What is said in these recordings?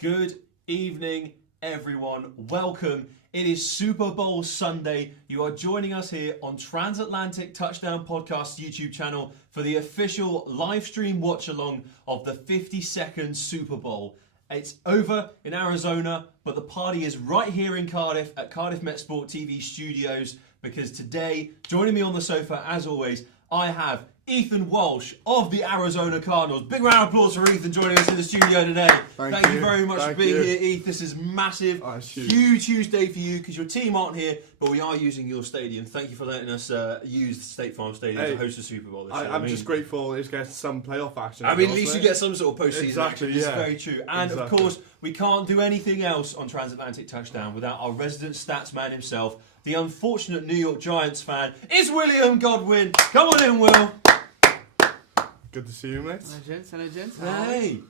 Good evening, everyone. Welcome. It is Super Bowl Sunday. You are joining us here on Transatlantic Touchdown Podcast YouTube channel for the official live stream watch along of the 52nd Super Bowl. It's over in Arizona, but the party is right here in Cardiff at Cardiff Met Sport TV studios, because today, joining me on the sofa as always, I have Ethan Walsh of the Arizona Cardinals. Big round of applause for Ethan joining us in the studio today. Thank you very much for being here, Eth. This is massive. Huge day for you because your team aren't here, but we are using your stadium. Thank you for letting us use the State Farm Stadium to host the Super Bowl this year. I'm just grateful it's getting some playoff action. I mean, at least you get some sort of postseason action. It's yeah. very true. And of course, we can't do anything else on Transatlantic Touchdown without our resident stats man himself, the unfortunate New York Giants fan. It's William Godwin. Come on in, Will. Good to see you, mate. Hello, gents. Hey,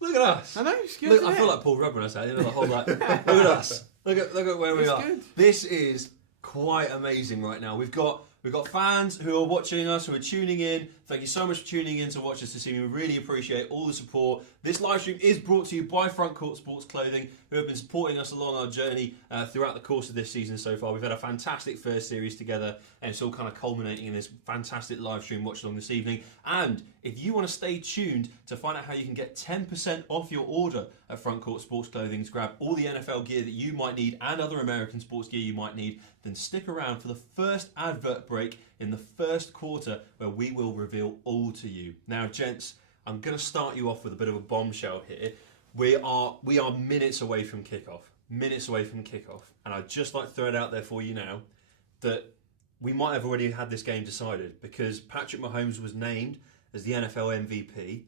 look at us. I know, it's good. Look, I feel like Paul Rudd when I say it. You know, the whole like, look at us. Look at where we are. Good. This is quite amazing right now. We've got fans who are watching us, who are tuning in. Thank you so much for tuning in to watch us this evening. We really appreciate all the support. This live stream is brought to you by Front Court Sports Clothing, who have been supporting us along our journey throughout the course of this season so far. We've had a fantastic first series together, and it's all kind of culminating in this fantastic live stream watch along this evening. And if you want to stay tuned to find out how you can get 10% off your order at Front Court Sports Clothing to grab all the NFL gear that you might need and other American sports gear you might need, then stick around for the first advert break in the first quarter, where we will reveal all to you. Now, gents, I'm going to start you off with a bit of a bombshell here. We are minutes away from kickoff. And I'd just like to throw it out there for you now that we might have already had this game decided, because Patrick Mahomes was named as the NFL MVP.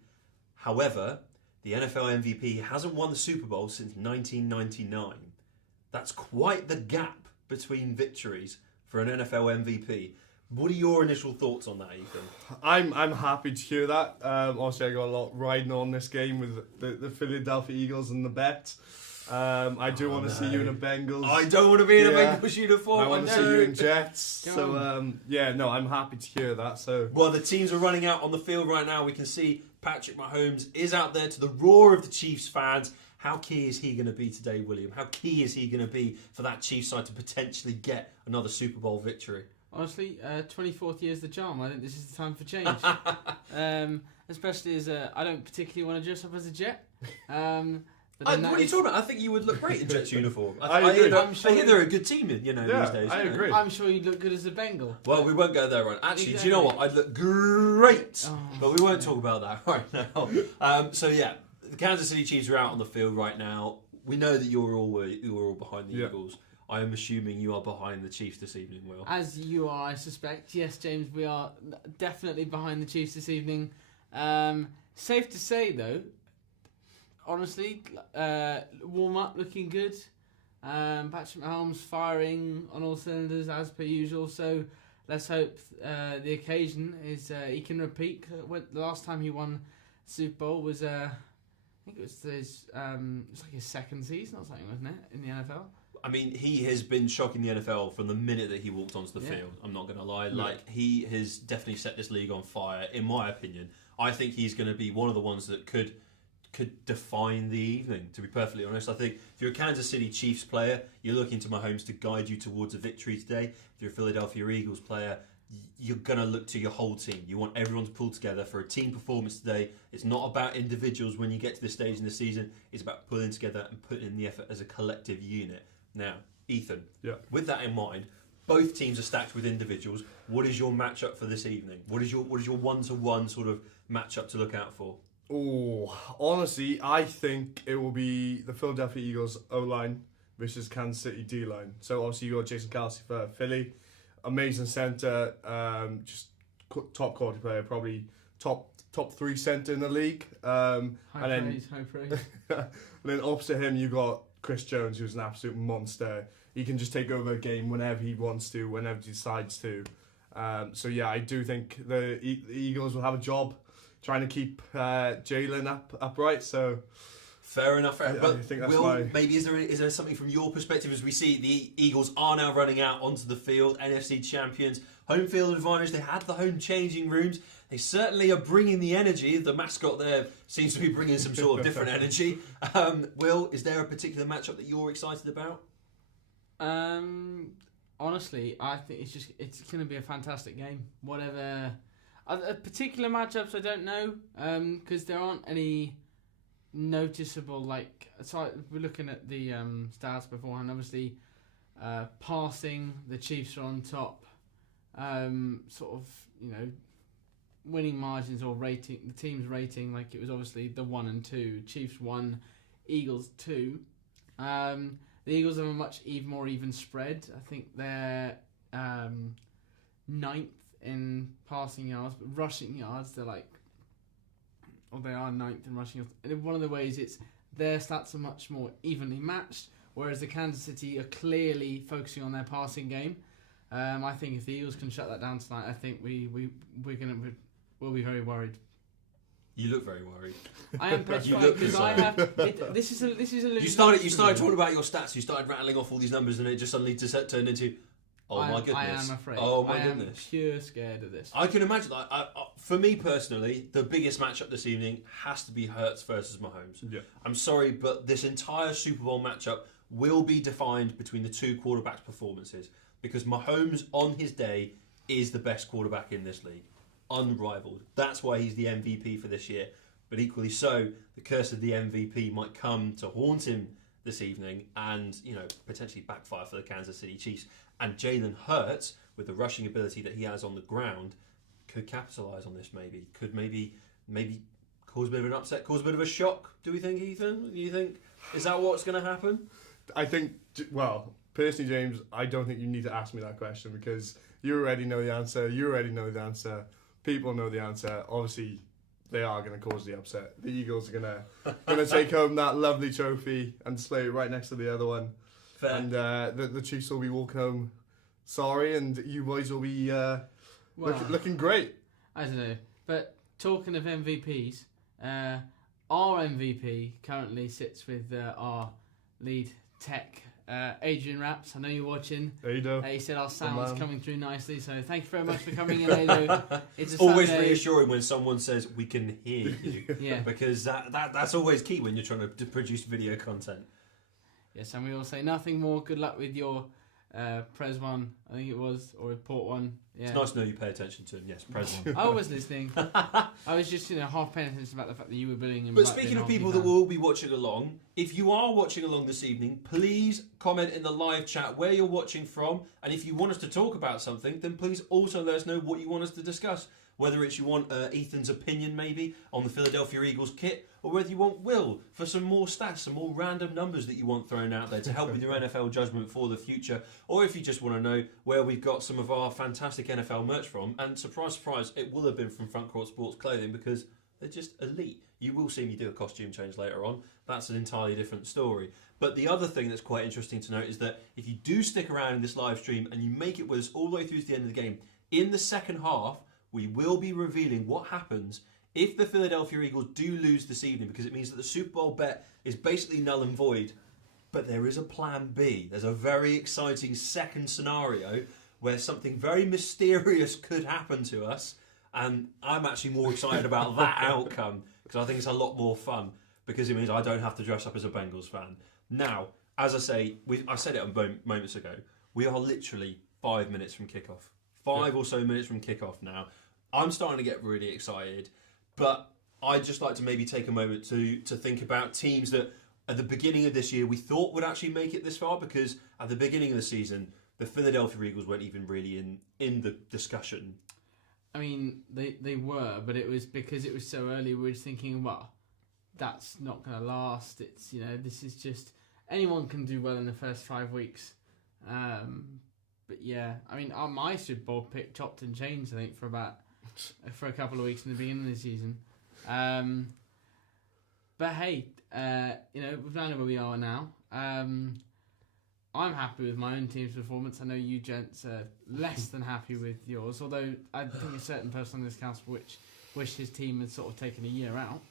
However, the NFL MVP hasn't won the Super Bowl since 1999. That's quite the gap between victories for an NFL MVP. What are your initial thoughts on that, Ethan? I'm happy to hear that. Obviously, I got a lot riding on this game with the Philadelphia Eagles and the bet. I do want to see you in a Bengals. I don't want to be in a Bengals uniform. I want to see you in Jets. I'm happy to hear that. So, well, the teams are running out on the field right now. We can see Patrick Mahomes is out there to the roar of the Chiefs fans. How key is he going to be today, William? How key is he going to be for that Chiefs side to potentially get another Super Bowl victory? Honestly, 24th year's the charm. I think this is the time for change. Especially as I don't particularly want to dress up as a Jet. What are you talking about? I think you would look great in Jets uniform. I agree. I hear they're a good team, these days. I agree. I'm sure you'd look good as a Bengal. Well, we won't go there, right? Actually, Exactly. do you know what? I'd look great, but we won't talk about that right now. The Kansas City Chiefs are out on the field right now. We know that you're all behind the Eagles. I am assuming you are behind the Chiefs this evening, Will. As you are, I suspect. Yes, James, we are definitely behind the Chiefs this evening. Safe to say, though, honestly, warm-up looking good. Patrick Mahomes firing on all cylinders as per usual. So let's hope the occasion is he can repeat. The last time he won Super Bowl was, I think it was his second season or something, wasn't it, in the NFL? I mean, he has been shocking the NFL from the minute that he walked onto the field. I'm not going to lie. He has definitely set this league on fire, in my opinion. I think he's going to be one of the ones that could define the evening, to be perfectly honest. I think if you're a Kansas City Chiefs player, you're looking to Mahomes to guide you towards a victory today. If you're a Philadelphia Eagles player, you're going to look to your whole team. You want everyone to pull together for a team performance today. It's not about individuals when you get to this stage in the season. It's about pulling together and putting in the effort as a collective unit. Now, Ethan, with that in mind, both teams are stacked with individuals. What is your matchup for this evening? What is your one-to-one sort of matchup to look out for? Oh, honestly, I think it will be the Philadelphia Eagles O-line versus Kansas City D-line. So obviously you got Jason Kelce for Philly, amazing centre, just top quality player, probably top 3 centre in the league. High praise. And then opposite him you got Chris Jones, who's an absolute monster. He can just take over a game whenever he wants to, whenever he decides to. I do think the Eagles will have a job trying to keep Jalen upright. So fair enough. I think that's maybe is there something from your perspective as we see the Eagles are now running out onto the field, NFC champions, home field advantage. They had the home changing rooms. They certainly are bringing the energy. The mascot there seems to be bringing some sort of different energy. Will, is there a particular matchup that you're excited about? Honestly, I think it's going to be a fantastic game. Whatever, particular matchups I don't know, because there aren't any noticeable So we're looking at the stats beforehand. Obviously, passing, the Chiefs are on top. Winning margins or rating, the team's rating, it was obviously the 1 and 2. Chiefs 1, Eagles 2. The Eagles have a much more even spread. I think they're 9th in passing yards, but rushing yards they are 9th in rushing yards. And in one of the ways, it's their stats are much more evenly matched, whereas the Kansas City are clearly focusing on their passing game. I think if the Eagles can shut that down tonight, I think we'll be very worried. You look very worried. I am petrified because I have. This is a. You started talking about your stats. You started rattling off all these numbers, and it just suddenly turned into, my goodness. I am afraid. Oh my goodness. I'm pure scared of this. I can imagine. For me personally, the biggest matchup this evening has to be Hurts versus Mahomes. Yeah. I'm sorry, but this entire Super Bowl matchup will be defined between the two quarterbacks' performances because Mahomes on his day is the best quarterback in this league. Unrivaled. That's why he's the MVP for this year. But equally so, the curse of the MVP might come to haunt him this evening and, potentially backfire for the Kansas City Chiefs. And Jalen Hurts, with the rushing ability that he has on the ground, could capitalise on this maybe. Could maybe cause a bit of an upset, cause a bit of a shock, do we think, Ethan? Do you think, is that what's going to happen? I think, personally, James, I don't think you need to ask me that question because you already know the answer. You already know the answer. People know the answer. Obviously, they are going to cause the upset. The Eagles are going to take home that lovely trophy and display it right next to the other one. Fair. And the Chiefs will be walking home sorry, and you boys will be looking great. I don't know. But talking of MVPs, our MVP currently sits with our lead tech, Adrian Raps. I know you're watching. There you go. He said our sound's coming through nicely, so thank you very much for coming in, Ado. It's always reassuring when someone says we can hear you. Yeah. Because that's always key when you're trying to produce video content. Yes, and we all say nothing more. Good luck with your Pres 1, I think it was, or Port 1. Yeah. It's nice to know you pay attention to him. Yes, Pres 1. I was listening. I was just half paying attention about the fact that you were bullying him. But speaking of people that will be watching along, if you are watching along this evening, please comment in the live chat where you're watching from, and if you want us to talk about something, then please also let us know what you want us to discuss. Whether it's you want Ethan's opinion maybe on the Philadelphia Eagles kit, or whether you want Will for some more stats, some more random numbers that you want thrown out there to help with your NFL judgment for the future, or if you just want to know where we've got some of our fantastic NFL merch from, and surprise, surprise, it will have been from Front Court Sports Clothing because they're just elite. You will see me do a costume change later on. That's an entirely different story. But the other thing that's quite interesting to note is that if you do stick around in this live stream and you make it with us all the way through to the end of the game, in the second half, we will be revealing what happens if the Philadelphia Eagles do lose this evening, because it means that the Super Bowl bet is basically null and void. But there is a plan B. There's a very exciting second scenario where something very mysterious could happen to us, and I'm actually more excited about that outcome because I think it's a lot more fun because it means I don't have to dress up as a Bengals fan. Now, as I say, I said it moments ago, we are literally 5 minutes from kickoff. 5 or so minutes from kickoff now. I'm starting to get really excited, but I'd just like to maybe take a moment to think about teams that at the beginning of this year we thought would actually make it this far, because at the beginning of the season the Philadelphia Eagles weren't even really in the discussion. I mean, they were, but it was because it was so early. We were just thinking, well, that's not going to last. It's this is just anyone can do well in the first 5 weeks. But yeah, I mean, my Super Bowl pick chopped and changed, I think, for a couple of weeks in the beginning of the season. But hey, we've landed where we are now. I'm happy with my own team's performance. I know you gents are less than happy with yours, although I think a certain person on this council which wished his team had sort of taken a year out.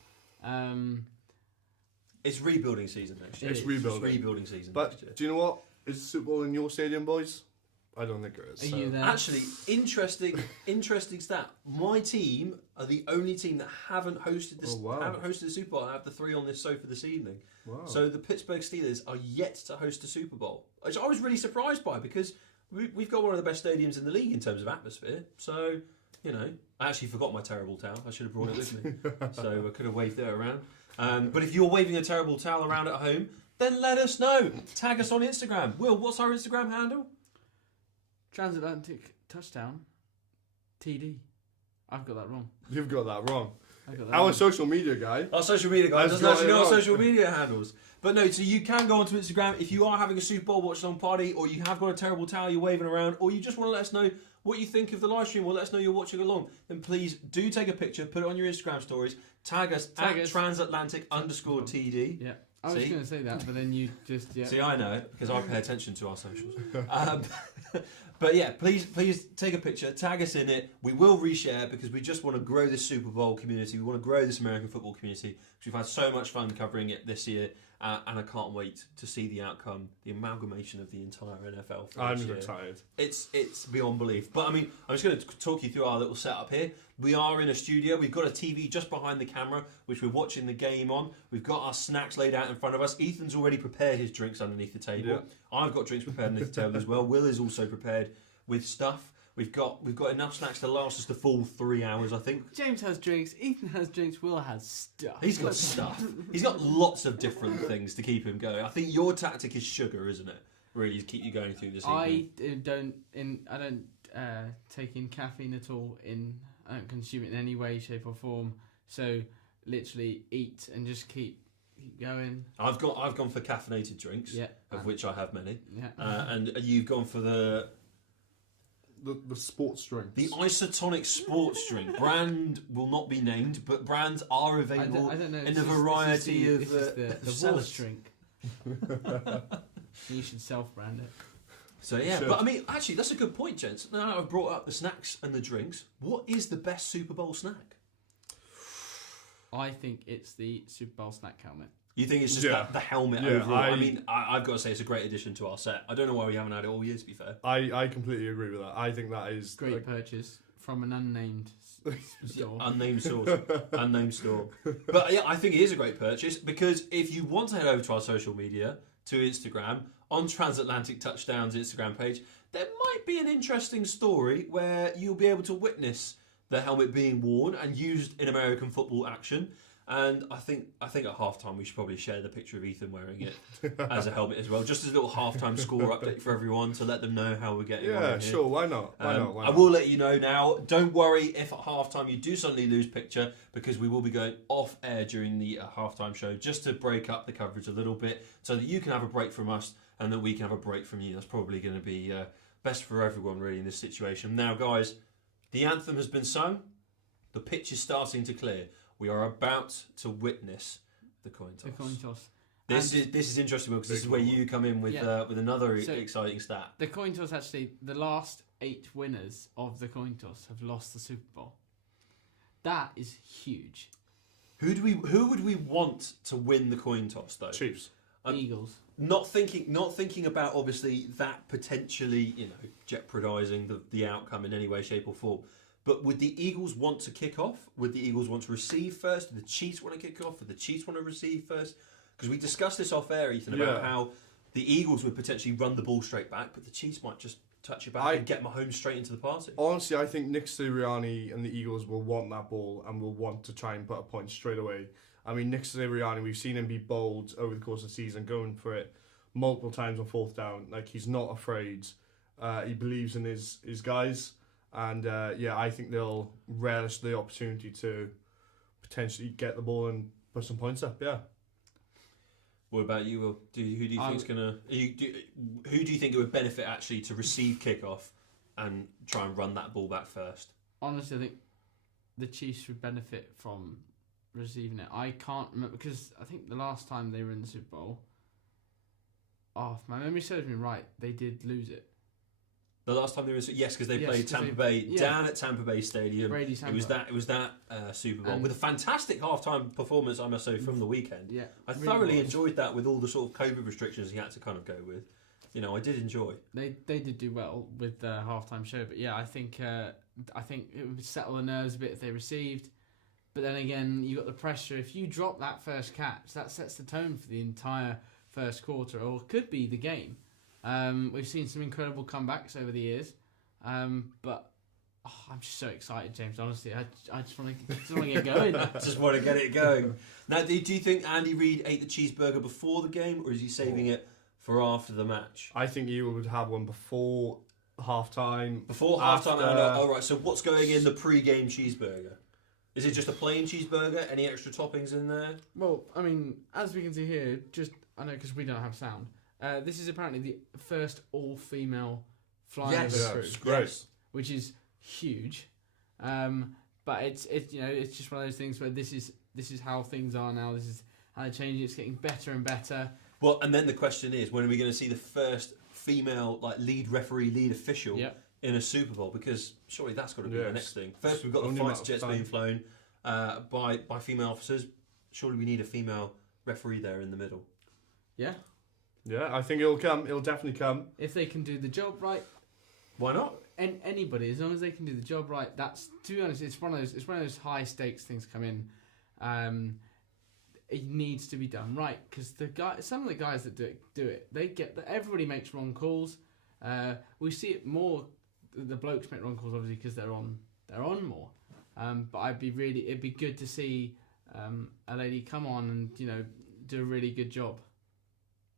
It's rebuilding season next year. It's rebuilding season. But next year. do you know what? Is the Super Bowl in your stadium, boys? I don't think it is. Are you there? Actually, interesting stat. My team are the only team that haven't hosted this. Oh, wow. Haven't hosted the Super Bowl. I have the 3 on this sofa this evening. Wow. So the Pittsburgh Steelers are yet to host a Super Bowl, which I was really surprised by because we've got one of the best stadiums in the league in terms of atmosphere. So, I actually forgot my terrible towel. I should have brought it with me. So I could have waved it around. But if you're waving a terrible towel around at home, then let us know. Tag us on Instagram. Will, what's our Instagram handle? Transatlantic touchdown. TD. I've got that wrong. You've got that wrong. I got that Our wrong. social media guy. Our social media guy I've doesn't got actually it know our wrong. social media handles. But no, so you can go onto Instagram if you are having a Super Bowl watch along party, or you have got a terrible towel you're waving around, or you just want to let us know what you think of the live stream, or let us know you're watching along, then please do take a picture, put it on your Instagram stories, tag us at transatlantic_TD. Yeah. I was See? going to say that, but then you just... Yeah. See, I know it because I pay attention to our socials. But yeah, please take a picture, tag us in it. We will reshare because we just want to grow this Super Bowl community. We want to grow this American football community because we've had so much fun covering it this year, and I can't wait to see the outcome, the amalgamation of the entire NFL. For I'm this year. excited. It's beyond belief. But I mean, I'm just going to talk you through our little setup here. We are in a studio. We've got a TV just behind the camera, which we're watching the game on. We've got our snacks laid out in front of us. Ethan's already prepared his drinks underneath the table. Yeah. I've got drinks prepared underneath the table as well. Will is also prepared with stuff. We've got enough snacks to last us the full 3 hours, I think. James has drinks. Ethan has drinks. Will has stuff. He's got stuff. He's got lots of different things to keep him going. I think your tactic is sugar, isn't it? Really, to keep you going through this evening. I don't take in caffeine at all. I don't consume it in any way, shape, or form. So literally eat and just keep going. I've gone for caffeinated drinks, Yeah. of which I have many. Yeah. And you've gone for the sports drinks. The isotonic sports drink. Brand will not be named, but brands are available I don't know. in a variety of the sellers. Wallace drink. You should self-brand it. So yeah, Sure. but I mean, actually, that's a good point, gents. Now I've brought up the snacks and the drinks. What is the best Super Bowl snack? I think it's the Super Bowl snack helmet. You think it's just Yeah. the helmet Yeah, overall? I mean, I've got to say it's a great addition to our set. I don't know why we haven't had it all year, to be fair. I completely agree with that. I think that is Great purchase from an unnamed store. Unnamed store. Unnamed store. But yeah, I think it is a great purchase because if you want to head over to our social media, to Instagram, on Transatlantic Touchdowns Instagram page, there might be an interesting story where you'll be able to witness the helmet being worn and used in American football action. And I think at halftime we should probably share the picture of Ethan wearing it as a helmet as well, just as a little halftime score update for everyone to let them know how we're getting on. Yeah, sure. Why not? Why not? I will let you know now. Don't worry if at halftime you do suddenly lose picture, because we will be going off air during the halftime show just to break up the coverage a little bit, so that you can have a break from us and that we can have a break from you. That's probably going to be best for everyone really in this situation. Now, guys, the anthem has been sung. The pitch is starting to clear. We are about to witness the coin toss. The coin toss. This is interesting because this is where you come in with another exciting stat. The coin toss, actually, the last 8 winners of the coin toss have lost the Super Bowl. That is huge. Who would we want to win the coin toss though? Chiefs. Eagles. Not thinking about obviously that potentially jeopardising the outcome in any way, shape or form. But would the Eagles want to kick off? Would the Eagles want to receive first? Do the Chiefs want to kick off? Would the Chiefs want to receive first? Because we discussed this off air, Ethan, about how the Eagles would potentially run the ball straight back, but the Chiefs might just touch it back and get Mahomes straight into the party. Honestly, I think Nick Sirianni and the Eagles will want that ball and will want to try and put a point straight away. I mean, Nick Sirianni, we've seen him be bold over the course of the season, going for it multiple times on 4th down. Like, he's not afraid. He believes in his guys. And I think they'll relish the opportunity to potentially get the ball and put some points up. Yeah. What about you, Will? Who do you think's gonna? Who do you think it would benefit actually to receive kickoff and try and run that ball back first? Honestly, I think the Chiefs would benefit from receiving it. I can't remember because I think the last time they were in the Super Bowl, if my memory serves me right, they did lose it. The last time they were because they played Tampa Bay down at Tampa Bay Stadium. It was that Super Bowl with a fantastic halftime performance, I must say, from the weekend. Yeah, I thoroughly enjoyed that with all the sort of COVID restrictions he had to kind of go with. I did enjoy. They did do well with the halftime show, but yeah, I think it would settle the nerves a bit if they received. But then again, you got the pressure. If you drop that first catch, that sets the tone for the entire first quarter, or could be the game. We've seen some incredible comebacks over the years, but I'm just so excited, James. Honestly, I just want to get going. Just want to get it going. Now, do you think Andy Reid ate the cheeseburger before the game, or is he saving it for after the match? I think you would have one before halftime. Before halftime. All right. So what's going in the pre-game cheeseburger? Is it just a plain cheeseburger? Any extra toppings in there? Well, I mean, as we can see here, I know because we don't have sound. This is apparently the first all-female flying over crew. Great. Which is huge. But it's just one of those things where this is how things are now. This is how they're changing. It's getting better and better. Well, and then the question is, when are we going to see the first female lead referee, lead official in a Super Bowl? Because surely that's got to be the next thing. First, we've got the fighter jets being flown by female officers. Surely we need a female referee there in the middle. Yeah. Yeah, I think it'll come. It'll definitely come. If they can do the job right. Why not? And anybody, as long as they can do the job right, that's, to be honest, it's one of those high stakes things come in. It needs to be done right, because some of the guys that do it, they get that everybody makes wrong calls. We see it more. The blokes make wrong calls obviously because they're on more. But it'd be good to see a lady come on and do a really good job.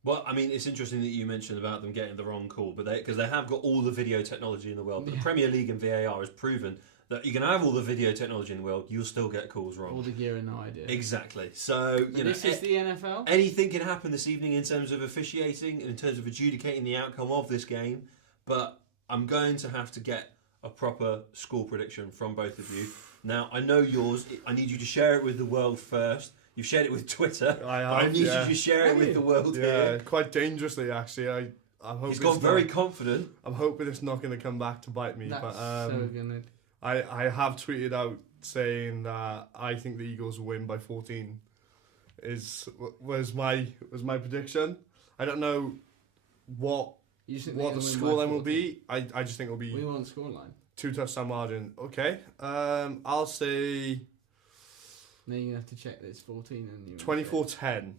Well, I mean, it's interesting that you mentioned about them getting the wrong call, but because they have got all the video technology in the world. But the Premier League and VAR has proven that you can have all the video technology in the world, you'll still get calls wrong. All the gear and no idea. Exactly. So this is the NFL. Anything can happen this evening in terms of officiating and in terms of adjudicating the outcome of this game. But I'm going to have to get a proper score prediction from both of you. Now, I know yours. I need you to share it with the world first. You've shared it with Twitter. I need you to share it with the world here. Quite dangerously, actually. I'm hoping he's gone very confident. I'm hoping it's not going to come back to bite me. That's but so gonna. I have tweeted out saying that I think the Eagles will win by 14. Was my prediction. I don't know what the scoreline will be. I just think it'll be. We want scoreline. 2 touchdown margin. Okay. I'll say. Then you're going to have to check that it's 14 and 24-10.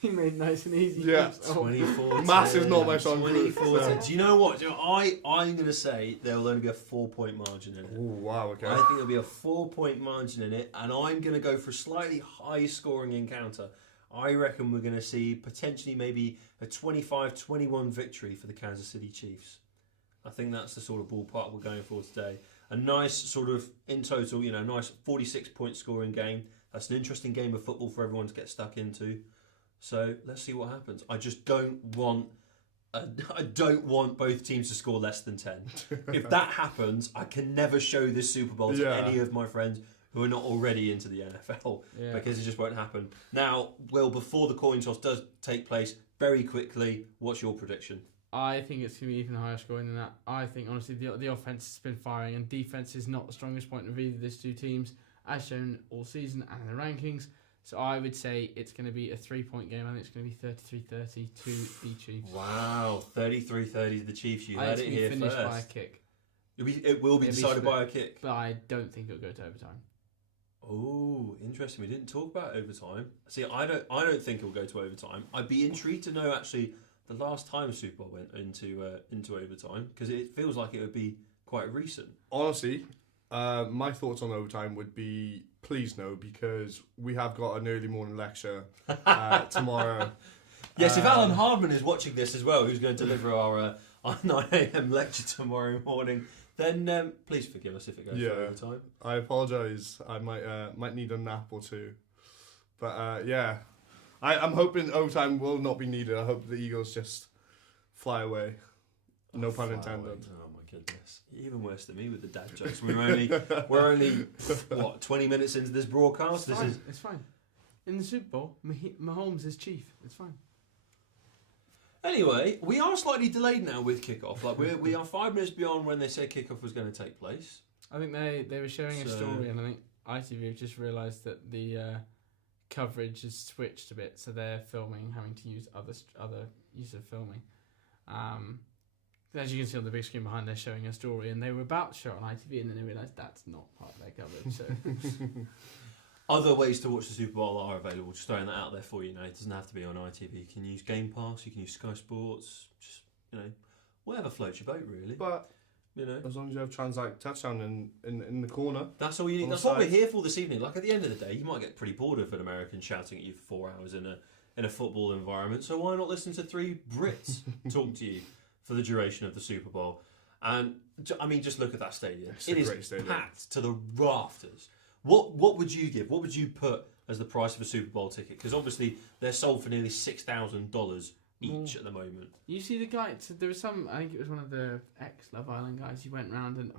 You made it nice and easy. Yeah. 24-10. Math is not my strong group. 24-10. Do you know what? I'm going to say there will only be a 4-point margin in it. Oh, wow, okay. I think there'll be a 4-point margin in it, and I'm going to go for a slightly high-scoring encounter. I reckon we're going to see potentially maybe a 25-21 victory for the Kansas City Chiefs. I think that's the sort of ballpark we're going for today. A nice sort of, in total, nice 46-point scoring game. That's an interesting game of football for everyone to get stuck into. So let's see what happens. I just don't want both teams to score less than 10. If that happens, I can never show this Super Bowl to any of my friends who are not already into the NFL because it just won't happen. Now, Will, before the coin toss does take place, very quickly, what's your prediction? I think it's going to be even higher scoring than that. I think, honestly, the offense has been firing, and defense is not the strongest point of either of these two teams, as shown all season and in the rankings. So I would say it's going to be a 3-point game. I think it's going to be 33-30 to the Chiefs. Wow, 33-30 to the Chiefs. You heard it here first. Finished by a kick. It will be decided by a kick. But I don't think it'll go to overtime. Oh, interesting. We didn't talk about overtime. See, I don't think it'll go to overtime. I'd be intrigued to know actually the last time Super Bowl went into overtime, because it feels like it would be quite recent. Honestly, my thoughts on overtime would be please no, because we have got an early morning lecture tomorrow. Yes, if Alan Hardman is watching this as well, who's going to deliver our 9 a.m. lecture tomorrow morning, then please forgive us if it goes to overtime. I apologise. I might need a nap or two. But I'm hoping overtime will not be needed. I hope the Eagles just fly away. No pun intended. Oh my goodness! Even worse than me with the dad jokes. We're only what 20 minutes into this broadcast. It's fine. In the Super Bowl, Mahomes is chief. It's fine. Anyway, we are slightly delayed now with kickoff. We are 5 minutes beyond when they said kickoff was going to take place. I think they were showing a story, and I think ITV have just realised that the coverage has switched a bit, so they're having to use other use of filming. As you can see on the big screen behind, they're showing a story, and they were about to show it on ITV, and then they realised that's not part of their coverage. So Other ways to watch the Super Bowl are available. Just throwing that out there for you. It doesn't have to be on ITV. You can use Game Pass. You can use Sky Sports. Just whatever floats your boat, really. But as long as you have Transatlantic touchdown in the corner, that's all you need. That's what we're here for this evening. Like at the end of the day, you might get pretty bored of an American shouting at you for 4 hours in a football environment. So why not listen to 3 Brits talk to you for the duration of the Super Bowl? And I mean, just look at that stadium. It is packed to the rafters. What would you give? What would you put as the price of a Super Bowl ticket? Because obviously they're sold for nearly $6,000 each at the moment. You see the guy. So there was some. I think it was one of the ex-Love Island guys. He went round and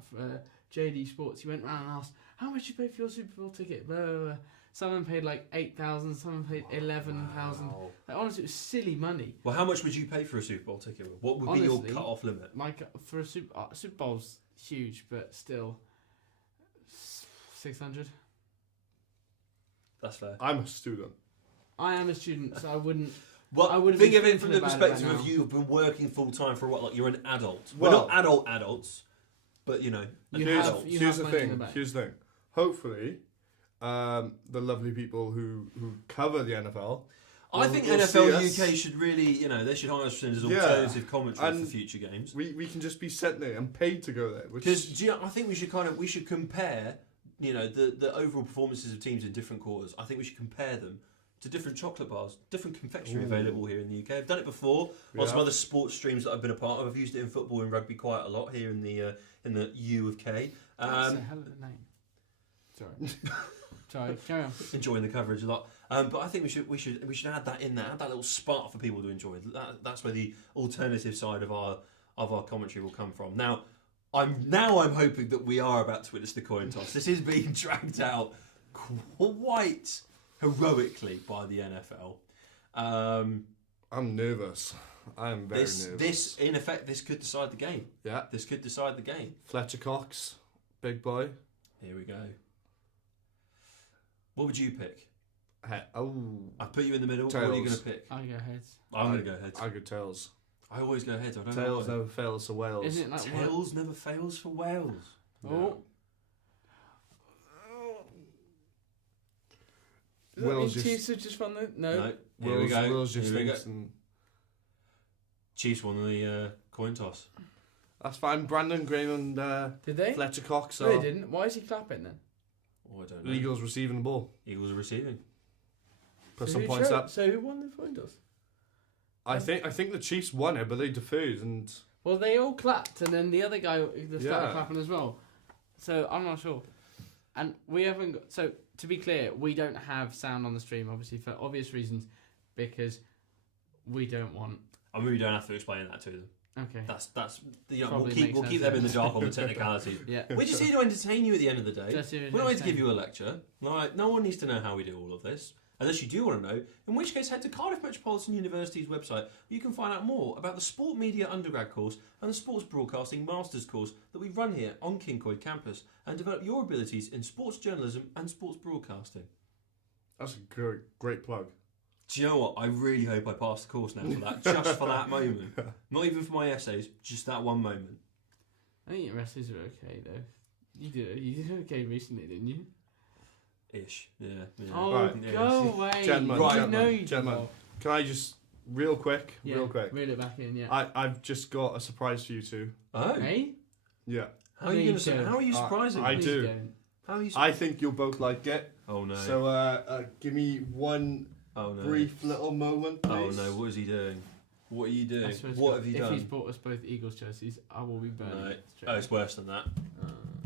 JD Sports. He went round and asked, "How much you pay for your Super Bowl ticket?" Blah, blah, blah. Someone paid like $8,000. Someone paid $11,000. Wow. Like, honestly, it was silly money. Well, how much would you pay for a Super Bowl ticket? What would be your cut-off limit? For a Super Bowl's huge, but still 600. That's fair. I'm a student. I am a student, so I wouldn't. Well, I wouldn't think be of it from the thinking about perspective right of now. you've been working full time for what? Like you're an adult. Well, We're not adults, but You here's have the money in thing. the bank. Here's the thing. Hopefully, the lovely people who cover the NFL. I think will NFL see us. UK should really, they should hire us as alternative commentary for future games. We can just be sent there and paid to go there. Because I think we should compare, the overall performances of teams in different quarters. I think we should compare them to different chocolate bars, different confectionery available here in the UK. I've done it before on some other sports streams that I've been a part of. I've used it in football and rugby quite a lot here in the U of K. That's a hell of a name. Sorry, carry on. Enjoying the coverage a lot, but I think we should add that in there, add that little spark for people to enjoy. That's where the alternative side of our commentary will come from. Now I'm hoping that we are about to witness the coin toss. This is being dragged out quite heroically by the NFL. I'm nervous. I'm very nervous. This in effect, this could decide the game. Yeah. This could decide the game. Fletcher Cox, big boy. Here we go. What would you pick? Oh, I put you in the middle. Tails. What are you going to pick? I go heads. I'm going to go heads. I go tails. I always go heads. I don't know Tails why. never fails to Wales. Isn't it like Tails never fails for Wales. Oh. Wales just- Chiefs have just won the No. Here we go. Wales just Here we go. thinks and Chiefs won the coin toss. that's fine. Brandon Graham and Did they? Fletcher Cox No, are they didn't. Why is he clapping then? Oh, I don't know. Eagles receiving the ball. Eagles are receiving. Put So some who points showed- up. So who won the coin toss? I think the Chiefs won it, but they deferred and Well, they all clapped, and then the other guy started Yeah. clapping as well. So I'm not sure. And we haven't got. So to be clear, we don't have sound on the stream, obviously for obvious reasons, because we don't want. I mean, we don't have to explain that to them. Okay. That's Probably we'll makes keep sense, them yeah. in the dark on the technicalities. Yeah. We're just here to entertain you at the end of the day. Just here to We're not here to give entertain. you a lecture. Like, no one needs to know how we do all of this. Unless you do want to know, in which case head to Cardiff Metropolitan University's website where you can find out more about the Sport Media Undergrad course and the Sports Broadcasting Masters course that we run here on Kincoid campus and develop your abilities in sports journalism and sports broadcasting. that's a great plug. Do you know what? I really hope I pass the course now for that, just for that moment. Not even for my essays, just that one moment. I think your essays are okay though. You did okay recently, didn't you? Ish, yeah. Oh, Right. Yeah. go away! Gentlemen, You gentlemen, know you did gentlemen. well. Can I just real quick? Reel it back in, yeah. I've just got a surprise for you two. Oh, Hey? Yeah. how are you going to say? How are you I- surprising? I Please do. don't. How are you? I think you'll both like it. Oh no! So give me one oh no! brief little moment, Oh please. no! What is he doing? What are you I doing? swear to What God, have you if he's done? bought us both Eagles jerseys, I will be burning No. it. straight Oh, it's worse than that. up.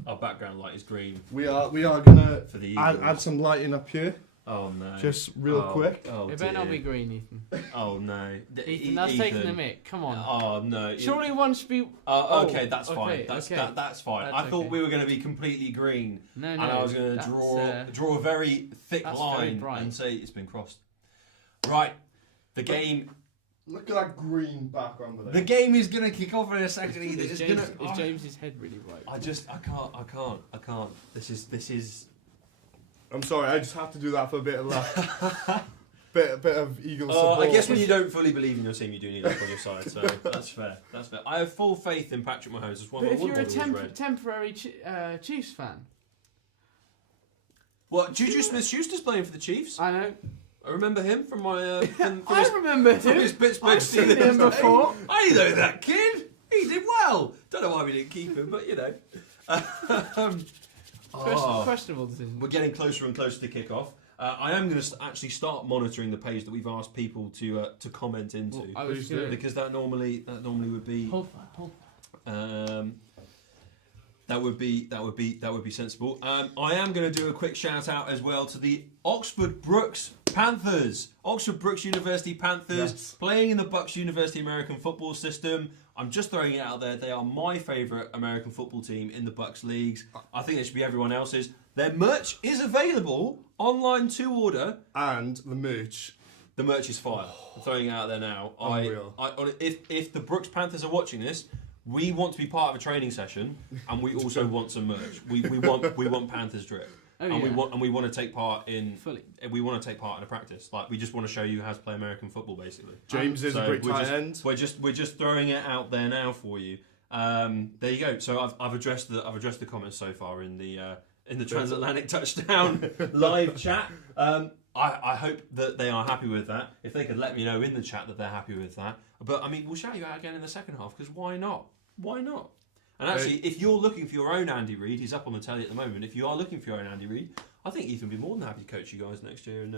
Our background light is green We are gonna for the Eagles. add some lighting up here, Oh no! just real Oh, quick. Oh It better not dear. be green, Ethan. Oh no! Ethan, that's taking the mic. Come on. Oh no! Surely one should be. Oh, okay, Oh, that's fine. okay, That's okay. that's fine. That's I thought okay. we were going to be completely green, No, and I was going to that's, draw a very thick that's very line bright. and say it's been crossed. Right, the game. Look at that green background with The game is going to kick off in a second. Either Is it's James, going is James's head really bright? I can't. This is. I'm sorry, I just have to do that for a bit of laugh. bit of Eagles support. I guess when you don't fully believe in your team, you do need luck on your side. So that's fair. That's fair. I have full faith in Patrick Mahomes. It's one But of if my you're a models read. temporary Chiefs fan, What? Juju Smith-Schuster's playing for the Chiefs. I know. I remember him from my from I his, remember from him. his Pittsburgh I've seen Steelers him before. days. I know that kid. He did well. Don't know why we didn't keep him, but you know. Questionable decision. We're getting closer and closer to kick-off. I am going to actually start monitoring the page that we've asked people to comment into, Well, I was gonna- because that normally would be Hold fire. that would be sensible. I am going to do a quick shout out as well to the Oxford Brookes Panthers. Oxford Brookes University Panthers playing in the Bucks University American football system. I'm just throwing it out there. They are my favourite American football team in the Bucks leagues. I think it should be everyone else's. Their merch is available online to order. And the merch. The merch is fire. I'm throwing it out there now. Unreal. If the Brooks Panthers are watching this, we want to be part of a training session, and we also want some merch. We want Panthers drip, and we want to take part in Fully. We want to take part in a practice. Like we just want to show you how to play American football, basically. James is a great tight end. We're just throwing it out there now for you. There you go. So I've addressed the comments so far in the Transatlantic Touchdown live chat. I hope that they are happy with that. If they could let me know in the chat that they're happy with that. But I mean, we'll shout you out again in the second half, because why not? Why not? And actually, if you're looking for your own Andy Reid, he's up on the telly at the moment. If you are looking for your own Andy Reid, I think Ethan would be more than happy to coach you guys next year and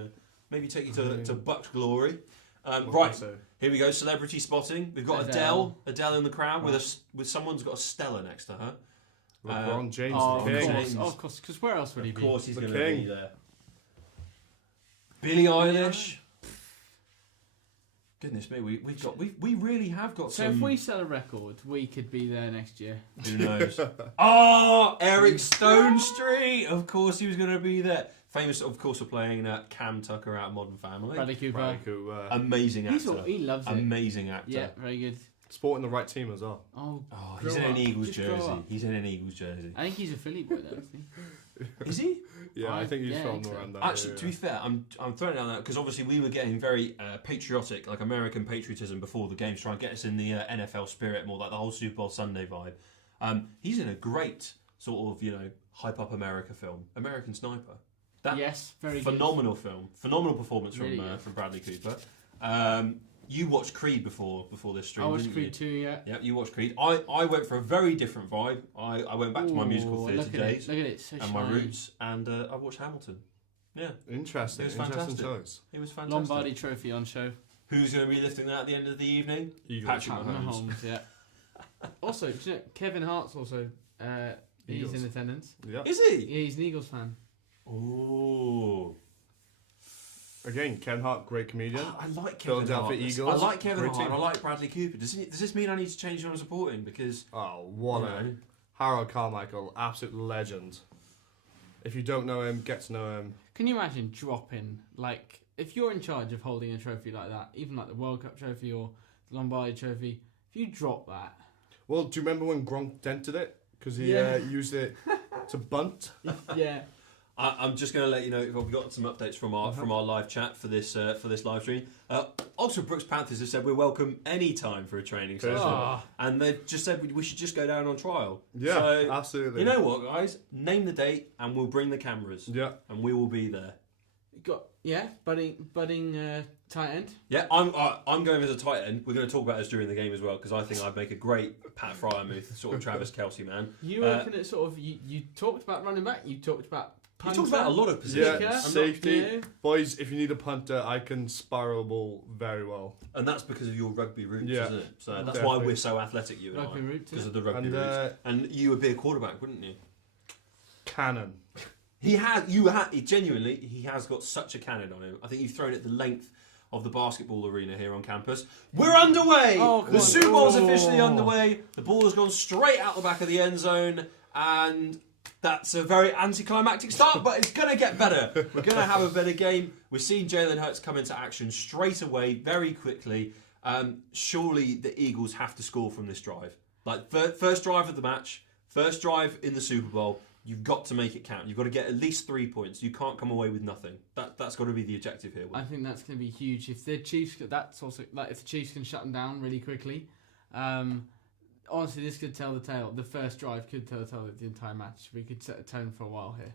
maybe take you to Bucks glory. Right, here we go. Celebrity spotting. We've got Adele in the crowd with someone's got a Stella next to her. LeBron James, Oh, the king. of course. Because where else would he Of be? course, he's The going to king. be there. Billie Eilish. Goodness me, we really have got So some. if we sell a record, we could be there next year. Who knows? Oh, Eric Stone Street. Of course, he was going to be there. Famous, of course, for playing Cam Tucker out of Modern Family. Bradley Cooper. Amazing actor. He loves it. Amazing actor. Yeah, very good. Sporting the right team as well. Oh, He's in grow an up. Eagles Just grow jersey. up. He's in an Eagles jersey. I think he's a Philly boy, though, isn't he? Is he? Yeah, I think he's yeah, I from think so. around that Actually, area. to be fair, I'm throwing it out there because obviously we were getting very patriotic, like American patriotism before the games, trying to get us in the NFL spirit, more like the whole Super Bowl Sunday vibe. He's in a great sort of, hype up America film, American Sniper. Yes, very phenomenal film, phenomenal performance Really from Bradley Cooper. You watched Creed before this stream, good. I watched didn't Creed you? 2, yeah. Yeah, you watched Creed. I went for a very different vibe. I went back to my musical theatre days Look at it, so and my shiny. roots, and I watched Hamilton. Yeah, Interesting. It was Interesting fantastic. choice. it was fantastic. Lombardi Trophy on show. Who's going to be lifting that at the end of the evening? Eagles. Patrick Patton Mahomes. Mahomes, yeah. Also, do you know, Kevin Hart's also he's Eagles. in attendance. Yeah. Is he? Yeah, he's an Eagles fan. Ooh. Again, Ken Hart, great comedian. I like Kevin Philadelphia Hart. Eagles. I like Kevin Great Hart. team. I like Bradley Cooper. Does this mean I need to change who I'm supporting? Because Oh, what you a know, Harold Carmichael, absolute legend. If you don't know him, get to know him. Can you imagine dropping, like, if you're in charge of holding a trophy like that, even like the World Cup trophy or the Lombardi trophy, if you drop that, Well, do you remember when Gronk dented it? Because he Yeah. used it to bunt. yeah. I'm just going to let you know we've got some updates from our live chat for this live stream. Oxford Brookes Panthers have said we're welcome any time for a training session, Oh. and they've just said we should just go down on trial. Yeah, so, absolutely. you know what, guys? Name the date, and we'll bring the cameras, Yeah. and we will be there. Got budding tight end. Yeah, I'm going as a tight end. We're going to talk about this during the game as well because I think I'd make a great Pat Fryermuth, sort of Travis Kelce man. You were looking at sort of you talked about running back. You talked about You punter. talked about a lot of positions, Kicker. Yeah, I'm not- safety. yeah. Boys, if you need a punter, I can spiral ball very well. and that's because of your rugby roots, Yeah. isn't it? So that's Definitely. why we're so athletic, you and Rugby I, roots, because yeah. of the rugby And, roots. And you would be a quarterback, wouldn't you? Cannon. He genuinely, he has got such a cannon on him. I think you've thrown it the length of the basketball arena here on campus. We're underway! Oh, come the on. Super Bowl's officially Oh. underway. The ball has gone straight out the back of the end zone, and that's a very anticlimactic start, but it's going to get better. We're going to have a better game. We're seeing Jalen Hurts come into action straight away, very quickly. Surely the Eagles have to score from this drive. Like, first drive of the match, first drive in the Super Bowl. You've got to make it count. You've got to get at least 3 points. You can't come away with nothing. That's got to be the objective here. I think that's going to be huge. If the Chiefs, that's also like if the Chiefs can shut them down really quickly. Honestly, this could tell the tale. The first drive could tell the tale of the entire match. We could set a tone for a while here.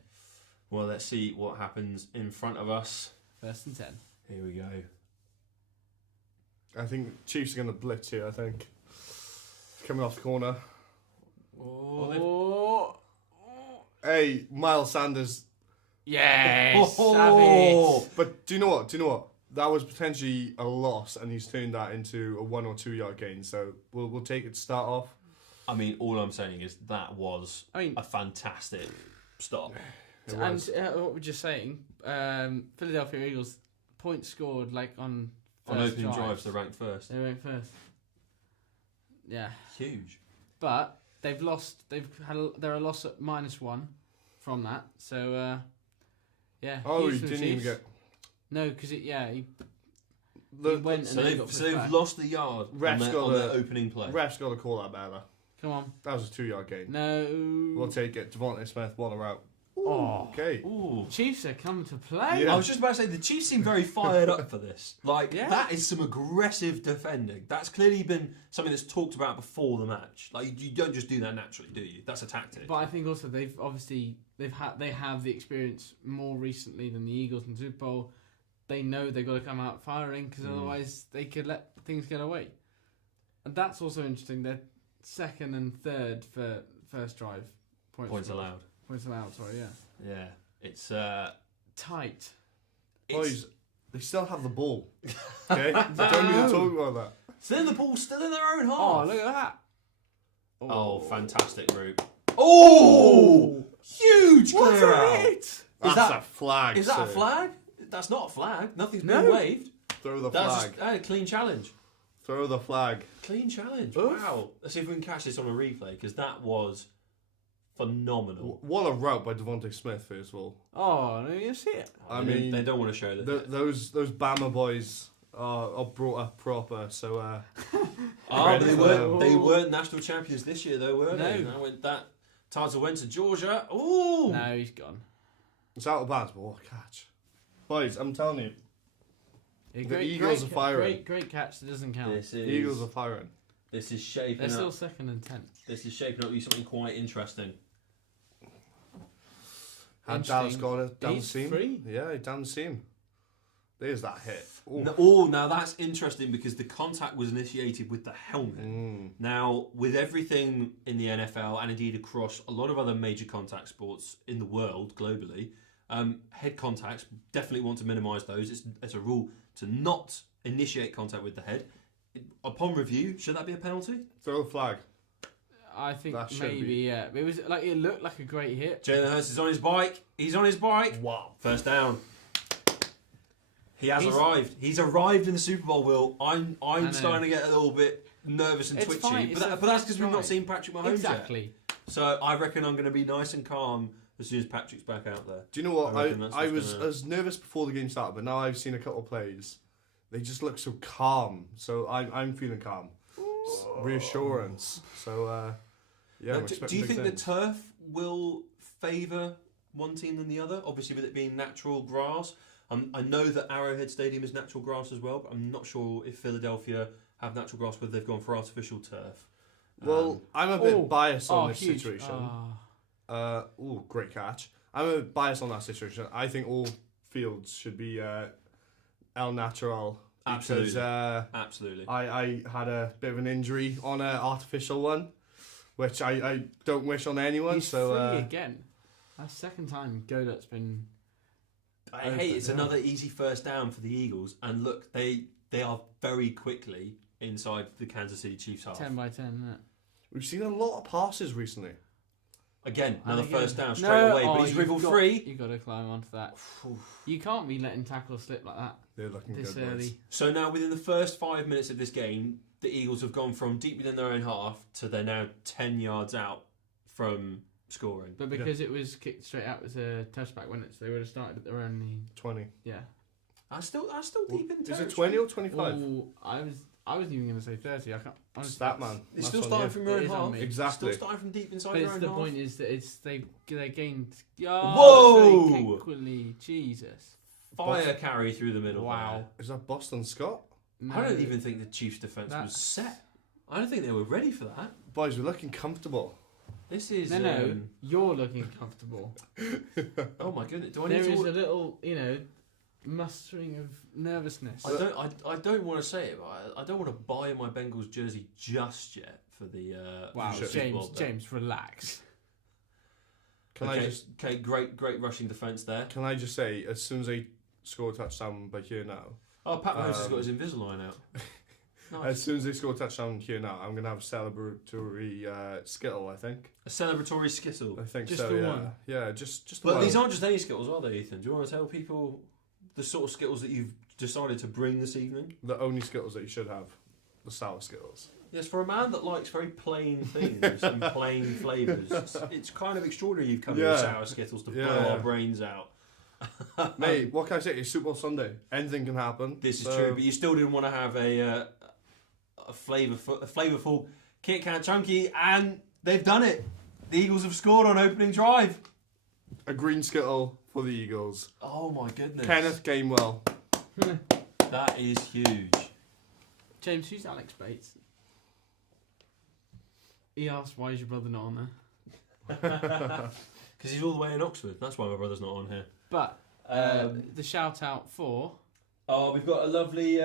Well, let's see what happens in front of us. 1st and 10. Here we go. I think Chiefs are going to blitz here, I think. Coming off the corner. Oh. Hey, Miles Sanders. Yes, savage. But do you know what? That was potentially a loss, and he's turned that into a 1 or 2 yard gain. So we'll take it to start off. I mean, all I'm saying is that was a fantastic stop. And what we're just saying, Philadelphia Eagles points scored like on opening drives, they're ranked first. They ranked first. Yeah, huge. But they've lost. They're a loss at -1 from that. So yeah. Oh, he didn't even get. No, because he went. So and they've lost the yard on their opening play. Ref's got to call that better. Come on. That was a 2 yard gain. No. We'll take it. Devontae Smith, what a route. Oh, okay. Ooh. Chiefs are coming to play. Yeah. I was just about to say the Chiefs seem very fired up for this. That is some aggressive defending. That's clearly been something that's talked about before the match. Like you don't just do that naturally, do you? That's a tactic. But I think also they have the experience more recently than the Eagles in the Super Bowl. They know they've got to come out firing because otherwise they could let things get away. And that's also interesting. They're 2nd and 3rd for first drive points allowed. Points allowed, sorry, yeah. Yeah, it's tight. Boys, they still have the ball. Okay, don't even talk about that. Still in the ball, still in their own half. Oh, look at that! Oh, fantastic route! Oh, huge clear out. Hit? That's a flag. Is that a flag? That's not a flag. Nothing's been waved. Throw the That's flag. a clean challenge. Throw the flag. Clean challenge. Oof. Wow. Let's see if we can catch this on a replay because that was phenomenal. What a route by Devontae Smith, first of all. Oh, no, you see it. I mean, they don't want to show that. Those Bama boys are brought up proper. So. But they weren't national champions this year, though, were they? No. That title went to Georgia. Ooh. No, he's gone. It's out of bounds, but what a catch. Boys, I'm telling you. Yeah, the Eagles are firing. Great catch that doesn't count. The Eagles are firing. This is shaping They're up. still 2nd and 10th. This is shaping up to be something quite interesting. Had Dallas got it down the He's seam? free. Yeah, down the seam. There's that hit. Now that's interesting because the contact was initiated with the helmet. Now, with everything in the NFL and indeed across a lot of other major contact sports in the world globally, head contacts, definitely want to minimise those. It's a rule to not initiate contact with the head. Upon review, should that be a penalty? Throw a flag. I think maybe, yeah. It was like it looked like a great hit. Jalen Hurts is on his bike. He's on his bike. Wow. First down. He's arrived. He's arrived in the Super Bowl, Will. I'm starting to get a little bit nervous and twitchy. Fine. But that's because we've not seen Patrick Mahomes exactly. yet. So I reckon I'm going to be nice and calm as soon as Patrick's back out there. Do you know what? I was nervous before the game started, but now I've seen a couple of plays. They just look so calm. So I'm feeling calm. Reassurance. So, yeah. Now, do you think the turf will favour one team than the other? Obviously, with it being natural grass. I know that Arrowhead Stadium is natural grass as well, but I'm not sure if Philadelphia have natural grass, whether they've gone for artificial turf. Well, I'm a bit biased on this huge. situation. Great catch. I'm a bit biased on that situation. I think all fields should be El Natural. Absolutely. Because, absolutely. I had a bit of an injury on an artificial one, which I don't wish on anyone. He's so free again. That's the second time Godot's been. It's another easy first down for the Eagles, and look, they are very quickly inside the Kansas City Chiefs half. 10 by 10, isn't it? We've seen a lot of passes recently. Again, another first down straight away, but he's wriggle free. You've got to climb onto that. You can't be letting tackles slip like that. They're looking this good, early. boys. So now, within the first 5 minutes of this game, the Eagles have gone from deep within their own half to they're now 10 yards out from scoring. But because it was kicked straight out as a touchback, when they would have started at their own 20. Yeah. I still deep in Is territory. it 20 or 25? Ooh, I wasn't even going to say 30. I can't. Honestly, Stat man. It's That's still on starting you. from your It own is on half. me. Exactly. Still starting from deep inside But your it's own the half. point is that they gained. Whoa! Very quickly, Jesus. Fire carry through the middle. Wow. Is that Boston Scott? No. I don't even think the Chiefs' defence was That's- set. I don't think they were ready for that. Boys, we're looking comfortable. This is. No, you're looking comfortable. Oh my goodness! Do I There need is to? a little, mustering of nervousness. I don't want to say it, but I don't want to buy my Bengals jersey just yet for the. Wow, for the James, Super Bowl. James, relax. Can okay, I just okay, great rushing defence there. Can I just say, as soon as they score a touchdown by here now, Oh, Pat Mahomes has got his Invisalign out. as Nice. soon as they score a touchdown here now, I'm gonna have a celebratory skittle. I think. A celebratory skittle. I think Just so. the yeah. one? Yeah, just. But one. these aren't just any Skittles, are they, Ethan? Do you want to tell people the sort of Skittles that you've decided to bring this evening? the only skittles that you should have. The sour skittles. Yes, for a man that likes very plain things and plain flavours, it's kind of extraordinary you've come with Yeah. sour Skittles to blow Yeah. our brains out. Mate, what can I say? It's Super Bowl Sunday. Anything can happen. This is So- true, but you still didn't want to have a flavourful Kit Kat Chunky, and they've done it. The Eagles have scored on opening drive. A green skittle for the Eagles. Oh my goodness. Kenneth Gainwell. That is huge. James, who's Alex Bates? He asked, why is your brother not on there? Because he's all the way in Oxford. That's why my brother's not on here. But the shout out for... Oh, we've got a lovely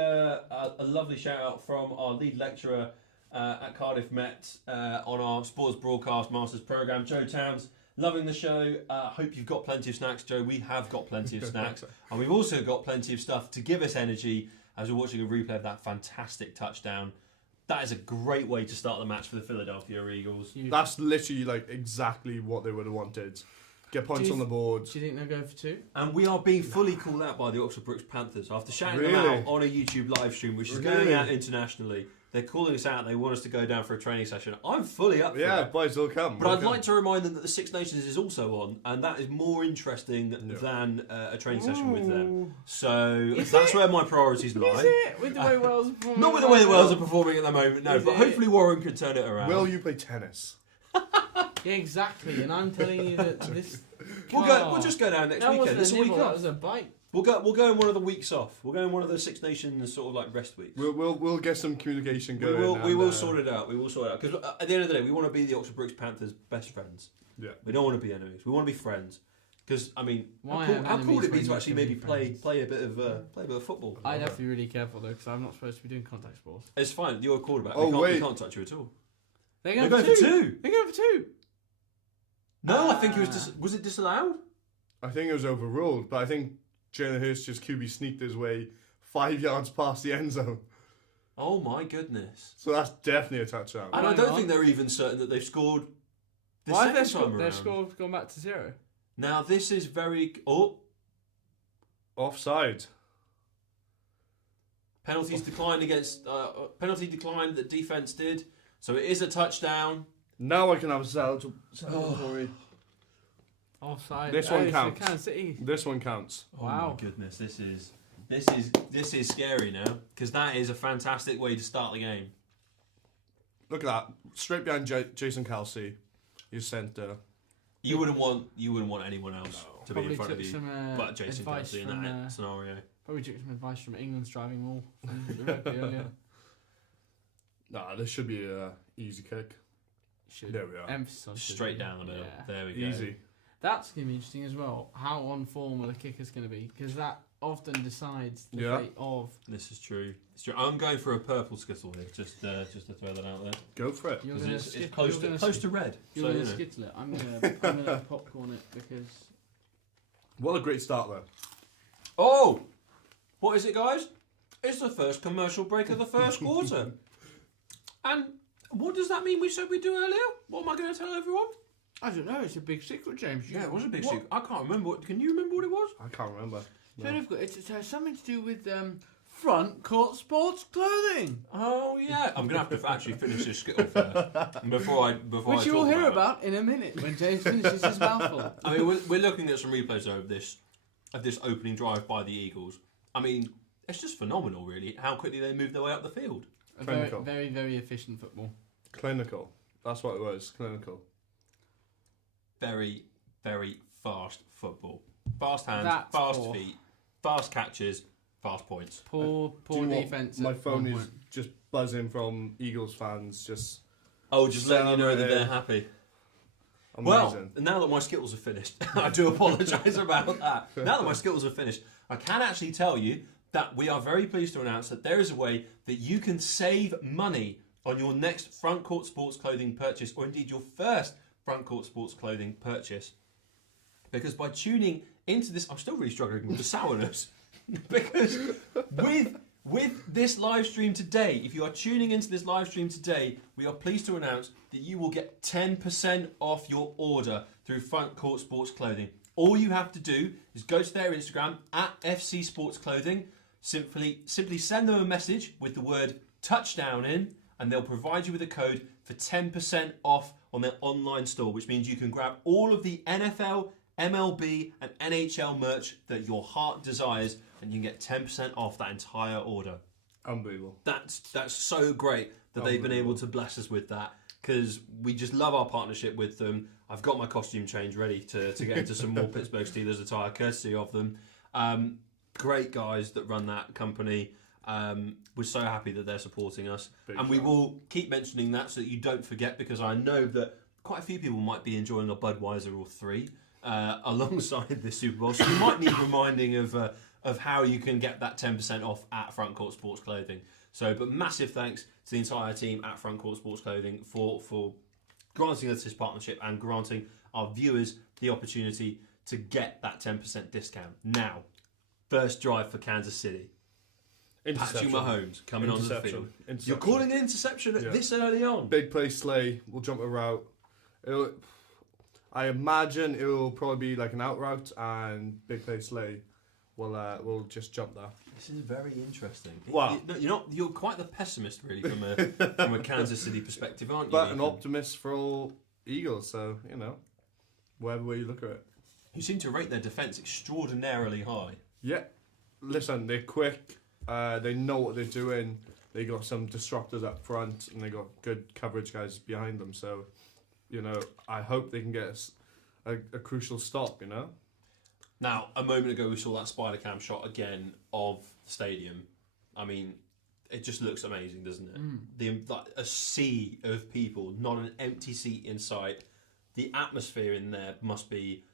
shout out from our lead lecturer at Cardiff Met on our Sports Broadcast Masters programme, Joe Towns. Loving the show. Hope you've got plenty of snacks, Joe. We have got plenty of snacks, and we've also got plenty of stuff to give us energy as we're watching a replay of that fantastic touchdown. That is a great way to start the match for the Philadelphia Eagles. That's literally like exactly what they would have wanted. Get points Do on you the board. Do you think they'll go for 2? And we are being fully called out by the Oxford Brooks Panthers after shouting them Really? out on a YouTube live stream, which is Really? going out internationally. They're calling us out. They want us to go down for a training session. I'm fully up for Yeah, it. boys, they'll come. But I'd like to remind them that the Six Nations is also on, and that is more interesting than a training session with them. So that's where my priorities lie. Is it? With the way Wales are performing? Not with the way the Wales are performing at the moment, no. Is But it? hopefully Warren can turn it around. Will you play tennis? Yeah, exactly. And I'm telling you that this... We'll just go down next that weekend. wasn't It's a a week nibble, that off. was a bite. We'll go in one of the weeks off. We'll go in one of the Six Nations sort of like rest weeks. We'll get some communication We going. will sort it out. We will sort it out. Because at the end of the day, we want to be the Oxford Brooks Panthers' best friends. Yeah. We don't want to be enemies. We want to be friends. Because I mean, Why how have cool would enemies it be when to you actually can be maybe friends? play a bit of football? I'd have to be really careful though, because I'm not supposed to be doing contact sports. It's fine. You're a quarterback. Oh, we wait. can't touch you at all. They're They're going going for for 2. two. They're going for 2. No, I think it was it disallowed? I think it was overruled, but I think Jalen Hurst just QB sneaked his way 5 yards past the end zone. Oh my goodness! So that's definitely a touchdown. And I Hang don't on. think they're even certain that they've scored the Why have second their time their around. score gone back to 0? Now this is very Offside. penalties declined against penalty declined that defense did. So it is a touchdown. Now I can have a celebratory. Offside. This one it's counts. Kansas City. This one counts. Oh Wow. my goodness, this is scary now because that is a fantastic way to start the game. Look at that. Straight behind Jason Kelsey. Your centre. You wouldn't want anyone else to be in Probably front of took you, some but Jason advice Kelsey in from, that scenario. Probably took some advice from England's driving wall from the rugby earlier. Nah, this should be a easy kick. Should There we are. emphasis on should Straight be. down the middle. Yeah. There we go. Easy. That's going to be interesting as well. How on form are the kickers going to be? Because that often decides the Yeah. fate of. This is true. It's true. I'm going for a purple skittle here, just to throw that out there. Go for it. You're 'Cause going it's close to red. You're So going you to know. skittle it. I'm going to popcorn it because. What a great start there. Oh, what is it, guys? It's the first commercial break of the first quarter. And what does that mean? We said we'd do earlier. What am I going to tell everyone? I don't know. It's a big secret, James. Yeah, it was a big What? secret. I can't remember. Can you remember what it was? I can't remember. So they've got it has something to do with front court sports clothing, Oh yeah, I'm gonna have to actually finish this skittle first before I which you will talk hear it. about in a minute when James finishes his mouthful. I mean, we're looking at some replays of this opening drive by the Eagles. I mean, it's just phenomenal, really, how quickly they moved their way up the field. Very, Clinical. very, very efficient football. Clinical. That's what it was. Clinical. Very, very fast football. Fast hands, That's fast poor. feet, fast catches, fast points. Poor Do you know what? defense. My at phone one is point. just buzzing from Eagles fans. Just Oh, just letting you know that they're Celebrating. happy. amazing. Well, now that my Skittles are finished, I do apologise about that. Now that my Skittles are finished, I can actually tell you that we are very pleased to announce that there is a way that you can save money on your next Front Court Sports Clothing purchase, or indeed your first Front Court Sports Clothing purchase. Because by tuning into this, I'm still really struggling with the sourness. Because with this live stream today, if you are tuning into this live stream today, we are pleased to announce that you will get 10% off your order through Front Court Sports Clothing. All you have to do is go to their Instagram at FC Sports Clothing, simply send them a message with the word touchdown in, and they'll provide you with a code for 10% off on their online store, which means you can grab all of the NFL, MLB and NHL merch that your heart desires, and you can get 10% off that entire order. Unbelievable. That's so great that they've been able to bless us with that, because we just love our partnership with them. I've got my costume change ready to get into some more Pittsburgh Steelers attire, courtesy of them. Great guys that run that company. We're so happy that they're supporting us. And we will keep mentioning that so that you don't forget, because I know that quite a few people might be enjoying a Budweiser or three alongside this Super Bowl. So you might need reminding of how you can get that 10% off at Front Court Sports Clothing. So, but massive thanks to the entire team at Front Court Sports Clothing for granting us this partnership and granting our viewers the opportunity to get that 10% discount. Now, first drive for Kansas City. Patrick Mahomes coming onto the field. You're calling an interception this early on? Big play Slay will jump a route. I imagine it will probably be like an out route, and big play Slay will just jump there. This is very interesting. Wow. You're quite the pessimist, really, from a Kansas City perspective, aren't you? But an optimist for all Eagles, so, wherever way you look at it. Who seem to rate their defence extraordinarily high. Yeah. Listen, they're quick. They know what they're doing. They got some disruptors up front, and they got good coverage guys behind them. So, I hope they can get us a crucial stop, Now, a moment ago we saw that spider cam shot again of the stadium. I mean, it just looks amazing, doesn't it? A sea of people, not an empty seat in sight. The atmosphere in there must be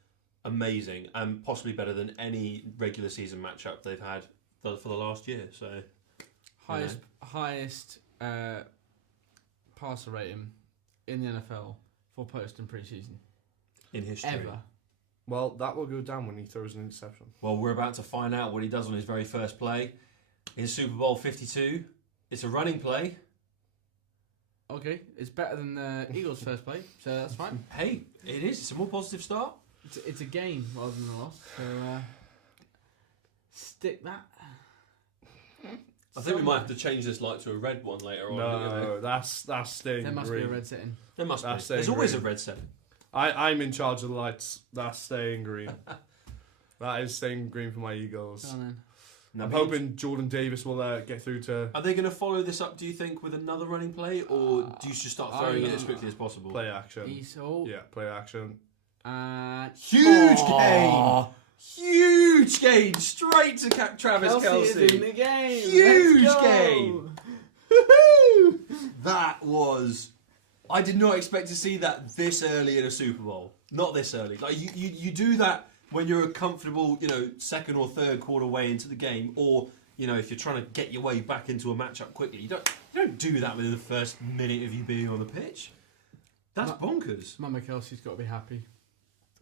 amazing, and possibly better than any regular season matchup they've had for the last year. So highest passer rating in the NFL for post and pre-season in history. ever. Well, that will go down when he throws an interception. Well, we're about to find out what he does on his very first play in Super Bowl 52. It's a running play. Okay, it's better than the Eagles' first play, so that's fine. Hey, it is. It's a more positive start. It's a gain rather than a loss, so stick that. I think we might have to change this light to a red one later on. No, that's staying There must green. be a red setting. There must be. That's staying There's always green. a red setting. I'm in charge of the lights. That's staying green. That is staying green for my Eagles. Go on then. Now, I'm hoping Jordan Davis will get through to Are they going to follow this up, do you think, with another running play, or do you just start throwing it as quickly as possible? play action. Esau. Yeah, play action. Huge gain! Huge gain! Straight to Travis Kelce is in Kelce. the game. Huge Let's go. game. Woohoo! That was... I did not expect to see that this early in a Super Bowl. Not this early. Like you do that when you're a comfortable, second or third quarter way into the game, or if you're trying to get your way back into a matchup quickly. You don't do that within the first minute of you being on the pitch. That's bonkers. Mama Kelsey's got to be happy.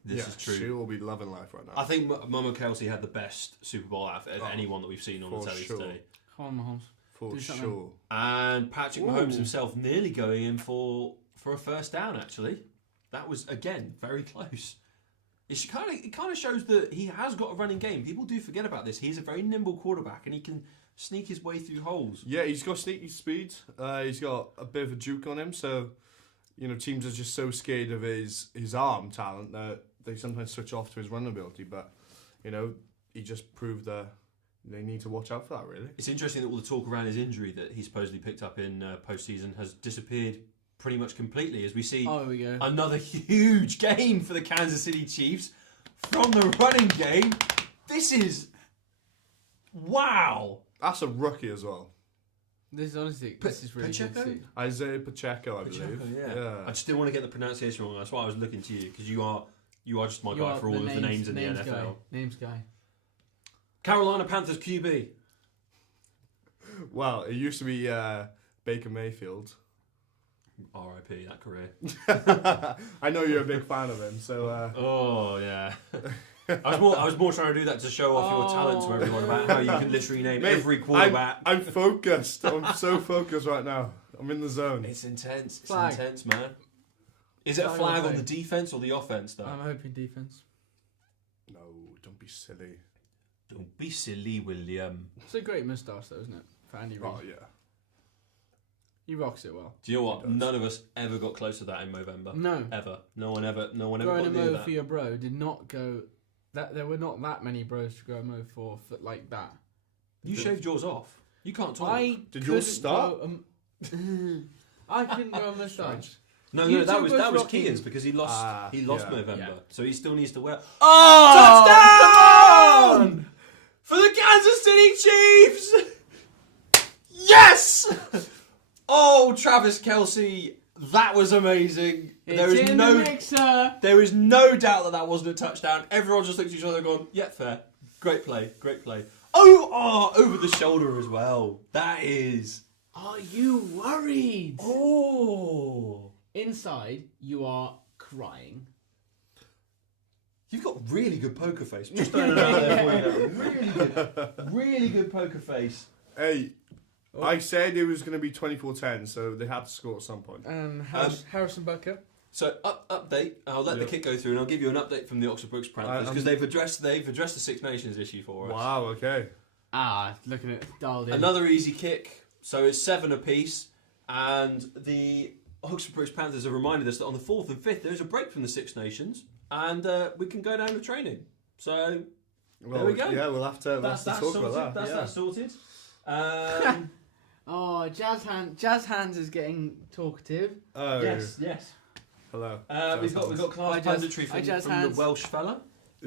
This is true. She will be loving life right now. I think Momo Kelsey had the best Super Bowl outfit of anyone that we've seen on the telly today. Come on, Mahomes. For do something. sure. And Patrick Mahomes himself nearly going in for a first down, actually. That was, again, very close. It kind of shows that he has got a running game. People do forget about this. He's a very nimble quarterback, and he can sneak his way through holes. Yeah, he's got sneaky speed. He's got a bit of a juke on him, so teams are just so scared of his arm talent that they sometimes switch off to his run ability. But he just proved they need to watch out for that, really. It's interesting that all the talk around his injury that he supposedly picked up in postseason has disappeared pretty much completely as we see Oh, there we go. another huge game for the Kansas City Chiefs from the running game. This is... Wow! That's a rookie as well. This is honestly, this is really good to see. Isaiah Pacheco, I believe. Yeah. I just didn't want to get the pronunciation wrong. That's why I was looking to you, because you are just my You guy are for all of the names in the NFL. Guy. Names guy. Carolina Panthers QB. Well, it used to be Baker Mayfield. R.I.P. that career. I know you're a big fan of him, so... Oh, yeah. I was more trying to do that to show off your talent to everyone about how you can literally name every quarterback. I'm focused. I'm so focused right now. I'm in the zone. It's intense. It's Flag. intense, man. Is it a flag on the defense or the offense, though? I'm hoping defense. No, don't be silly. Don't be silly, William. It's a great moustache, though, isn't it? For Andy Reid. Oh, yeah. He rocks it well. Do you know what? He does. None of us ever got close to that in Movember. No. Ever. No one ever Growing got a near move that. for your bro did not go... There were not that many bros to grow a move for like that. You shaved yours off. You can't talk. Did yours start? I couldn't grow a moustache. No, You that two was both Kean's rocking. because he lost yeah. Movember, Yeah. so he still needs to wear. Oh! Touchdown for the Kansas City Chiefs! Yes! Oh, Travis Kelce, that was amazing. There is no doubt that wasn't a touchdown. Everyone just looked at each other and gone, "Yeah, fair, great play, great play." Oh, over the shoulder as well. That is. Are you worried? Oh. Inside, you are crying. You've got really good poker face. I'm just throwing it out there for you. Really good poker face. Hey, I said it was going to be 24-10, so they had to score at some point. Harrison Butker. So update. I'll let the kick go through, and I'll give you an update from the Oxford Brooks Panthers because they've addressed the Six Nations issue for us. Wow. Okay. Looking at it dialed in. Another easy kick. So it's 7 apiece, and the Oxford Brooks Panthers have reminded us that on the 4th and 5th there is a break from the Six Nations, and we can go down to training. So there we go. Yeah, we'll have to talk sorted. about that. That's sorted. Jazz Hands is getting talkative. Oh, Yes. Hello. We've got class punditry from the Welsh fella.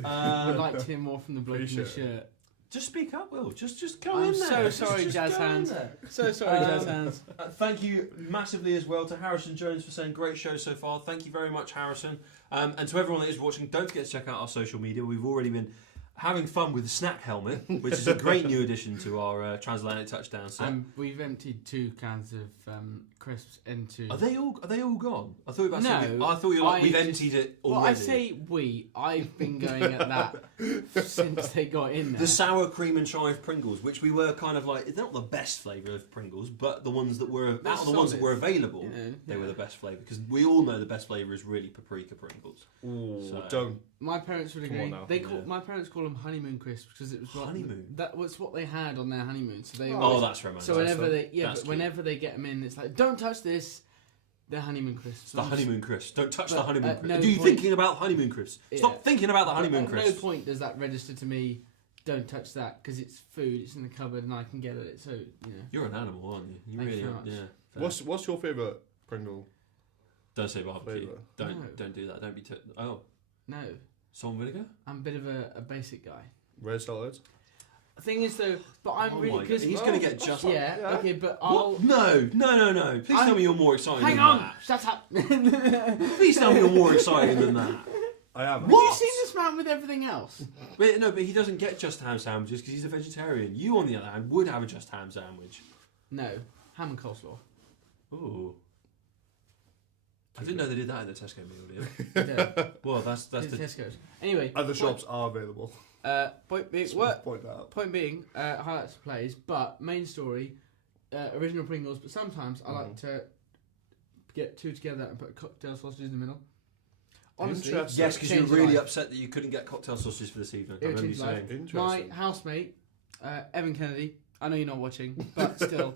I liked him more from the bloke in the shirt. Just speak up, Will. Just go I'm in there. so sorry, Just Jazz go in Hands. there. So sorry, Jazz Hands. Thank you massively as well to Harrison Jones for saying great show so far. Thank you very much, Harrison. And to everyone that is watching, don't forget to check out our social media. We've already been having fun with the snack helmet, which is a great new addition to our Transatlantic touchdown set. We've emptied 2 cans of crisps into... Are they all gone? I thought you were No, we've emptied it already. Well, I say we. I've been going at that since they got in there. The sour cream and chive Pringles, which we were kind of like, they're not the best flavour of Pringles, but the ones that were They're out of the ones that solid. were available, Yeah, they yeah. were the best flavour because we all know the best flavour is really paprika Pringles. Ooh, So- don't. My parents would Come agree. on now. My parents call them honeymoon crisps because it was what Honeymoon? That was what they had on their honeymoon. So they Oh, always, that's romantic. so whenever they That's cute. whenever they get them in, it's like don't touch this. They're honeymoon crisps. It's the honeymoon crisps. Don't touch the But honeymoon at crisps. no Are you point- thinking about honeymoon crisps? Yeah. Stop thinking about the honeymoon At no crisps. point does that register to me. Don't touch that because it's food. It's in the cupboard and I can get at it. So You're an animal, aren't you? You Thank really you are. very much. Yeah. What's your favourite Pringle? Don't say barbecue. Flavour? Don't do that. Don't be. no. Salt and vinegar. I'm a bit of a basic guy. Red salad? The thing is though, but I'm Oh really my God. because He's going to get just. yeah, Yeah. okay, but I'll What? No. Please tell me you're more excited hang than on. that. Shut up. Please tell me you're more excited than that. I am. Have you seen this man with everything else? But he doesn't get just ham sandwiches because he's a vegetarian. You, on the other hand, would have a just ham sandwich. No, ham and coleslaw. Ooh. I didn't know they did that in the Tesco meal deal. Yeah, Well, that's it's the. Tesco's. Anyway, Other shops are available. point being, Just what? point that out. Point being, highlights of plays, but main story, original Pringles. But sometimes I like to get 2 together and put cocktail sausages in the middle. Honestly, Interesting. Yes, because you were Change your really life. upset that you couldn't get cocktail sausages for this evening. I It remember you changed life. saying. Interesting. My housemate, Evan Kennedy. I know you're not watching, but still,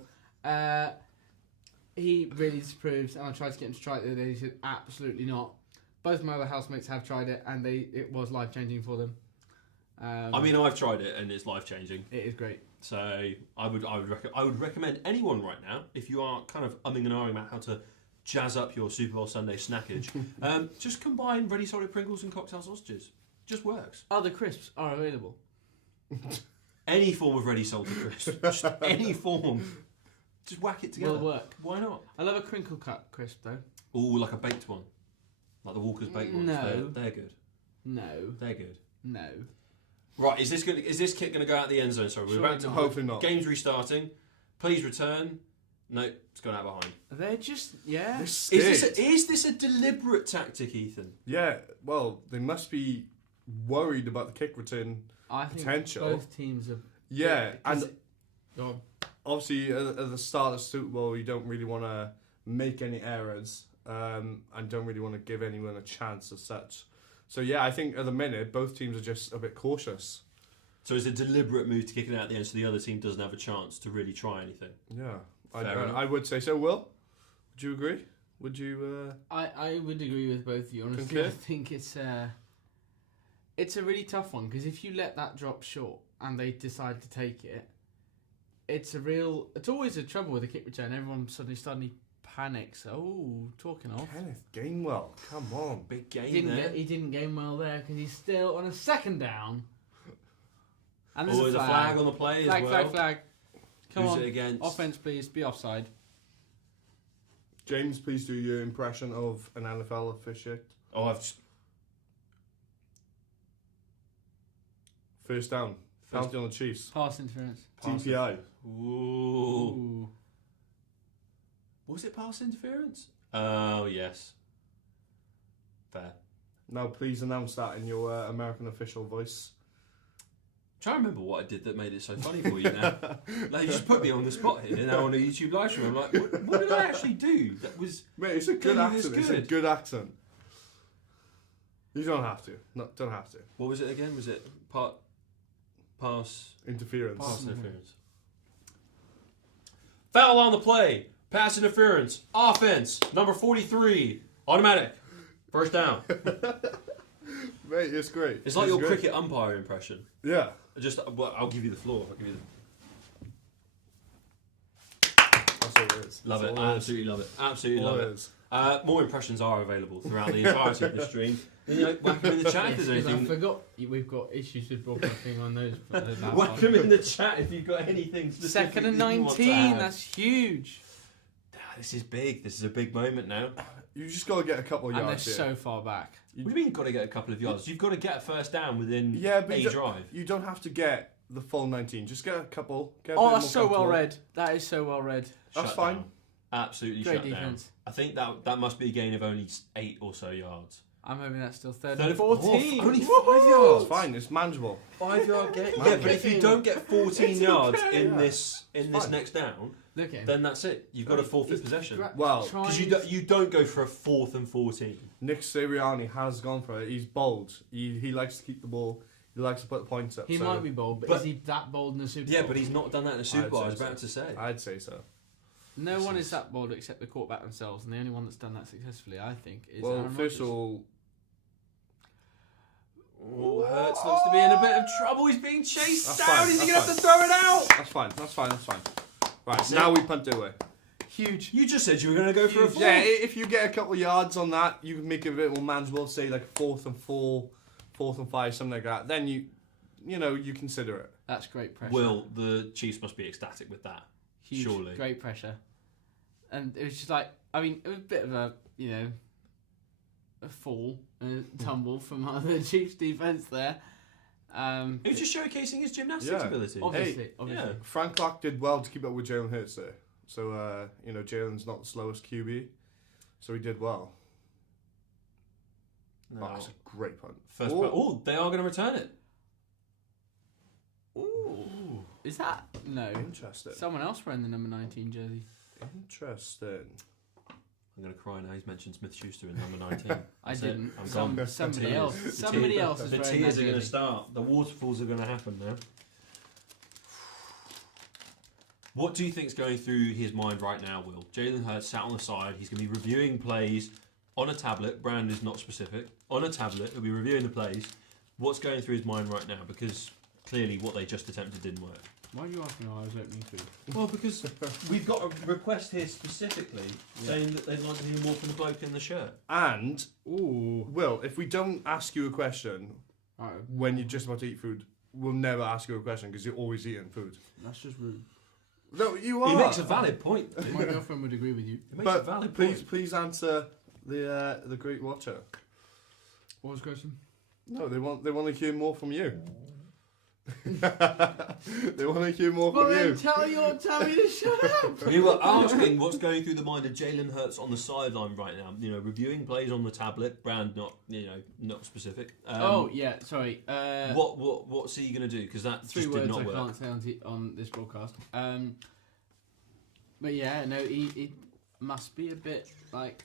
he really disapproves. And I tried to get him to try it the other day. He said, "Absolutely not." Both my other housemates have tried it, and it was life changing for them. I mean, I've tried it and it's life changing. It is great. So I would recommend anyone right now, if you are kind of umming and ahhing about how to jazz up your Super Bowl Sunday snackage, just combine ready salted Pringles and cocktail sausages. Just works. Other crisps are available. Any form of ready salted crisp, just any form. Just whack it together. Will work. Why not? I love a crinkle cut crisp though. Oh, like a baked one, like the Walker's baked ones. No. They're good. No. They're good. No. Right, is this kick going to go out the end zone? Sorry, we're Surely about to. not. Hopefully not. Game's restarting. Please return. No, it's gone out behind. They're just Is this a deliberate tactic, Ethan? Yeah, well, they must be worried about the kick return I think potential. both teams are. Yeah, and Go on. obviously at the start of the Super Bowl, you don't really want to make any errors and don't really want to give anyone a chance as such. So yeah, I think at the minute both teams are just a bit cautious. So it's a deliberate move to kick it out at the end so the other team doesn't have a chance to really try anything. Yeah, Fair enough. I would say so. Will, would you agree? Would you? I would agree with both of you. Honestly, Concur? I think it's a really tough one because if you let that drop short and they decide to take it, it's always a trouble with a kick return. Everyone suddenly panics. Oh, talking of. Kenneth Gainwell, come on. Big game there. He didn't game well there because he's still on a second down. And There's a flag on the play Flag, as well. flag. Come Who's on. it against? Offense, please. Be offside. James, please do your impression of an NFL officiate. Oh, I've just... First down. Penalty on the Chiefs. Pass interference. TPI. Ooh. Was it pass interference? Oh, yes. Fair. Now please announce that in your American official voice. Try to remember what I did that made it so funny for you now. Like, you just put me on the spot here now on a YouTube live stream. I'm like, what did I actually do that was... Mate, it's a good Really, accent. it's It's a good. good accent. You don't have to. No, don't have to. What was it again? Was it pass Interference. Pass interference. Foul on the play. Pass interference. Offense. Number 43. Automatic. First down. Mate, it's great. It's like It's your great. cricket umpire impression. Yeah. Just, well, I'll give you the floor. That's all it is. Love That's it. all Absolutely love it. Absolutely All love it it. is. More impressions are available throughout the entirety of the stream. And, you know, whack them in the chat if there's Yes, 'cause I anything. forgot we've got issues with broadcasting on those. that Whack one. them in the chat if you've got anything specific. Second and that you want to 19. add. That's huge. This is big. This is a big moment now. You just got to get a couple of And they're yards here. so far back. What do you mean got to get a couple of yards? You've got to get a first down within Yeah, but a you drive. don't have to get the full 19. Just get a couple. Get a Oh, bit that's more so well comfortable. read. That is so well read. That's Shut fine. down. Absolutely Great shut defense. down. I think that must be a gain of only 8 or so yards. I'm hoping that's still third Third and and 14. only 5 It's yards. fine. It's manageable. 5 yard gain. Man, Yeah, but if you don't get 14 yards in Yeah. this fine. next down, Look at him. then that's it. You've got a forfeit He's possession. Well, Because you don't go for a 4th and 14. Nick Sirianni has gone for it. He's bold. He likes to keep the ball. He likes to put the points up. He so might be bold, but, But- is he that bold in the Super Bowl? Yeah, but he's not done that in a Super I'd Bowl. I say was about so. to say. I'd say so. No one is that bold except the quarterback themselves, and the only one that's done that successfully, I think, is Well, Aaron first Rodgers. of all, Oh, Hurts looks to be in a bit of trouble. He's being chased That's down. fine, Is he that's going to have to throw it out? that's fine. That's fine. That's fine. Right, That's now it. we punt it away. Huge. You just said you were going to go for a Huge. 4. Yeah, if you get a couple of yards on that, you can make it a bit more manageable. Say like 4th and 4, 4th and 5, something like that. Then you consider it. That's great pressure. Will, the Chiefs must be ecstatic with that. Huge, surely. great pressure. And it was just like, I mean, it was a bit of a, a fall, a tumble from the Chiefs' defense there. He was just showcasing his gymnastics Yeah. ability. Obviously, Hey, obviously. yeah. Frank Clark did well to keep up with Jalen Hurts there. So, Jalen's not the slowest QB. So he did well. No. Oh, that's a great punt. First Ooh. punt. Oh, they are going to return it. Ooh. Is that? No. Interesting. Someone else wearing the number 19 jersey. Interesting. I'm going to cry now. He's mentioned Smith-Schuster in number 19. I That's it. didn't. I'm gone. Somebody Tears. else. The Somebody tears- else is The wearing tears that are going to jersey. start. The waterfalls are going to happen now. What do you think's going through his mind right now, Will? Jalen Hurts sat on the side. He's going to be reviewing plays on a tablet. Brand is not specific. On a tablet, he'll be reviewing the plays. What's going through his mind right now? Because clearly what they just attempted didn't work. Why are you asking while I was opening food? Well, because we've got a request here specifically saying that they'd like to hear more from the bloke in the shirt. And, Ooh. Will, if we don't ask you a question Alright, when you're just about to eat food, we'll never ask you a question because you're always eating food. that's just rude. No, you are. He makes a valid point. My girlfriend would agree with you. He makes a valid point. Please answer the great watcher. What was the question? No, they want to hear more from you. They want to hear more Well, from then you. tell me to shut up. We were asking what's going through the mind of Jalen Hurts on the sideline right now. You know, reviewing plays on the tablet, brand not specific. Oh yeah, sorry. What's he going to do? Because that Three just did words not I work. can't say on this broadcast. But yeah, no, he must be a bit like,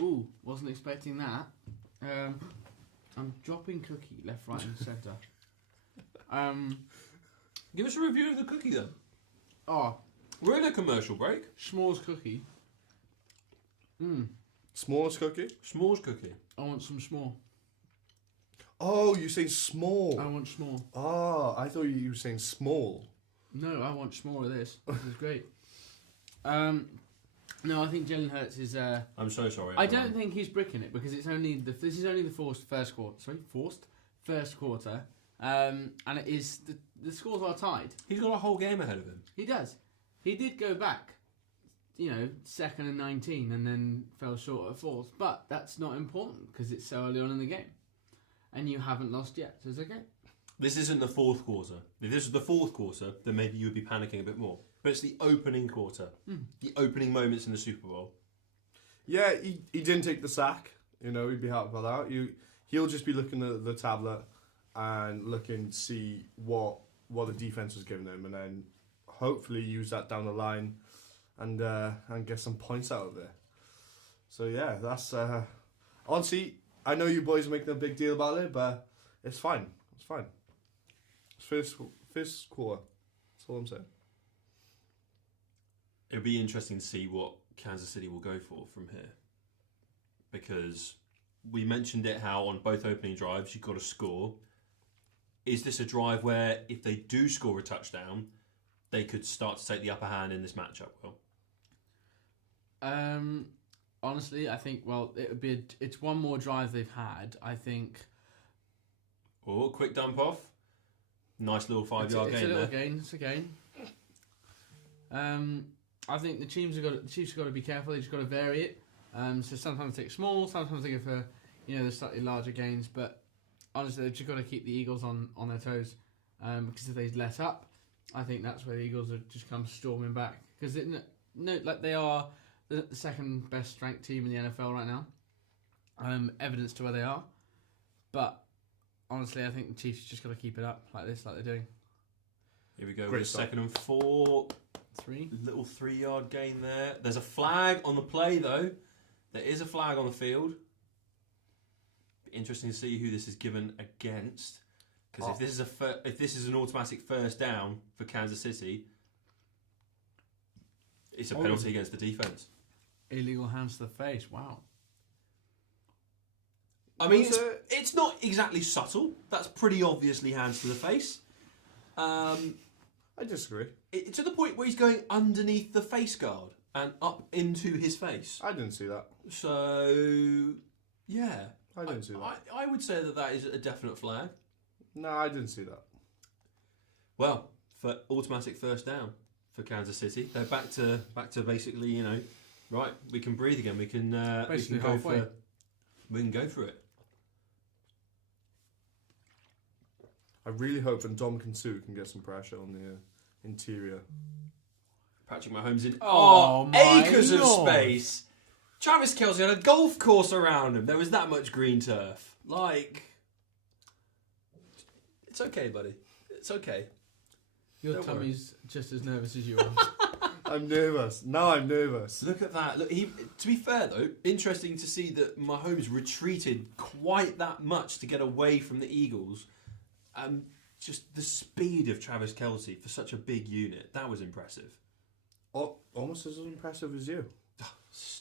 ooh, wasn't expecting that. I'm dropping cookie left, right, and centre. Give us a review of the cookie then. Oh, We're in a commercial break. s'mores cookie. Smallest cookie? S'mores cookie. I want some s'more. Oh, you're saying small. I want s'more. Oh, I thought you were saying small. No, I want s'more of this. This is great. No, I think Jalen Hurts is. I'm so sorry. I don't think he's bricking it because this is only the first quarter. And it is the scores are tied. He's got a whole game ahead of him. He does. He did go back, second and 19, and then fell short at fourth. But that's not important because it's so early on in the game, and you haven't lost yet, so it's okay. This isn't the fourth quarter. If this was the fourth quarter, then maybe you would be panicking a bit more. But it's the opening quarter, the opening moments in the Super Bowl. Yeah, he didn't take the sack. He'd be happy about that. He'll just be looking at the tablet and looking to see what the defense was giving him, and then hopefully use that down the line and get some points out of it. So yeah, that's honestly, I know you boys are making a big deal about it, but it's fine. It's fine. It's first quarter. That's all I'm saying. It'll be interesting to see what Kansas City will go for from here, because we mentioned it how on both opening drives you've got to score. Is this a drive where if they do score a touchdown, they could start to take the upper hand in this matchup? Will? Honestly, I think it's one more drive they've had. I think. Oh, quick dump off. Nice little 5-yard gain there. It's a gain. I think the Chiefs have got to be careful. They've just got to vary it. So sometimes they take small, sometimes they go for the slightly larger gains. But honestly, they've just got to keep the Eagles on their toes. Because if they let up, I think that's where the Eagles will just come storming back. Because they are the second best ranked team in the NFL right now. Evidence to where they are. But honestly, I think the Chiefs just got to keep it up like they're doing. Here we go. Great With start. 2nd and 4. 3. Little 3-yard gain there. There's a flag on the play though. There is a flag on the field. Interesting to see who this is given against. Because if this is an automatic first down for Kansas City, it's a penalty against the defense. Illegal hands to the face. Wow. I mean, it's not exactly subtle. That's pretty obviously hands to the face. I disagree. To the point where he's going underneath the face guard and up into his face. I didn't see that. So, yeah. I didn't see that. I would say that is a definite flag. No, I didn't see that. Well, for automatic first down for Kansas City, they're back to basically, right, we can breathe again. We can Basically go halfway. we can go for it. I really hope Ndamukong Suh can get some pressure on the interior. Patrick Mahomes in Oh, my acres of Lord. space. Travis Kelce had a golf course around him. There was that much green turf. It's okay, buddy. It's okay. Your Don't tummy's just as nervous as you are. I'm nervous. Now I'm nervous. Look at that. Look, to be fair though, interesting to see that Mahomes retreated quite that much to get away from the Eagles. Just the speed of Travis Kelce for such a big unit, that was impressive. Almost as impressive as you.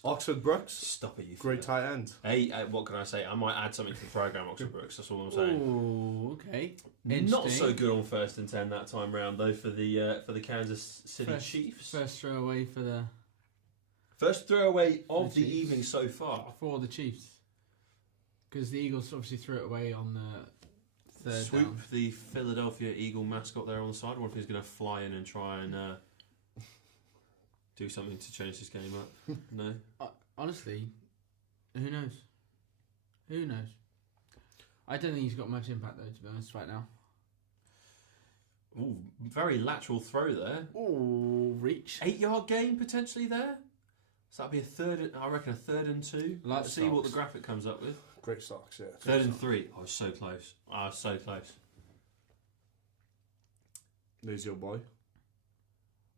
Oxford Brooks, Stop it, you. great tight end. Hey, what can I say? I might add something to the programme, Oxford Brooks. That's all I'm saying. Ooh, okay. Not so good on 1st and 10 that time round though for the Kansas City Chiefs. First throw away for the First throwaway of the Chiefs. evening so far. for the Chiefs, because the Eagles obviously threw it away on the third Swoop down. the Philadelphia Eagle mascot there on the side. I wonder if he's going to fly in and try and do something to change this game up. No. Honestly, who knows? Who knows? I don't think he's got much impact though, to be honest, right now. Ooh, very lateral throw there. Ooh, reach. 8-yard gain potentially there. So that'd be a third. I reckon a 3rd and 2. Like Let's see what the socks. graphic comes up with. Great socks, yeah. 3rd and 3. I was so close. I was so close. There's your boy.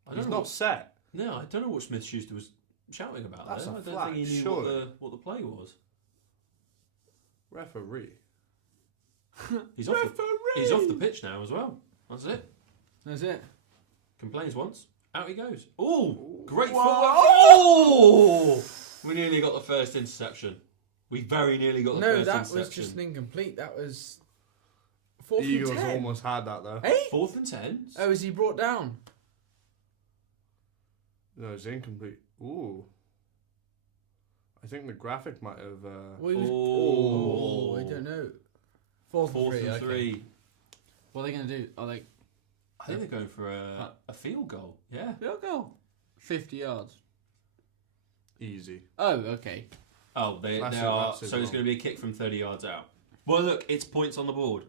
I He's don't know not what, set. no, I don't know what Smith-Schuster was shouting about That's there. a I don't flag, think he knew surely. what the play was. Referee. He's off the pitch now as well. That's it. That's it. Complains once. Out he goes. Oh, great Whoa. footwork. Oh! We nearly got the first interception. We very nearly got the No, first that interception. was just an incomplete. That was The 4th Eagles and 10. almost had that though. Hey? 4th and 10. Oh, is he brought down? No, it's incomplete. Ooh. I think the graphic might have. Well, he was, Oh. I don't know. 4th, 4th and 3. and 3. What are they going to do? Are they I think they're going for a field goal. Yeah. field goal? 50 yards. Easy. Oh, okay. Oh, they That's are. it, So that's it's it. going to be a kick from 30 yards out. Well, look, it's points on the board.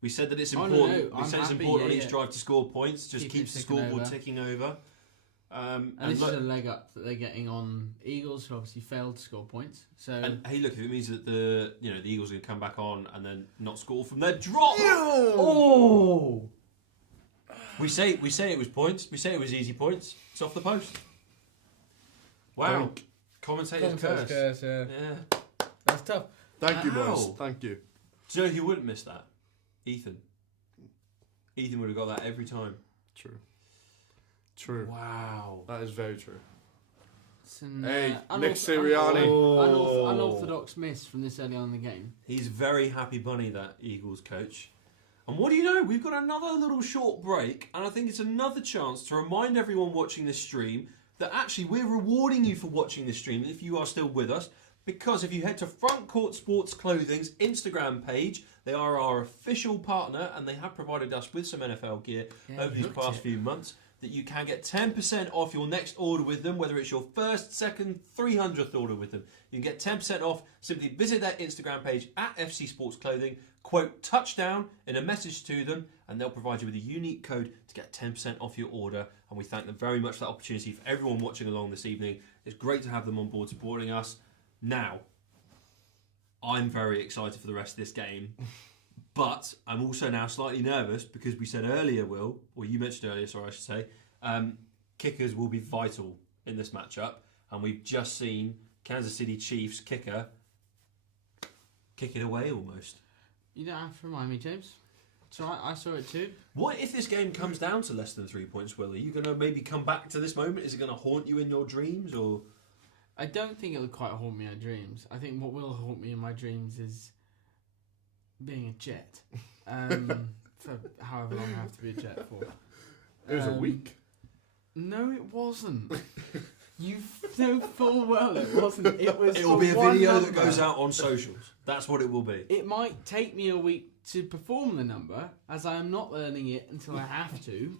We said that it's Oh, important. no, We I'm said it's happy, important on yeah, each yeah. drive to score points. Just Keep keeps it the ticking scoreboard over. ticking over. And And this look, is a leg up that they're getting on Eagles, who obviously failed to score points. So and hey, look, if it means that the Eagles are going to come back on and then not score from their drop. Oh! We say it was points. We say it was easy points. It's off the post. Wow. Thank- Commentator's curse. yeah. Yeah. That's tough. Thank you, boys. Ow. Thank you. Do you know who wouldn't miss that? Ethan. Ethan would have got that every time. True. True. Wow. That is very true. It's an, Hey, Nick Sirianni. unorthodox miss from this early on in the game. He's very happy bunny, that Eagles coach. And what do you know? We've got another little short break, and I think it's another chance to remind everyone watching this stream that actually we're rewarding you for watching this stream if you are still with us. Because if you head to Front Court Sports Clothing's Instagram page, they are our official partner, and they have provided us with some NFL gear over these past few months, that you can get 10% off your next order with them, whether it's your first, second, 300th order with them. You can get 10% off. Simply visit their Instagram page at FC Sports Clothing, quote touchdown in a message to them, and they'll provide you with a unique code to get 10% off your order. And we thank them very much for that opportunity. For everyone watching along this evening, it's great to have them on board supporting us. Now, I'm very excited for the rest of this game, but I'm also now slightly nervous because we said earlier, or you mentioned earlier, sorry, I should say, kickers will be vital in this matchup, and we've just seen Kansas City Chiefs kicker kick it away almost. You don't have to remind me, James. So I saw it too. What if this game comes down to less than 3 points, Will? Are you going to maybe come back to this moment? Is it going to haunt you in your dreams, or...? I don't think it'll quite haunt me in my dreams. I think what will haunt me in my dreams is being a jet. For however long I have to be a jet for. It was a week. No, it wasn't. You know full well it wasn't. It'll It'll be a video that goes out on socials. That's what it will be. It might take me a week to perform the number, as I am not learning it until I have to.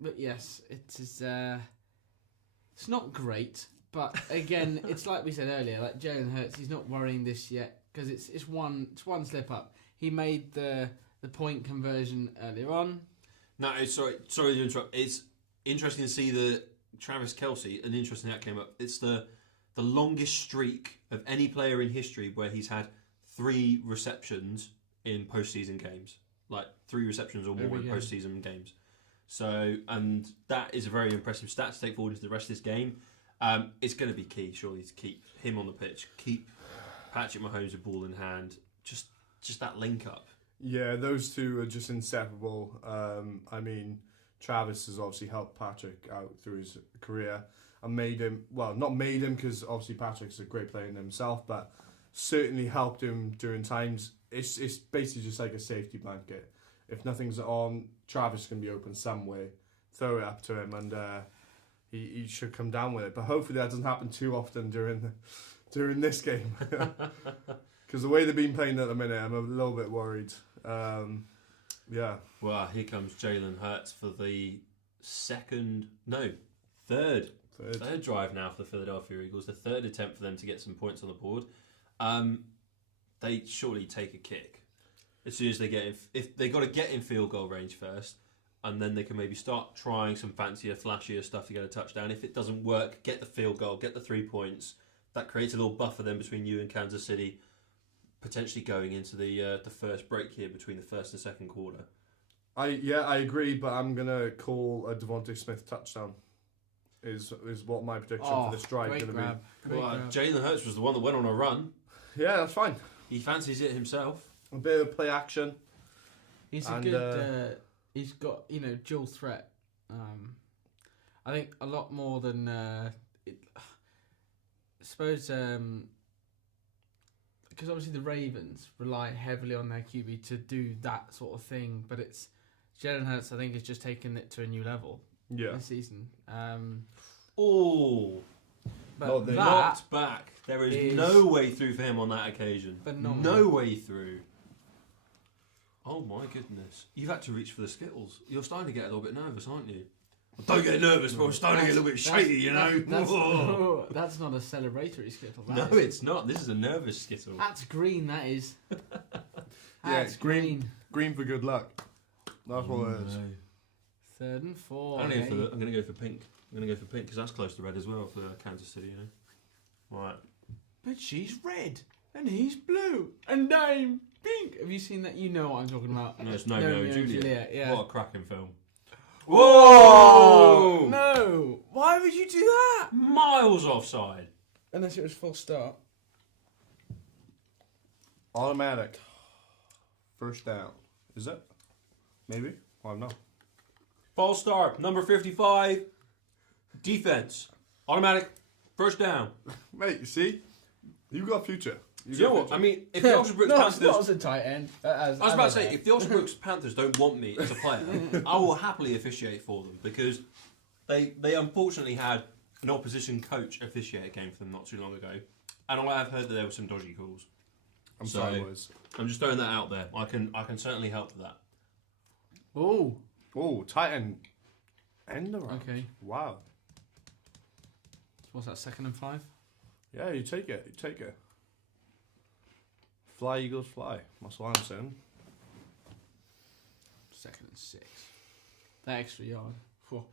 But yes, it is. It's not great, but again, it's like we said earlier. Like Jalen Hurts, he's not worrying this yet because it's one slip up. He made the point conversion earlier on. No, sorry to interrupt. It's interesting to see that Travis Kelce, and interesting that came up. It's the longest streak of any player in history where he's had 3 receptions in postseason games, like 3 receptions or more in postseason games. So, and that is a very impressive stat to take forward into the rest of this game. It's going to be key, surely, to keep him on the pitch, keep Patrick Mahomes with ball in hand, just that link up. Yeah, those two are just inseparable. I mean, Travis has obviously helped Patrick out through his career and made him, well, not made him because obviously Patrick's a great player in himself, but certainly helped him during times. It's basically just like a safety blanket. If nothing's on, Travis can be open some way. Throw it up to him and he should come down with it. But hopefully that doesn't happen too often during this game. Because the way they've been playing at the minute, I'm a little bit worried. Yeah. Well, here comes Jalen Hurts for the third drive now for the Philadelphia Eagles. The third attempt for them to get some points on the board. They surely take a kick as soon as they get in. If they got to get in field goal range first, and then they can maybe start trying some fancier, flashier stuff to get a touchdown. If it doesn't work, get the field goal, get the 3 points. That creates a little buffer then between you and Kansas City, potentially going into the first break here between the first and second quarter. I agree, but I'm gonna call a Devontae Smith touchdown. Is what my prediction for this drive going to be. Well, Jalen Hurts was the one that went on a run. Yeah, that's fine. He fancies it himself. A bit of play action. He's a good. He's got dual threat. I think a lot more than. I suppose because obviously the Ravens rely heavily on their QB to do that sort of thing, but it's Jalen Hurts. I think has just taken it to a new level. Yeah. This season. But knocked back. There is no way through for him on that occasion. No way through. Oh my goodness. You've had to reach for the Skittles. You're starting to get a little bit nervous, aren't you? Well, don't get nervous, but we're starting to get a little bit shaky, That's not a celebratory Skittle. It's not. This is a nervous Skittle. That's green, that is. That's green. Green for good luck. That's what it is. No. 3rd and 4. I'm going to go for pink. I'm going to go for pink because that's close to red as well for Kansas City, Right. But she's red and he's blue and I'm pink. Have you seen that? You know what I'm talking about. No, it's No, Juliet. Yeah. What a cracking film. Whoa! No! Why would you do that? Miles offside. Unless it was full start. Automatic. First down. Is it? Maybe? I don't know. False start. Number 55. Defense. Automatic. First down. Mate, you see? You got future. You know what? I mean, if the Oxford Brooks Panthers... Not as a tight end. I was about to say, if the Oxford Brooks Panthers don't want me as a player, I will happily officiate for them because they unfortunately had an opposition coach officiate a game for them not too long ago. And I have heard that there were some dodgy calls. I'm sorry, boys. I'm just throwing that out there. I can certainly help with that. Oh, tight end around. Okay. Wow. What's that, 2nd and 5? Yeah, you take it. Fly, Eagles, fly. That's what I'm saying. 2nd and 6. That extra yard. Whew.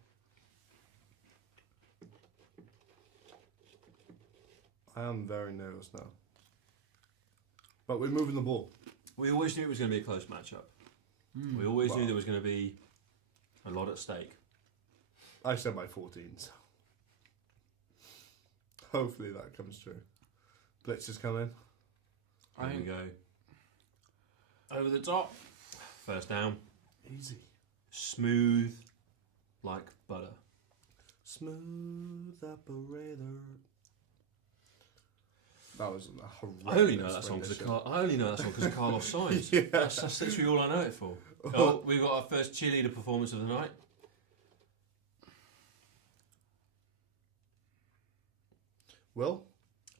I am very nervous now. But we're moving the ball. We always knew it was going to be a close matchup. We always knew there was going to be a lot at stake. I said by 14. So. Hopefully that comes true. Blitz is coming. Here we go. Over the top. First down. Easy. Smooth like butter. Smooth operator. That was a horrendous I only know that song because of Carlos Sainz. Yeah. That's literally all I know it for. Oh, we've got our first cheerleader performance of the night. Will?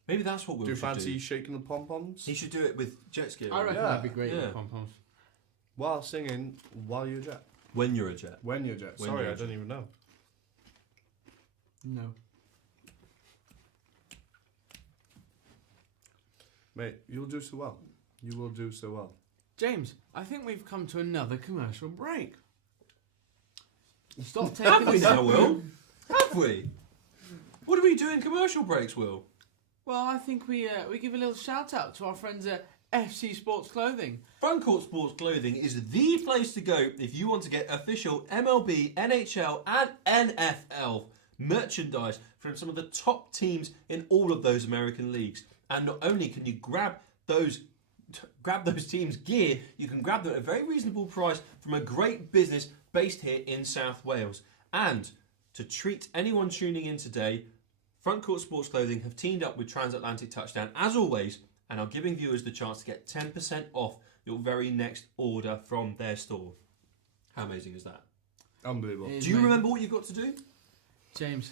Maybe that's what we'll do. Do fancy shaking the pom-poms? He should do it with jet ski. I reckon that'd be great with pom-poms. While singing, while you're a jet. When you're a jet. Sorry, I don't even know. No. Mate, you'll do so well. You will do so well. James, I think we've come to another commercial break. Stop taking Have we now, Will? Have we? What do we do in commercial breaks, Will? Well, I think we give a little shout out to our friends at FC Sports Clothing. Front Court Sports Clothing is the place to go if you want to get official MLB, NHL and NFL merchandise from some of the top teams in all of those American leagues. And not only can you grab those grab those teams' gear, you can grab them at a very reasonable price from a great business based here in South Wales. And to treat anyone tuning in today, Front Court Sports Clothing have teamed up with Transatlantic Touchdown, as always, and are giving viewers the chance to get 10% off your very next order from their store. How amazing is that? Unbelievable. Do you remember what you've got to do? James,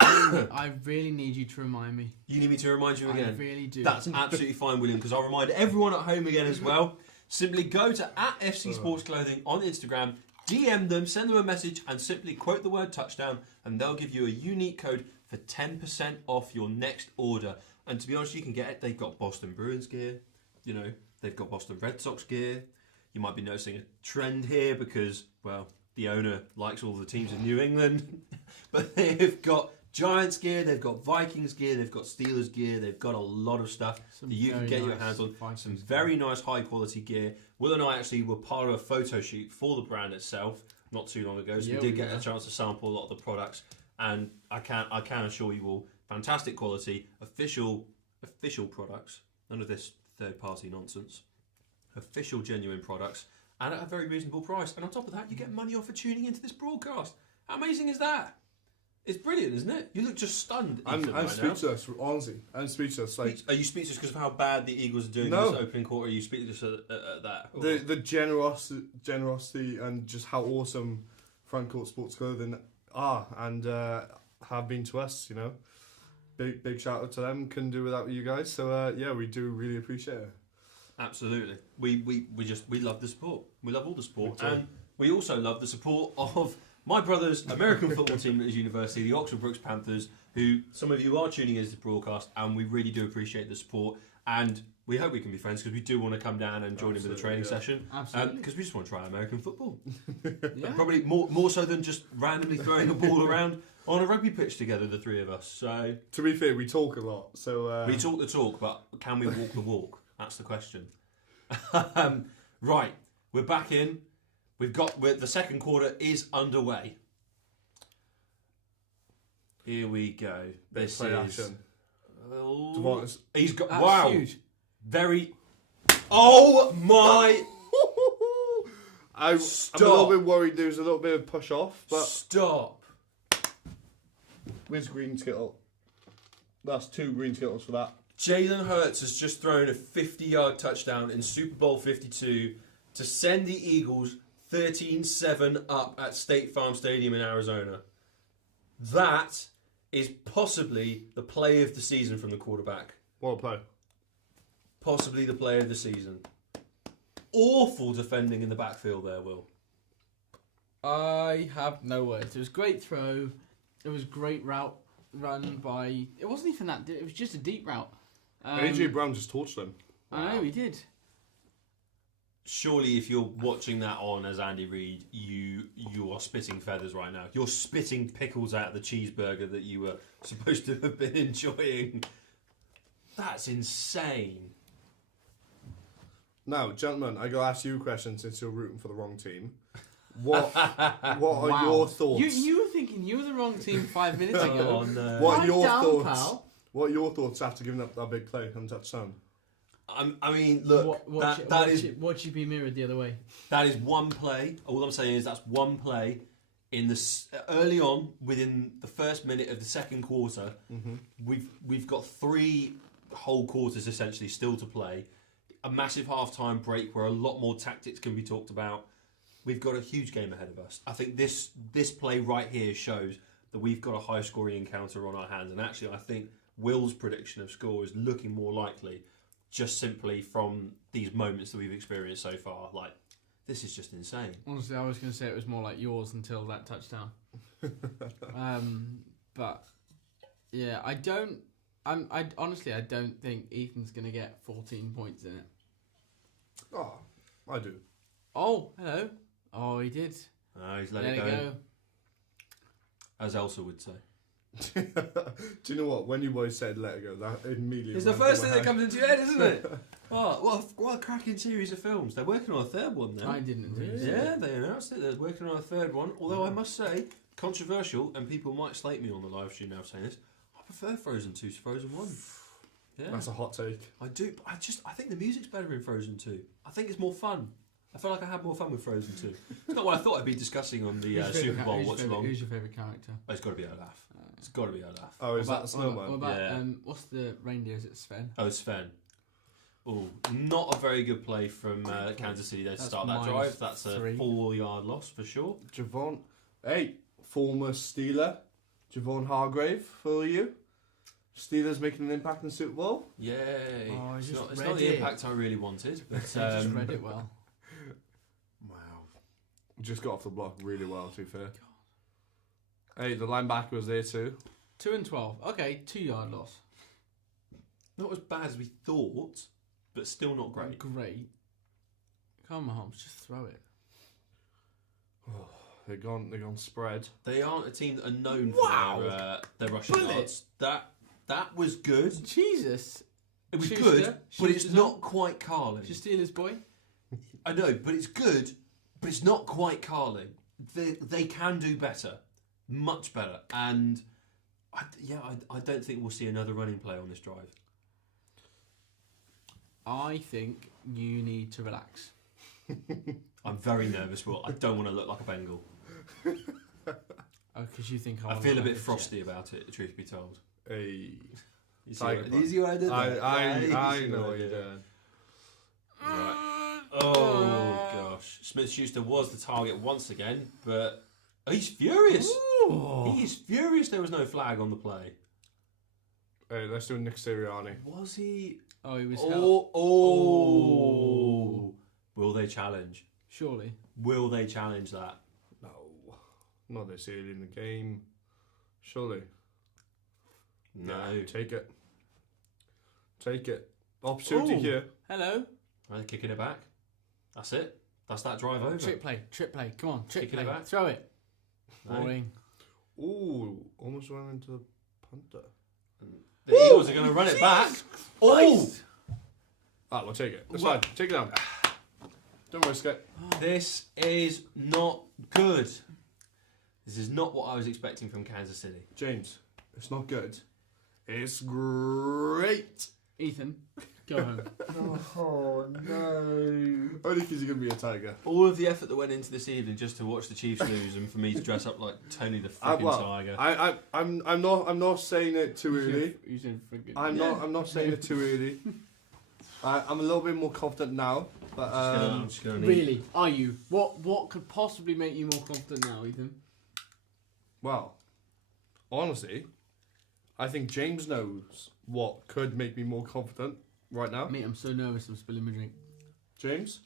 I really need you to remind me. You need me to remind you again? I really do. That's absolutely fine, William, because I'll remind everyone at home again as well. Simply go to @FC Sports Clothing on Instagram, DM them, send them a message, and simply quote the word touchdown, and they'll give you a unique code for 10% off your next order. And to be honest, you can get it. They've got Boston Bruins gear, you know, they've got Boston Red Sox gear. You might be noticing a trend here because, well, the owner likes all the teams in New England. But they've got Giants gear, they've got Vikings gear, they've got Steelers gear, they've got a lot of stuff that you can get your hands on. Some very nice high quality gear. Will and I actually were part of a photo shoot for the brand itself not too long ago, so we did get a chance to sample a lot of the products, and I can assure you all, fantastic quality, official products, none of this third party nonsense, official genuine products, and at a very reasonable price. And on top of that, you get money off for tuning into this broadcast. How amazing is that? It's brilliant, isn't it? You look just stunned. I'm right speechless, honestly. I'm speechless. Like, are you speechless because of how bad the Eagles are doing in this opening quarter? Are you speechless at that? Or? The generosity and just how awesome Front Court Sports Clothing are and have been to us, you know. Big shout out to them. Couldn't do without you guys. So yeah, we do really appreciate it. Absolutely. We love the support. We love all the support, and we also love the support of my brother's American football team at his university, the Oxford Brooks Panthers, who some of you are tuning in to the broadcast, and we really do appreciate the support. And we hope we can be friends because we do want to come down and join him in the training session. Absolutely. Because we just want to try American football. Probably more so than just randomly throwing a ball around on a rugby pitch together, the three of us. So to be fair, we talk a lot. So we talk the talk, but can we walk the walk? That's the question. Right, we're back in. The second quarter is underway. Here we go. This is action. He's got That's huge. Very. Oh my! I'm a little bit worried. There's a little bit of push off, but stop. Where's green skittle? That's 2 green skittles for that. Jalen Hurts has just thrown a 50-yard touchdown in Super Bowl 52 to send the Eagles 13-7 up at State Farm Stadium in Arizona. That is possibly the play of the season from the quarterback. What a play. Possibly the play of the season. Awful defending in the backfield there, Will. I have no words. It was a great throw. It was a great route run by... It wasn't even that... It was just a deep route. AJ Brown just torched them. I know, he did. Surely if you're watching that on as Andy Reid, you are spitting feathers right now. You're spitting pickles out of the cheeseburger that you were supposed to have been enjoying. That's insane. Now, gentlemen, I got to ask you a question since you're rooting for the wrong team. What are your thoughts? You were thinking you were the wrong team 5 minutes ago. Oh, no. What are your down, thoughts? pal. What are your thoughts after giving up that big play and touchdown? I mean, look, what should be mirrored the other way? That is one play. All I'm saying is that's one play in the early on within the first minute of the second quarter. Mm-hmm. We've got 3 whole quarters essentially still to play. A massive half-time break where a lot more tactics can be talked about. We've got a huge game ahead of us. I think this play right here shows that we've got a high-scoring encounter on our hands. And actually, I think Will's prediction of score is looking more likely just simply from these moments that we've experienced so far. Like, this is just insane. Honestly, I was going to say it was more like yours until that touchdown. But, yeah, I honestly don't think Ethan's going to get 14 points in it. Oh, I do. Oh, hello. Oh, he did. He's let it go. As Elsa would say. Do you know what? When you boys said let it go, that immediately... It's the first thing that comes into your head, isn't it? What a cracking series of films. They're working on a third one now. I didn't do it. Yeah, they announced it. They're working on a third one. Although I must say, controversial, and people might slate me on the live stream now saying this, I prefer Frozen 2 to Frozen 1. Yeah. That's a hot take. I do. I think the music's better in Frozen 2. I think it's more fun. I feel like I had more fun with Frozen 2. It's not what I thought I'd be discussing on the Super Bowl watch along. Who's your favourite character? Oh, it's got to be Olaf. It's got to be Olaf. Oh, is that the snowman? What about Yeah. what's the reindeer? Is it Sven? Oh, Sven. Oh, not a very good play from Kansas City there to start that drive. That's a 4-yard loss for sure. Javon, hey, former Steeler, Javon Hargrave for you. Steelers making an impact in the Super Bowl. Yay! Oh, it's not the impact I really wanted. But, just read it well. Wow. Just got off the block really well, to be fair. Hey, the linebacker was there too. 2 and 12. Okay, 2-yard loss. Not as bad as we thought, but still not great. Great. Come on, Mahomes, just throw it. Oh, they're gone spread. They aren't a team that are known for their rushing yards. That was good. Jesus. It was Schuster, good, but it's Schuster's not quite Carling. Just Steelers boy. I know, but it's good, but it's not quite Carling. They can do better, much better, and I don't think we'll see another running play on this drive. I think you need to relax. I'm very nervous, Will. I don't want to look like a Bengal. Oh, because you think I feel a bit frosty about it, the truth be told. Hey. You see what I did there? I know what you're doing. Right. Oh, gosh. Smith-Schuster was the target once again, but he's furious. Ooh. He is furious there was no flag on the play. Hey, let's do Nick Sirianni. Was he? Oh, he was Oh. Will they challenge? Surely. Will they challenge that? No. Not this early in the game. Surely. No. Yeah, take it. Take it. Opportunity here. Hello. Right, kicking it back. That's it. That's that drive over. Trick play. Come on, trick Kicking play. it back. Throw it. No. Boring. Ooh, almost ran into the punter. The Eagles are going to run it back. Oh! Ah, we'll take it. It's fine. Take it down. Don't risk it. This is not good. This is not what I was expecting from Kansas City. James, it's not good. It's great. Ethan, go home. Oh, no. Only because you're going to be a tiger. All of the effort that went into this evening just to watch the Chiefs lose and for me to dress up like Tony the freaking Tiger. I'm not saying it too early. You said friggin'. I'm not saying it too early. I'm a little bit more confident now, but I'm just gonna need... Really? Are you? What could possibly make you more confident now, Ethan? well, honestly, I think James knows what could make me more confident right now. Mate, I'm so nervous I'm spilling my drink. James,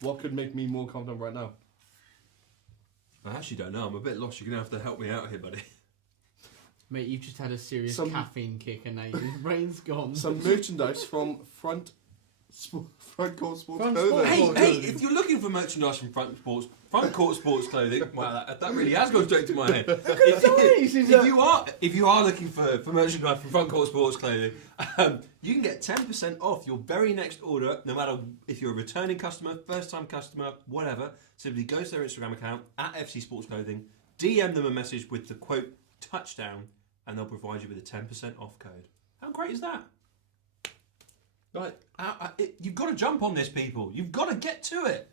what could make me more confident right now? I actually don't know. I'm a bit lost. You're going to have to help me out here, buddy. Mate, you've just had a serious Some- caffeine kick and now your brain's gone. Some merchandise from Front Court Sports Front Clothing. Sports. Hey, if you're looking for merchandise from Front Court Sports Clothing, wow, that really has gone straight to my head. If you are looking for merchandise from Front Court Sports Clothing, you can get 10% off your very next order, no matter if you're a returning customer, first-time customer, whatever. Simply go to their Instagram account @FC Sports Clothing, DM them a message with the quote touchdown, and they'll provide you with a 10% off code. How great is that? Like, you've got to jump on this, people. You've got to get to it.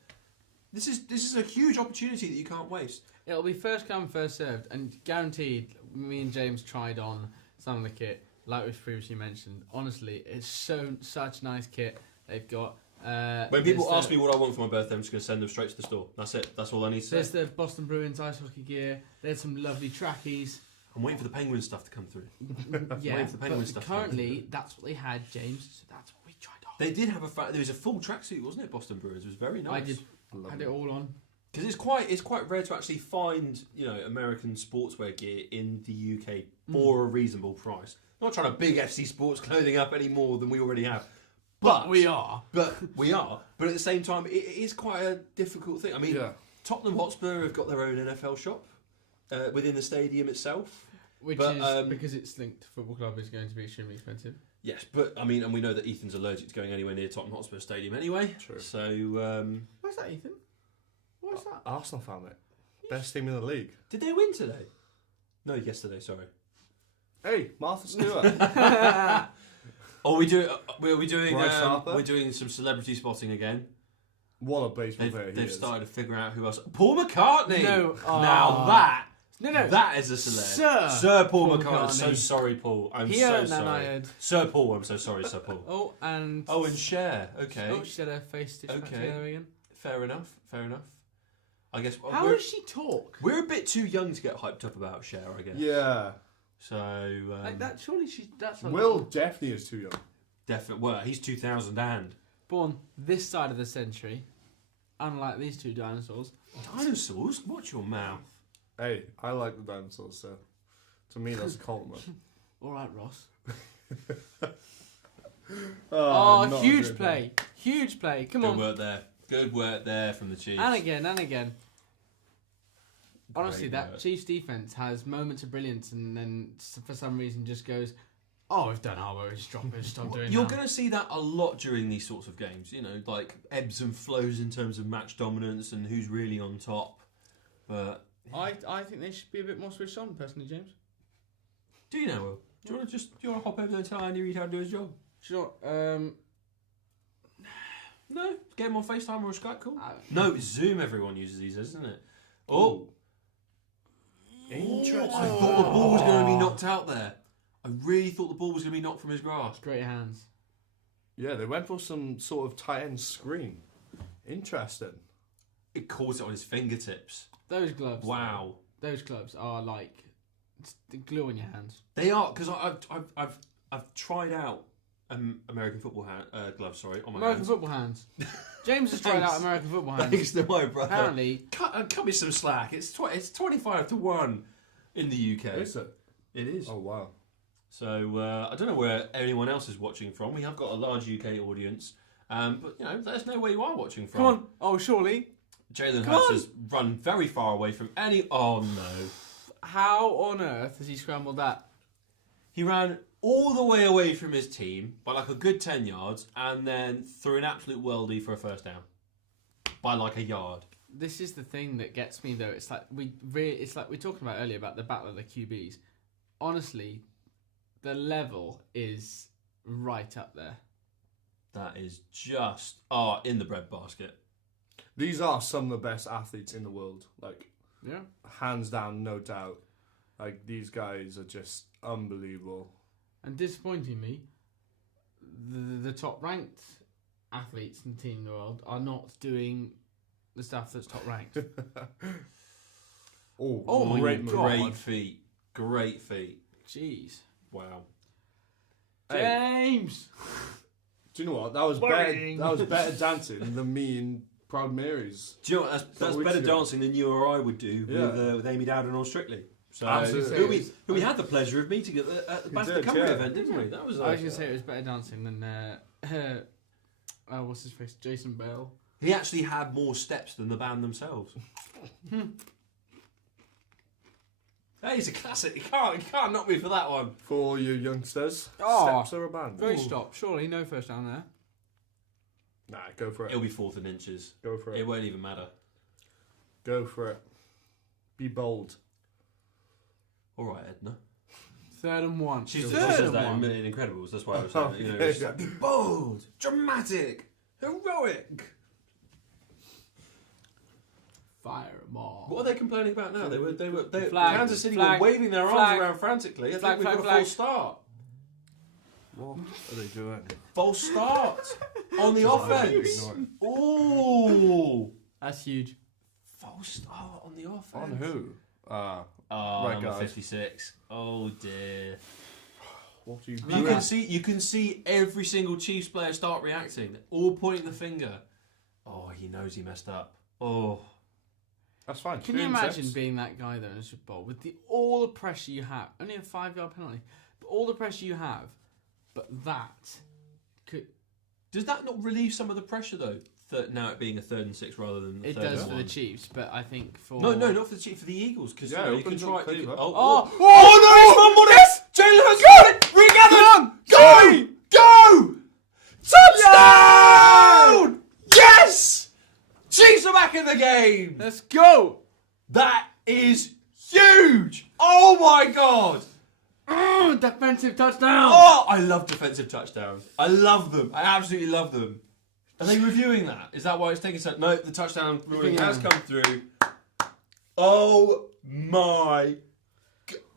This is a huge opportunity that you can't waste. It'll be first come, first served, and guaranteed. Me and James tried on some of the kit, like we've previously mentioned. Honestly, it's such nice kit they've got. When people ask me what I want for my birthday, I'm just going to send them straight to the store. That's it. That's all I need to say. There's the Boston Bruins ice hockey gear. There's some lovely trackies. I'm waiting for the Penguins stuff to come through. Yeah, waiting for the Penguins but stuff to come currently that's what they had, James. So that's what we tried on. They did have there was a full tracksuit, wasn't it? Boston Bruins. It was very nice. I did. Had it all on. Because it's quite rare to actually find American sportswear gear in the UK for a reasonable price. Not trying to big FC Sports Clothing up any more than we already have. But we are. But at the same time, it is quite a difficult thing. I mean, Tottenham Hotspur have got their own NFL shop within the stadium itself. Which is, because it's linked to football club, is going to be extremely expensive. Yes, but I mean, and we know that Ethan's allergic to going anywhere near Tottenham Hotspur Stadium anyway. True. So, Where's that, Ethan? What's that? Arsenal fan, mate. Best team in the league. did they win today? No, yesterday. Sorry. Hey, Martha Stewart. Oh, we're doing Bryce Harper? we're doing some celebrity spotting again. What a baseball player They've he is. started to figure out who else. Paul McCartney. No, now that No. that is a celeb. Sir Paul McCartney. So sorry, Paul. I'm so sorry. Sir Paul. I'm so sorry, Sir Paul. Oh, and Cher. Okay. oh, she had her face stitched back together again. Fair enough. I guess. How does she talk? We're a bit too young to get hyped up about Cher, I guess. Yeah. So Like that. Surely that's. Will definitely is too young. definitely. Well, he's 2000 and Born this side of the century, unlike these two dinosaurs. dinosaurs. Watch your mouth. Hey, I like the dinosaurs, so to me that's a compliment. All right, Ross. Not a huge good play. Huge play. Come Good on. work there. Good work there from the Chiefs. And again. Honestly, Great that work. Chiefs defense has moments of brilliance, and then for some reason just goes, "Oh, we've done our work. Just drop it. Stop doing You're that." going to see that a lot during these sorts of games. You know, like ebbs and flows in terms of match dominance and who's really on top. But I think they should be a bit more switched on, personally, James. do you know, Will? Do you want to hop over there and tell Andy Reid how to do his job? Sure. No, get him on FaceTime or a Skype call. Uh, No, Zoom. Everyone uses these, isn't it? Oh, Interesting. I thought the ball was going to be knocked out there. I really thought the ball was going to be knocked from his grasp. Great hands. Yeah, they went for some sort of tight end screen. Interesting. It caught it on his fingertips. Those gloves. Wow. Those gloves are like it's the glue on your hands. They are, because I've tried out American football gloves. Sorry, on my American hands. football hands. James has tried out American football hands. Thanks to my brother. Apparently, Cut me some slack. It's 25-1 in the UK. Is it? It is. Oh wow. So I don't know where anyone else is watching from. We have got a large UK audience, but you know, let us know where you are watching from. come on. Oh, surely. Jalen Come Hurts on. has run very far away from any. Oh no! How on earth has he scrambled that? He ran all the way away from his team by like a good 10 yards, and then threw an absolute worldie for a first down by like a yard. This is the thing that gets me though. It's like we were talking about earlier about the battle of the QBs. Honestly, the level is right up there. That is just in the breadbasket. These are some of the best athletes in the world. Like, Yeah. hands down, no doubt. Like, these guys are just unbelievable. And disappointingly, the top ranked athletes in the team in the world are not doing the stuff that's top ranked. Oh my great move. God. Great feet. Jeez. Wow. Hey, James! do you know what? That was Boring. better. That was better dancing than me and Proud Mary's. Do you know what? That's weeks better ago. dancing than you or I would do Yeah. with Amy Dowden or Strictly. So Absolutely. who we had the pleasure of meeting at the Bash the did, Country yeah. event, didn't we? That was I was going to say it was better dancing than, what's his face? Jason Bell. He actually had more steps than the band themselves. That is a classic. You can't knock me for that one. For you youngsters, Oh, steps are a band. Very stop. Surely no first down there. Nah, go for it. It'll be 4th and inches. Go for it. It won't even matter. Go for it. Be bold. All right, Edna. 3rd and 1. She Third says and that one. in Incredibles. That's why I was saying that. You know, Okay. it's like, be bold, dramatic, heroic. Fire 'em all. What are they complaining about now? They Flag, Kansas City flag, were waving their arms flag, around frantically. I flag, think we've got flag, a false start. What are they doing? False start on the Just offense. ignore it. Ooh. That's huge. False start on the offense. On who? Oh, Right, number guys. 56. Oh dear. What are you You doing? can see every single Chiefs player start reacting. They're all pointing the finger. Oh, he knows he messed up. Oh. That's fine. Can 2 you and imagine 6. being that guy though in a Super Bowl with all the pressure you have? Only a 5-yard penalty, but all the pressure you have. But that could Does that not relieve some of the pressure though? Now it being a 3rd and 6 rather than the it 3rd does and for the 1? Chiefs, but I think for No, not for the Chiefs, for the Eagles. Because Yeah, you can opens try. up Cleveland. Oh Oh! no! He's fumbled it. Jalen Hurts got it. Regathered. Go! Touchdown! Yes! Chiefs are back in the game. Let's go! That is huge. Oh my god! Oh, defensive touchdown! Oh, I love defensive touchdowns. I love them. I absolutely love them. Are they reviewing that? Is that why it's taking so? No, the touchdown ruling has come through. Oh my!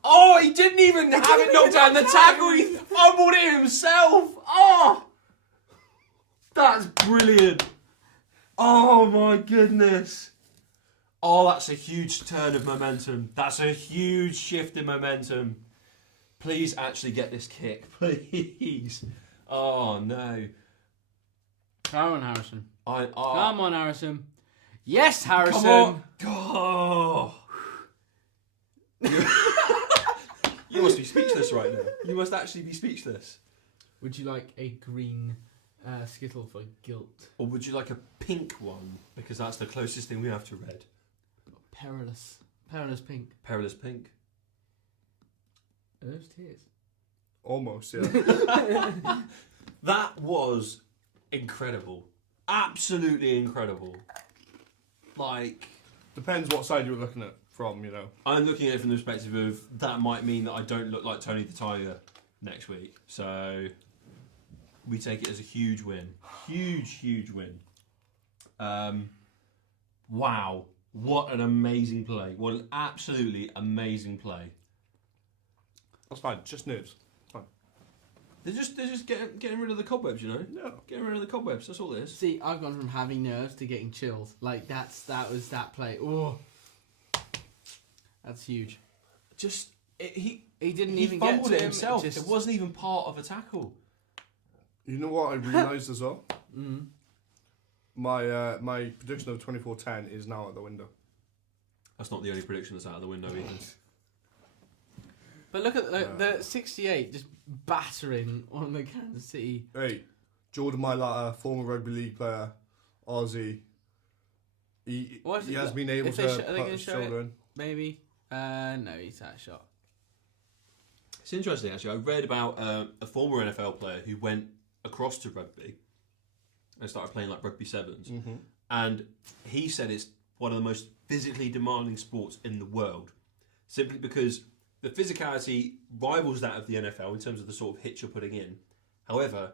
Oh, he didn't even have it knocked down the tackle. He fumbled it himself. Oh, that's brilliant. Oh my goodness. Oh, that's a huge turn of momentum. That's a huge shift in momentum. Please actually get this kick, please. Oh no. Come on, Harrison. Oh. Come on, Harrison. Yes, Harrison. Come on. Oh. You must be speechless right now. You must actually be speechless. Would you like a green Skittle for guilt? Or would you like a pink one? Because that's the closest thing we have to red. Perilous. Perilous pink. Perilous pink. Are those tears? Almost, yeah. That was incredible. Absolutely incredible. Like... Depends what side you're looking at from, you know. I'm looking at it from the perspective of that might mean that I don't look like Tony the Tiger next week. So we take it as a huge win. Huge win. Wow. What an amazing play. What an absolutely amazing play. That's fine, just nerves. Fine. They're just getting rid of the cobwebs, you know? Yeah. Getting rid of the cobwebs, that's all it is. See, I've gone from having nerves to getting chills. Like, that was that play. Oh. That's huge. He didn't he even get fumbled to it him. himself. It wasn't even part of a tackle. You know what I realised as well? Mm-hmm. My prediction of 24-10 is now out the window. That's not the only prediction that's out of the window either. But look at the 68 just battering on the Kansas City. Hey, Jordan Mailata, former rugby league player, Aussie. He has been able to put his shoulder in. Maybe. No, he's out of shot. It's interesting, actually. I read about a former NFL player who went across to rugby and started playing like rugby sevens. Mm-hmm. And he said it's one of the most physically demanding sports in the world. Simply because the physicality rivals that of the NFL in terms of the sort of hits you're putting in. However,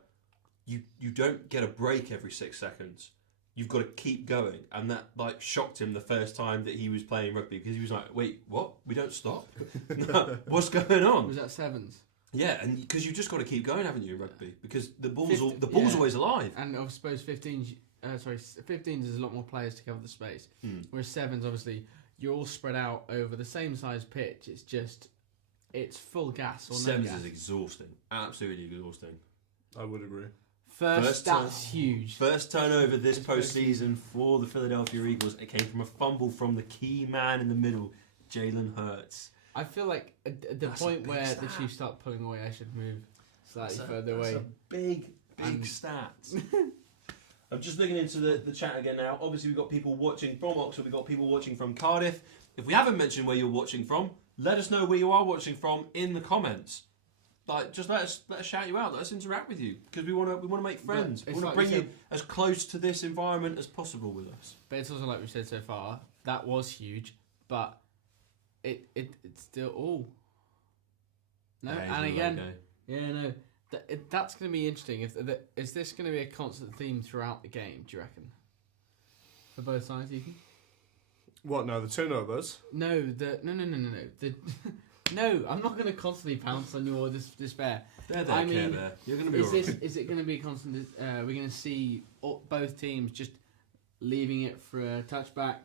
you don't get a break every 6 seconds. You've got to keep going. And that like shocked him the first time that he was playing rugby because he was like, wait, what? We don't stop? No, what's going on? Was that sevens? Yeah, and because you've just got to keep going, haven't you, in rugby? Because the ball's yeah. always alive. And I suppose 15s is a lot more players to cover the space. Whereas sevens, obviously, you're all spread out over the same size pitch. It's full gas or no Sevens gas. is exhausting. Absolutely exhausting. I would agree. That's huge. First turnover this postseason for the Philadelphia Eagles. It came from a fumble from the key man in the middle, Jalen Hurts. I feel like at the point where the Chiefs start pulling away, I should move slightly further away. That's a big stat. I'm just looking into the chat again now. Obviously, we've got people watching from Oxford. We've got people watching from Cardiff. If we haven't mentioned where you're watching from, let us know where you are watching from in the comments. Like, just let us shout you out. Let us interact with you because we want to make friends. We want to bring you as close to this environment as possible with us. But it's also like we said so far. That was huge, but it's still all. No, Yeah, and again, logo. yeah, no. That's going to be interesting. Is this going to be a constant theme throughout the game? Do you reckon? For both sides, you think? What now? The turnovers? No. No, I'm not going to constantly pounce on your despair. There, Care Bear. You're going to be all right. Is it going to be a constant? We're going to see both teams just leaving it for a touchback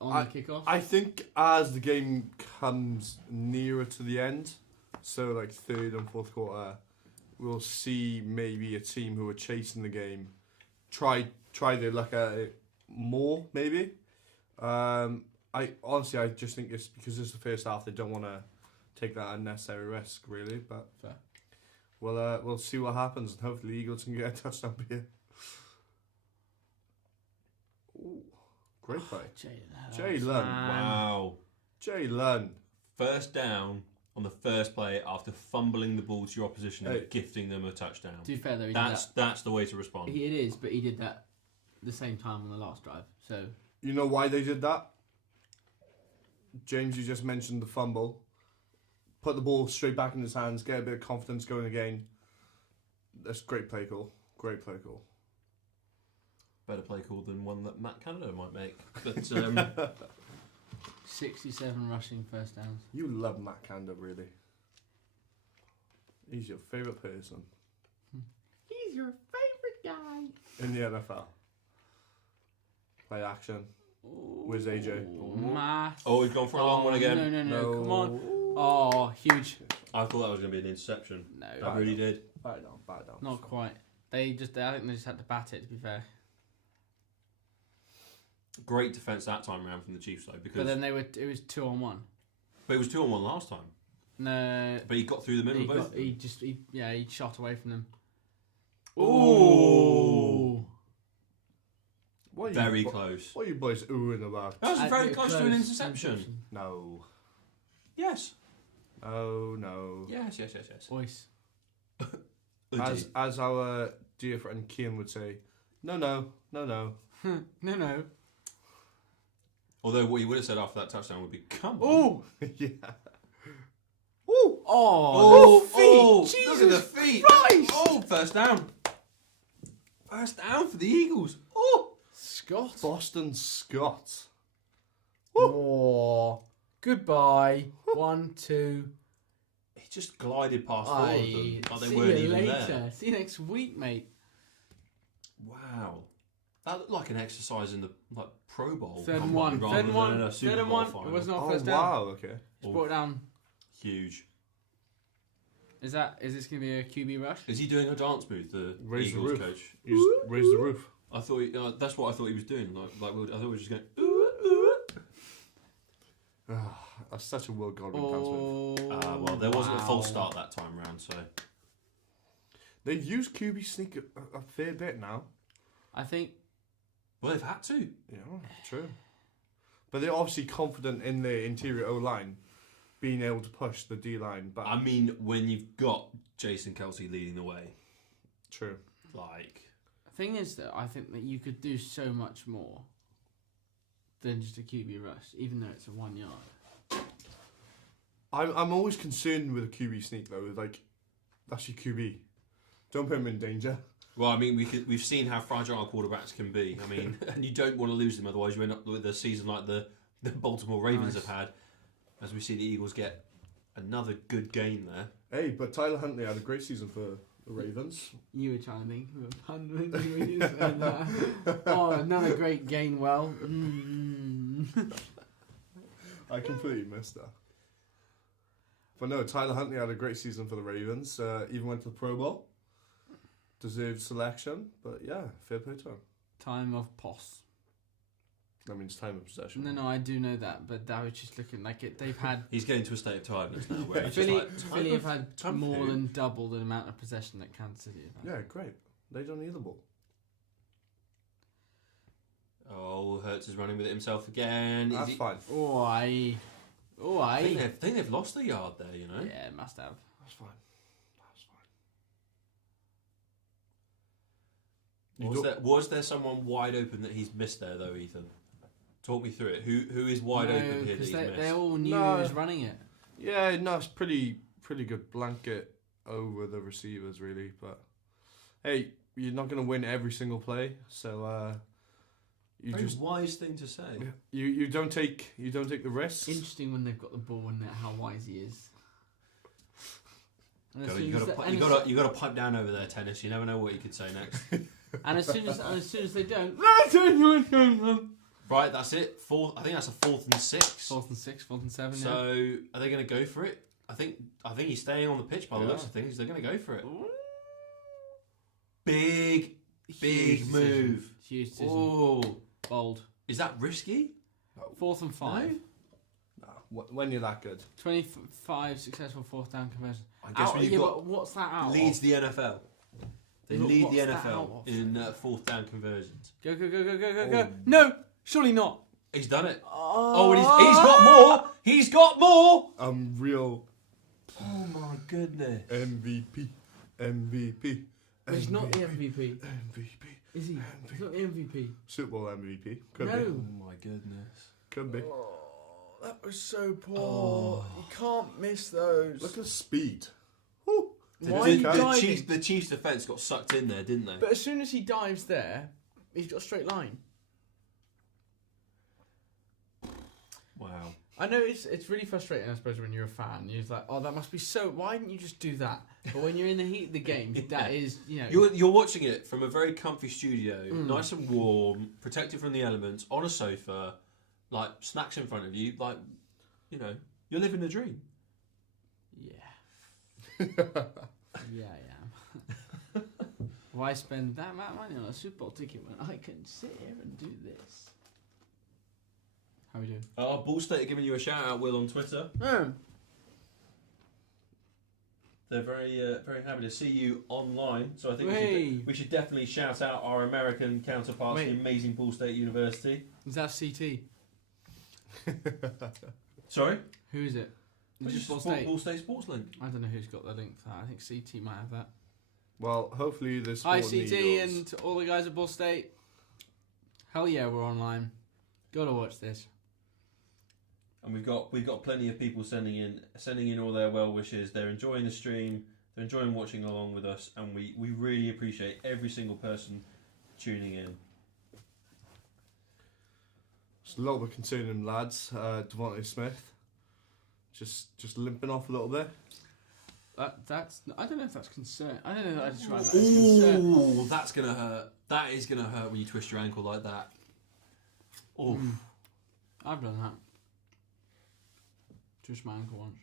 on the kickoff. I think as the game comes nearer to the end, so like third and fourth quarter, we'll see maybe a team who are chasing the game try their luck at it more, maybe. I just think it's because it's the first half. They don't want to take that unnecessary risk, really. But fair. We'll see what happens, and hopefully the Eagles can get a touchdown here. Ooh, great play, Jalen. Wow, Jalen. First down on the first play after fumbling the ball to your opposition and gifting them a touchdown. To be fair, though, that's the way to respond. It is, but he did that the same time on the last drive. So you know why they did that? James, you just mentioned the fumble. put the ball straight back in his hands, get a bit of confidence going again. That's great play call. Great play call. Better play call than one that Matt Canada might make. But 67 rushing first downs. You love Matt Canada, really. He's your favourite person He's your favourite guy. in the NFL. Play action. Where's AJ? Mass. oh, he's gone for a long one again. No, come on. Oh, huge. I thought that was going to be an interception. No, I really did. Back down. not quite. I think they just had to bat it, to be fair. Great defence that time around from the Chiefs, though, because But then it was 2-on-1. but it was 2-on-1 last time. No. But he got through the middle of both. of them. He shot away from them. Ooh. What are Very you, close. What are you boys oohing about? That was I very think close to an interception. No. Yes. Oh, no. Yes. Voice. As our dear friend Kian would say, no. No. Although what he would have said after that touchdown would be, come on. Oh! Yeah. Oh! Oh, the feet! look at the Jesus feet. Christ! Oh, first down. First down for the Eagles. Oh. Scott. Boston Scott. Oh. Goodbye. 1, 2. He just glided past all of them. Like they See weren't you even later. there. See you next week, mate. Wow. That looked like an exercise in the Pro Bowl. Third and combine one. rather Third and than one. in a Super Third and Bowl one. final. It wasn't our Oh, first down. wow, okay. Just brought it down. Huge. Is this going to be a QB rush? Is he doing a dance move, the Raise the Eagles roof. coach? You just raise the roof. I thought that's what I thought he was doing. I thought we were just going. That's such a Will Godwin dance move. Well, there wasn't a false start that time round, so They've used QB sneak a fair bit now. I think. well they've had to. Yeah, true. But they're obviously confident in their interior O-line being able to push the D-line back. I mean, when you've got Jason Kelsey leading the way, True. like The thing is that I think that you could do so much more than just a QB rush, even though it's a 1 yard. I'm always concerned with a QB sneak though. Like, that's your QB. Don't put him in danger. well, I mean, we've seen how fragile quarterbacks can be. I mean, and you don't want to lose them, otherwise you end up with a season like the Baltimore Ravens Nice. have had. As we see the Eagles get another good game there. Hey, but Tyler Huntley had a great season for the Ravens. You were trying to think of a pun when you said that. Oh, another great Gainwell. I completely missed that. But no, Tyler Huntley had a great season for the Ravens. Even went to the Pro Bowl. Deserved selection. But yeah, fair play to him. Time of pos. That means time of possession. No, I do know that, but that was just looking like it. They've had He's getting to a state of tiredness now where it's Philly. just like, Philly have had time more who? than double the amount of possession that Kansas City have had. Yeah, great. They don't need the ball. Oh, Hurts is running with it himself again. That's fine. I think they've lost a yard there, you know. Yeah, must have. That's fine. That's fine. Was there someone wide open that he's missed there though, Ethan? Talk me through it. Who is wide open here that because he's missed? they all knew No. he was running it. Yeah, no, it's pretty good blanket over the receivers, really. But hey, you're not going to win every single play, so you Very just wise thing to say. you don't take the risks. Interesting when they've got the ball and how wise he is. And as You soon as got to pipe down over there, tennis. You never know what you could say next. and as soon as they don't, Right, that's it. I think that's a 4th and 6. 4th and 6, 4th and 7. So are they going to go for it? I think he's staying on the pitch by the Yeah. looks of things. They're going to go for it. Yeah. Big Huge move. Huge decision. Oh, Bold. is that risky? 4th and 5. No, when you're that good. 25 successful 4th down conversions. I guess when you've got but what's that out? leads of? the NFL. They Look, lead what's the that NFL out of? in 4th down conversions. Go. Oh. No, surely not. He's done it. Oh, And he's got more. He's got more. Real Oh my goodness. MVP. But he's not the MVP. MVP. Is he? He's not the MVP. Super Bowl MVP. Could No. be. Oh my goodness. Could be. That was so poor. Oh. You can't miss those. Look at the speed. Woo. Why are you diving? The Chiefs' defence got sucked in there, didn't they? But as soon as he dives there, he's got a straight line. Wow. I know it's really frustrating, I suppose, when you're a fan. You're like, oh, that must be so... Why didn't you just do that? But when you're in the heat of the game, that is, you know... You're watching it from a very comfy studio, nice and warm, protected from the elements, on a sofa, like, snacks in front of you, like, you know, you're living the dream. Yeah. Yeah, I am. Why spend that amount of money on a Super Bowl ticket when I can sit here and do this? How we doing? Ball State are giving you a shout out, Will, on Twitter. They're very happy to see you online. So I think we should definitely shout out our American counterparts, the amazing Ball State University. Is that CT? Sorry? Who is it? Is it Just Ball State? Ball State Sports Link. I don't know who's got the link for that. I think CT might have that. Well, hopefully this. Hi CT and to all the guys at Ball State. Hell yeah, we're online. Gotta watch this. And we've got plenty of people sending in all their well wishes. They're enjoying the stream. They're enjoying watching along with us, and we really appreciate every single person tuning in. It's a little bit concerning, lads. Devontae Smith, just limping off a little bit. That's I don't know if that's concern. I don't know if I describe that as concern. Ooh, that's gonna hurt. That is gonna hurt when you twist your ankle like that. Oh, I've done that. Twist my ankle once,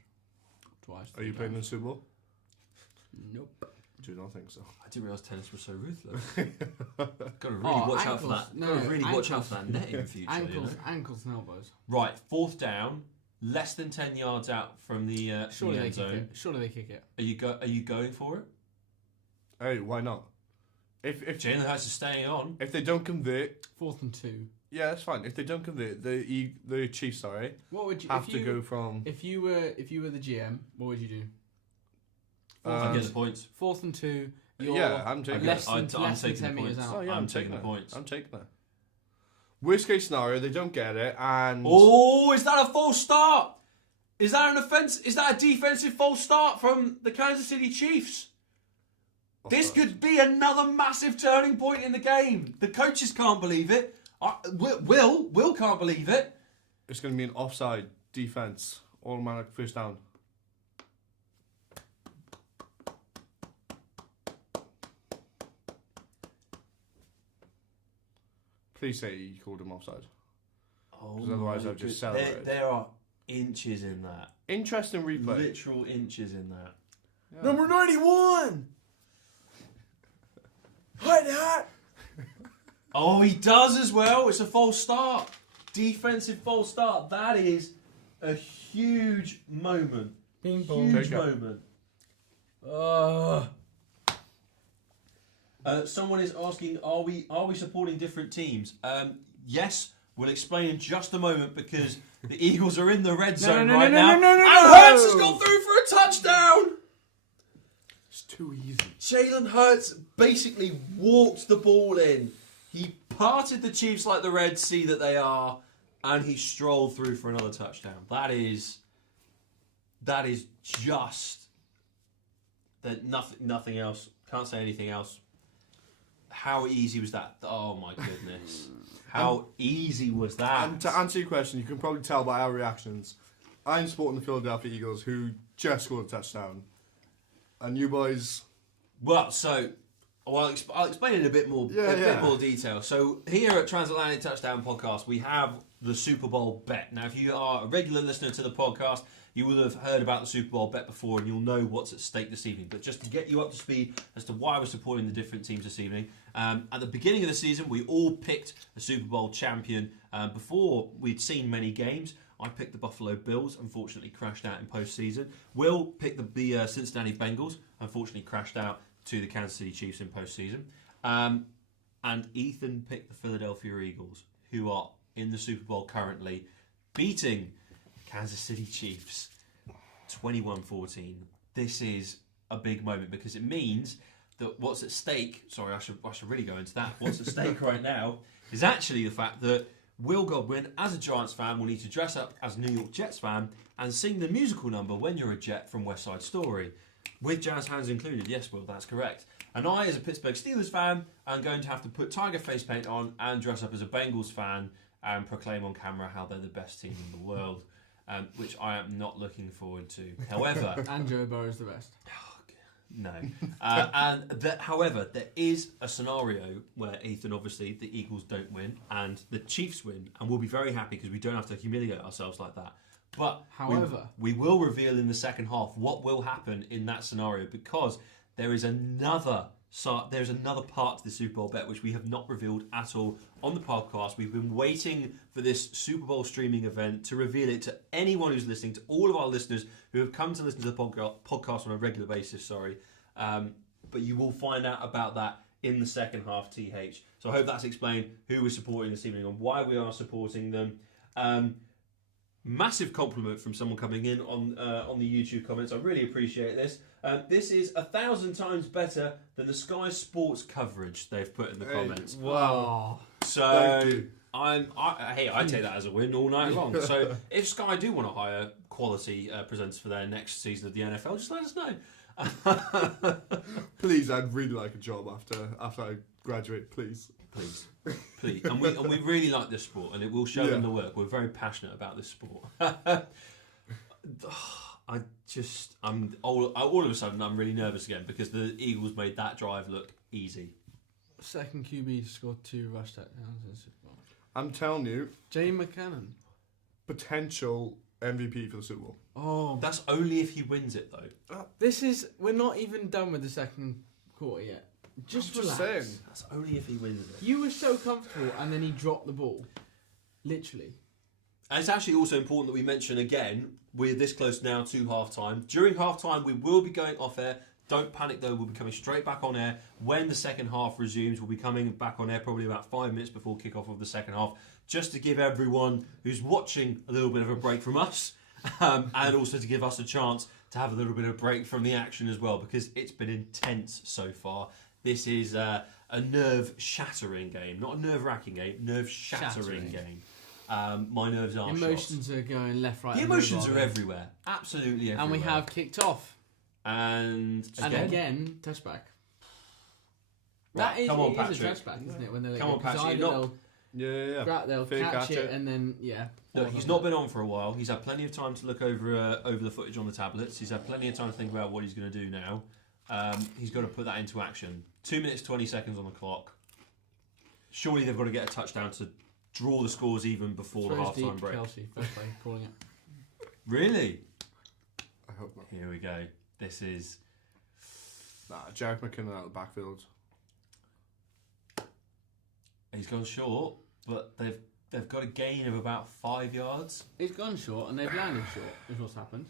twice. Are you playing in the Super Bowl? Nope. Do not think so. I didn't realise tennis was so ruthless. Gotta really watch out for that. No, Gotta really watch out for that net in the future. Ankles and elbows. Right, 4th down, less than 10 yards out from the end zone. Surely they kick it. Are you going for it? Hey, why not? If Jalen Hurts is staying on. If they don't convert, 4th and 2. yeah, that's fine. If they don't convert, the Chiefs, what would you have to go from. If you were the GM, what would you do? I get the points. 4th and 2. Yeah, I'm taking less it. than, less than 10 metres out. Oh, yeah, I'm taking the points. I'm taking it. Worst case scenario, they don't get it, and oh, is that a false start? Is that an offense? Is that a defensive false start from the Kansas City Chiefs? This could be another massive turning point in the game. The coaches can't believe it. Will can't believe it. It's going to be an offside defense, automatic first down. Please say you called him offside. Because otherwise I've just celebrated. There are inches in that. Interesting replay. Literal inches in that. Yeah. Number 91! Hide that! Oh, he does as well. It's a false start. Defensive false start. That is a huge moment. Bing bong. Huge moment. Someone is asking, are we supporting different teams? Yes, we'll explain in just a moment because the Eagles are in the red zone right now. And Hurts has gone through for a touchdown. It's too easy. Jalen Hurts basically walked the ball in. He parted the Chiefs like the Red Sea that they are, and he strolled through for another touchdown. That is just that. Nothing else. Can't say anything else. How easy was that? Oh my goodness. How easy was that? And to answer your question, you can probably tell by our reactions. I'm supporting the Philadelphia Eagles, who just scored a touchdown. And you boys... Well, so... I'll explain it in a bit more detail. So here at Transatlantic Touchdown Podcast, we have the Super Bowl bet. Now, if you are a regular listener to the podcast, you will have heard about the Super Bowl bet before and you'll know what's at stake this evening. But just to get you up to speed as to why we're supporting the different teams this evening, at the beginning of the season, we all picked a Super Bowl champion before we'd seen many games. I picked the Buffalo Bills, unfortunately crashed out in postseason. Will picked the Cincinnati Bengals, unfortunately crashed out to the Kansas City Chiefs in postseason. And Ethan picked the Philadelphia Eagles, who are in the Super Bowl currently, beating Kansas City Chiefs 21-14. This is a big moment because it means that what's at stake, sorry, I should really go into that. What's at stake right now is actually the fact that Will Godwin, as a Giants fan, will need to dress up as a New York Jets fan and sing the musical number When You're a Jet from West Side Story. With jazz hands included. Yes, Will, that's correct. And I, as a Pittsburgh Steelers fan, am going to have to put tiger face paint on and dress up as a Bengals fan and proclaim on camera how they're the best team in the world, which I am not looking forward to. However... And Joe Burrow's the best. No. However, there is a scenario where, Ethan, obviously, the Eagles don't win and the Chiefs win, and we'll be very happy because we don't have to humiliate ourselves like that. But however, we will reveal in the second half what will happen in that scenario, because there is another part to the Super Bowl bet which we have not revealed at all on the podcast. We've been waiting for this Super Bowl streaming event to reveal it to anyone who's listening, to all of our listeners who have come to listen to the podcast on a regular basis. But you will find out about that in the second half, TH. So I hope that's explained who we're supporting this evening and why we are supporting them. Massive compliment from someone coming in on the YouTube comments. I really appreciate this. This is 1,000 times better than the Sky Sports coverage they've put in the comments. Wow. So I take that as a win all night long. So if Sky do want to hire quality presenters for their next season of the NFL, just let us know. Please, I'd really like a job after I graduate, please. Please. And we really like this sport, and it will show in the work. We're very passionate about this sport. I'm all of a sudden I'm really nervous again because the Eagles made that drive look easy. Second QB scored 2 rush touchdowns in the Super Bowl. I'm telling you, Jay McCannon, potential MVP for the Super Bowl. Oh, that's only if he wins it though. We're not even done with the second quarter yet. Just relax. Saying. That's only if he wins it. You were so comfortable, and then he dropped the ball, literally. And it's actually also important that we mention again, we're this close now to half-time. During half-time, we will be going off air. Don't panic though, we'll be coming straight back on air. When the second half resumes, we'll be coming back on air probably about 5 minutes before kick-off of the second half, just to give everyone who's watching a little bit of a break from us, and also to give us a chance to have a little bit of a break from the action as well, because it's been intense so far. This is a nerve-shattering game. Not a nerve-wracking game, nerve-shattering game. My nerves are Emotions are going left, right, the and emotions are everywhere. Absolutely everywhere. And we have kicked off. And again, touchback. Right, That is, come on, it Patrick. is a touchback, isn't it? When they're Come on, Patrick. They'll catch it and then, Look, he's not been on for a while. He's had plenty of time to look over the footage on the tablets. He's had plenty of time to think about what he's going to do now. He's got to put that into action. 2 minutes, 20 seconds on the clock. Surely they've got to get a touchdown to draw the scores even before the half-time break. Kelsey, first play, calling it. Really? I hope not. Here we go. This is... Jarek McKinnon out of the backfield. He's gone short, but they've got a gain of about 5 yards. He's gone short and they've landed short, is what's happened.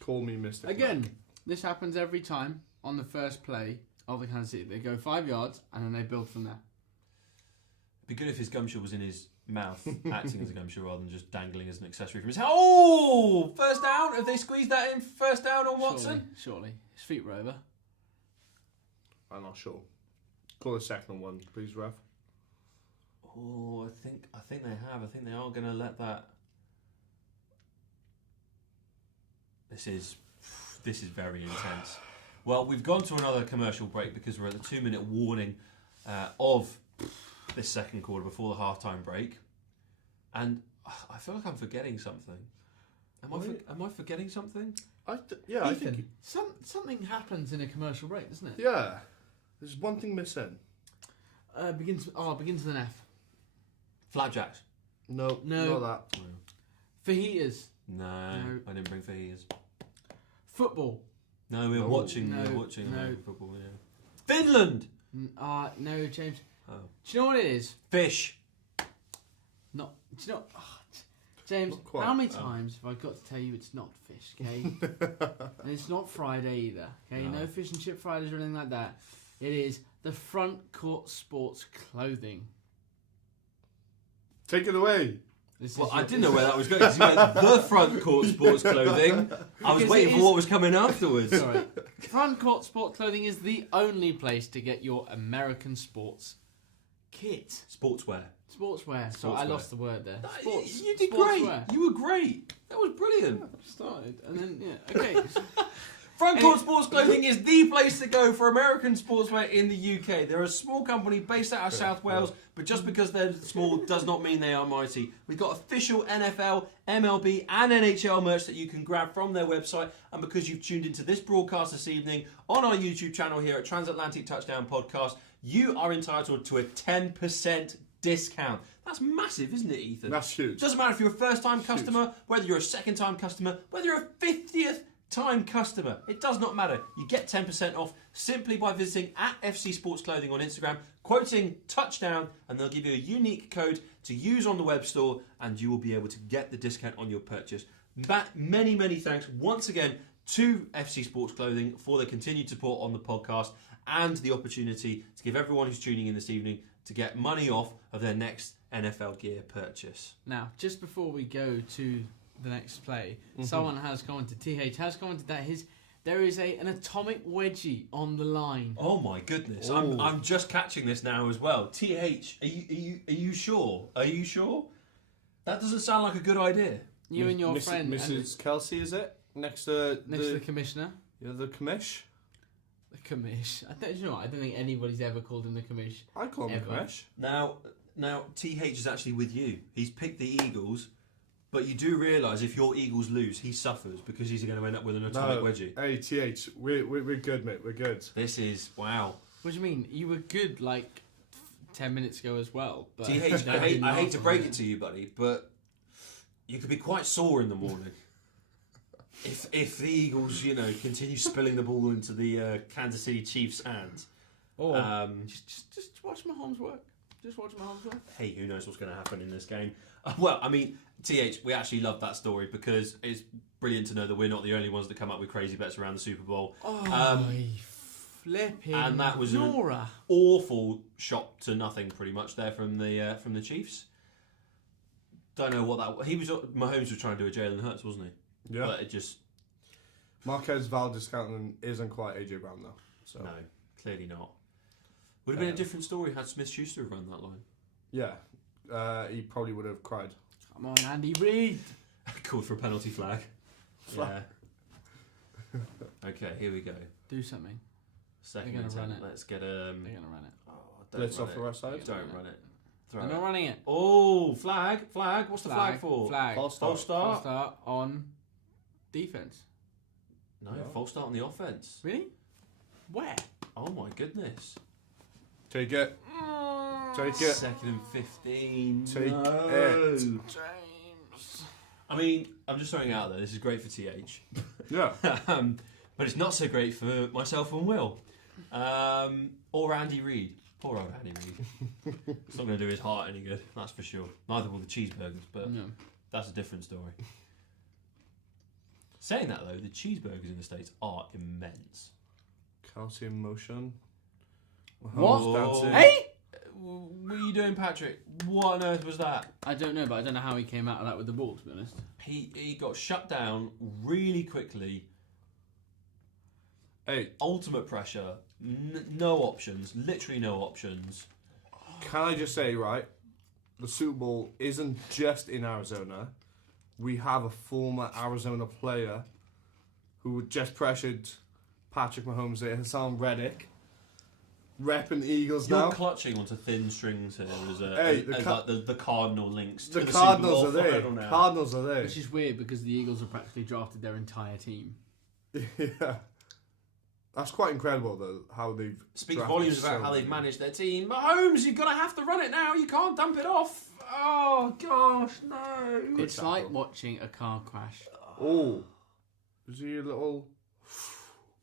Call me Mr. Again, this happens every time on the first play of the Kansas City. They go 5 yards and then they build from there. It'd be good if his gumshoe was in his mouth, acting as a gumshoe rather than just dangling as an accessory from his head. Oh! First down? Have they squeezed that in first down on Watson? Surely. His feet were over. I'm not sure. Call a second one, please, ref. Oh, I think they have. I think they are going to let that... This is very intense. Well, we've gone to another commercial break because we're at the 2-minute warning of this second quarter before the halftime break, and I feel like I'm forgetting something. Am I forgetting something? I Ethan, think something happens in a commercial break, doesn't it? Yeah, there's one thing missing. Begins with an F. Flapjacks. No, not that. Fajitas. No, I didn't bring fajitas. Football. No, we're watching. We're watching no. football. Yeah. Finland. No, James. Oh. Do you know what it is? Fish. Not. Do you know? James, how many times have I got to tell you it's not fish? Okay, and it's not Friday either. Okay, no fish and chip Fridays or anything like that. It is the Front Court Sports Clothing. Take it away. I didn't know where that was going. Because you went the Front Court Sports Clothing. I was waiting for what was coming afterwards. Sorry. Front Court Sports Clothing is the only place to get your American sports kit. Sportswear. Sportswear. So I lost the word there. You did great. You were great. That was brilliant. Started and then okay. Front Court Sports Clothing is the place to go for American sportswear in the UK. They're a small company based out of South Wales, but just because they're small does not mean they are mighty. We've got official NFL, MLB and NHL merch that you can grab from their website, and because you've tuned into this broadcast this evening on our YouTube channel here at Transatlantic Touchdown Podcast, you are entitled to a 10% discount. That's massive, isn't it, Ethan? That's huge. Doesn't matter if you're a first-time customer, whether you're a second-time customer, whether you're a 50th time customer. It does not matter. You get 10% off simply by visiting at FC Sports Clothing on Instagram, quoting touchdown, and they'll give you a unique code to use on the web store, and you will be able to get the discount on your purchase. Many, many thanks once again to FC Sports Clothing for their continued support on the podcast and the opportunity to give everyone who's tuning in this evening to get money off of their next NFL gear purchase. Now, just before we go to the next play, someone has commented, TH has commented that there is an atomic wedgie on the line. Oh my goodness! I'm just catching this now as well. TH, are you sure? Are you sure? That doesn't sound like a good idea. You and your friend, Mrs. Kelsey, is it next to the commissioner? Yeah, the commish. The commish. You know what? I don't think anybody's ever called him the commish. I call him the commish. Now TH is actually with you. He's picked the Eagles. But you do realise if your Eagles lose, he suffers because he's going to end up with an atomic wedgie. Hey, TH, we're good, mate. We're good. This is, wow. What do you mean? You were good like 10 minutes ago as well. But TH, I hate to break it to you, buddy, but you could be quite sore in the morning. if the Eagles, continue spilling the ball into the Kansas City Chiefs' hands. Or just watch Mahomes work. Just watch Mahomes work. Hey, who knows what's going to happen in this game? Well, I mean, TH, we actually love that story because it's brilliant to know that we're not the only ones that come up with crazy bets around the Super Bowl. Flipping and that was Nora. An awful shot to nothing, pretty much there from the Chiefs. Don't know what that. Mahomes was trying to do a Jalen Hurts, wasn't he? Yeah. But it just. Marquez Valdes-Scantling isn't quite AJ Brown though. So no, clearly not. Would have been a different story had Smith-Schuster run that line. Yeah. He probably would have cried. Come on, Andy Reid. Called for a penalty flag. Yeah. Okay, here we go. Do something. Second They're gonna attempt. run it. Let's get They're gonna run it. Oh, don't Blitz run off it. the right side. Don't run it. Throw They're it. not running it. Oh, flag. What's the flag for? Flag. False start. False start. False start on defense. No, false start on the offense. Really? Where? Oh my goodness. Take it. Take it. 2nd and 15. Take it. James. I mean, I'm just throwing it out there. This is great for TH. Yeah. But it's not so great for myself and Will. Or Andy Reid. Poor old Andy Reid. It's not going to do his heart any good, that's for sure. Neither will the cheeseburgers, but that's a different story. Saying that, though, the cheeseburgers in the States are immense. Calcium motion. What? Dancing. Hey! What are you doing, Patrick? What on earth was that? I don't know, but I don't know how he came out of that with the ball, to be honest. He got shut down really quickly. Hey, Ultimate pressure. No options. Literally no options. can I just say, right, the Super Bowl isn't just in Arizona. We have a former Arizona player who just pressured Patrick Mahomes there, Hassan Reddick, repping the Eagles You're now. clutching onto thin strings here as Hey, like the Cardinal links to The the Cardinals Super are Bowl there. final now. Cardinals are there. Which is weird because the Eagles have practically drafted their entire team. Yeah. That's quite incredible, though, how they've... Speaks drafted volumes about so how they've many. managed their team. Mahomes, you're going to have to run it now. You can't dump it off. Oh, gosh, no. It's tackle. like watching a car crash. Oh. Is he a little...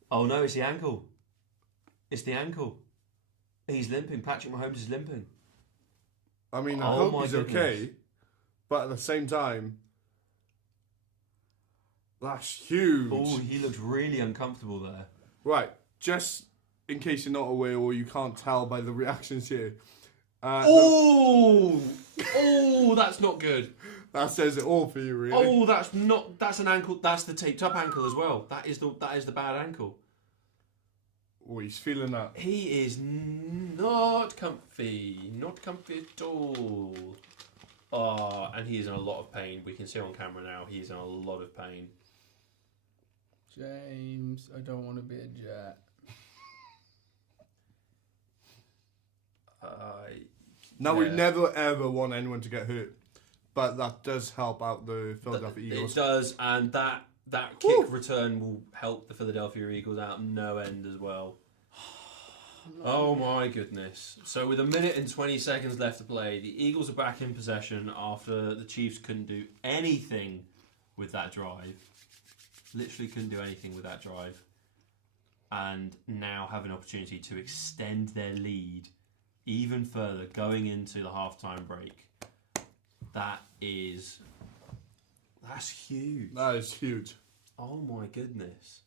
Oh, no, it's the ankle. It's the ankle. He's limping. Patrick Mahomes is limping. I mean, I Oh hope my he's goodness. okay, but at the same time, that's huge. Oh, he looked really uncomfortable there. Right, just in case you're not aware or you can't tell by the reactions here. Oh, that's not good. That says it all for you, really. Oh, that's an ankle. That's the taped up ankle as well. That is the bad ankle. Oh, he's feeling that. He is not comfy. Not comfy at all. Oh, and he is in a lot of pain. We can see on camera now he's in a lot of pain. James, I don't want to be a jet. We never ever want anyone to get hurt, but that does help out the Philadelphia Eagles. It does, and that kick return will help the Philadelphia Eagles out no end as well. Oh my goodness. So with 1 minute and 20 seconds left to play, the Eagles are back in possession after the Chiefs couldn't do anything with that drive. Literally couldn't do anything with that drive. And now have an opportunity to extend their lead even further going into the halftime break. That's huge. That is huge. Oh my goodness.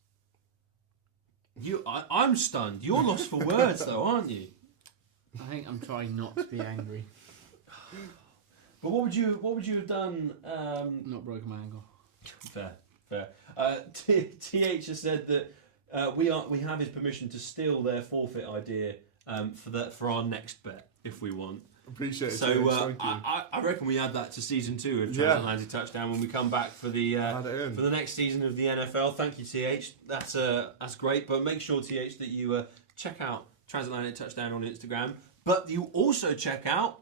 I'm stunned. You're lost for words though, aren't you? I think I'm trying not to be angry. But what would you have done? Not broken my ankle. Fair. TH has said that we have his permission to steal their forfeit idea for our next bet if we want. Appreciate it. So thank you. I reckon we add that to season 2 of Transatlantic Touchdown when we come back for the next season of the NFL. Thank you, TH. That's great. But make sure, TH, that you check out Transatlantic Touchdown on Instagram. But you also check out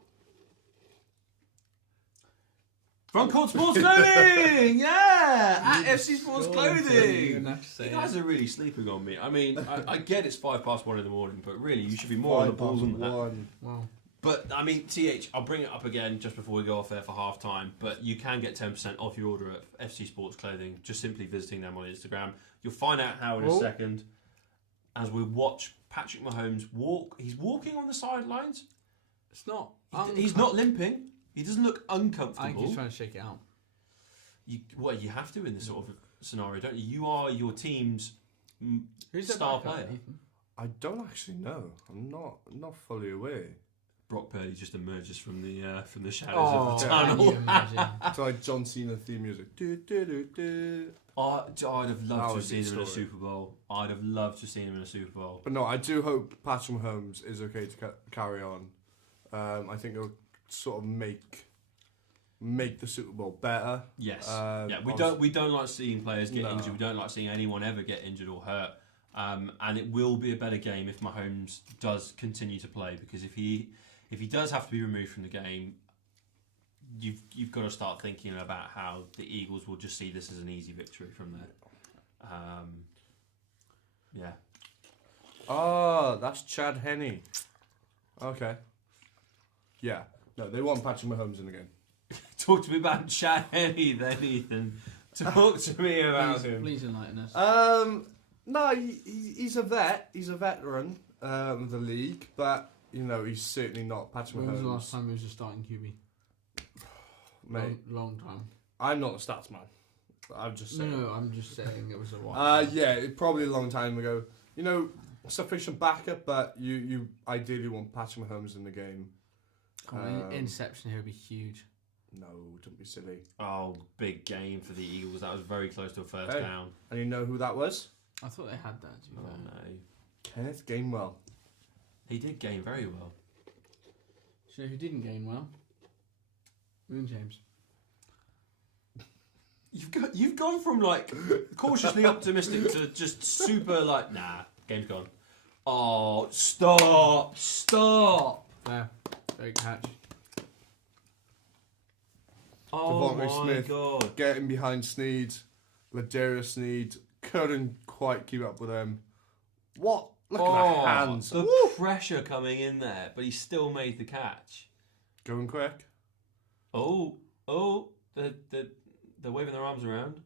Front Court Sports Clothing. At FC Sports Clothing. You guys are really sleeping on me. I mean, I get it's 1:05 in the morning, but really you should be more on the ball than that. Wow. But, I mean, TH, I'll bring it up again just before we go off there for half-time, but you can get 10% off your order at FC Sports Clothing, just simply visiting them on Instagram. You'll find out how in a second as we watch Patrick Mahomes walk. He's walking on the sidelines. It's not... He's not limping. He doesn't look uncomfortable. I think he's trying to shake it out. You have to in this sort of scenario, don't you? You are your team's Who's star player. I don't actually know. I'm not fully aware. Brock Purdy just emerges from the shadows of the Can you tunnel. imagine? It's like John Cena theme music. I'd have loved to have seen him in a Super Bowl. I'd have loved to have seen him in a Super Bowl. But no, I do hope Patrick Mahomes is okay to carry on. I think it'll sort of make the Super Bowl better. Yes. Yeah, we don't like seeing players get injured. We don't like seeing anyone ever get injured or hurt. And it will be a better game if Mahomes does continue to play, because if he does have to be removed from the game, you've got to start thinking about how the Eagles will just see this as an easy victory from there. Yeah. Oh, that's Chad Henne. Okay. Yeah. No, they want Patrick Mahomes in the game. Talk to me about Chad Henne then, Ethan. Talk to me about him. Please enlighten us. No, he's a vet. He's a veteran of the league, but he's certainly not Patrick Mahomes. When was the last time he was a starting QB? Mate, Long time. I'm not a stats man. I'm just saying. No, I'm just saying it was a while. Yeah, probably a long time ago. Sufficient backup, but you ideally want Patrick Mahomes in the game. Interception here would be huge. No, don't be silly. Oh, big game for the Eagles. That was very close to a first down. And you know who that was? I thought they had that. To be fair. No. Kenneth Gainwell. He did game very well. So who didn't gain well? William James. You've gone from like cautiously optimistic to just super like nah, game's gone. Oh, stop! There, great catch. Oh Devontae my Smith god! getting behind Sneed, Ladarius Sneed couldn't quite keep up with him. What? Look at the hands. The pressure coming in there, but he still made the catch. Going quick. They're waving their arms around.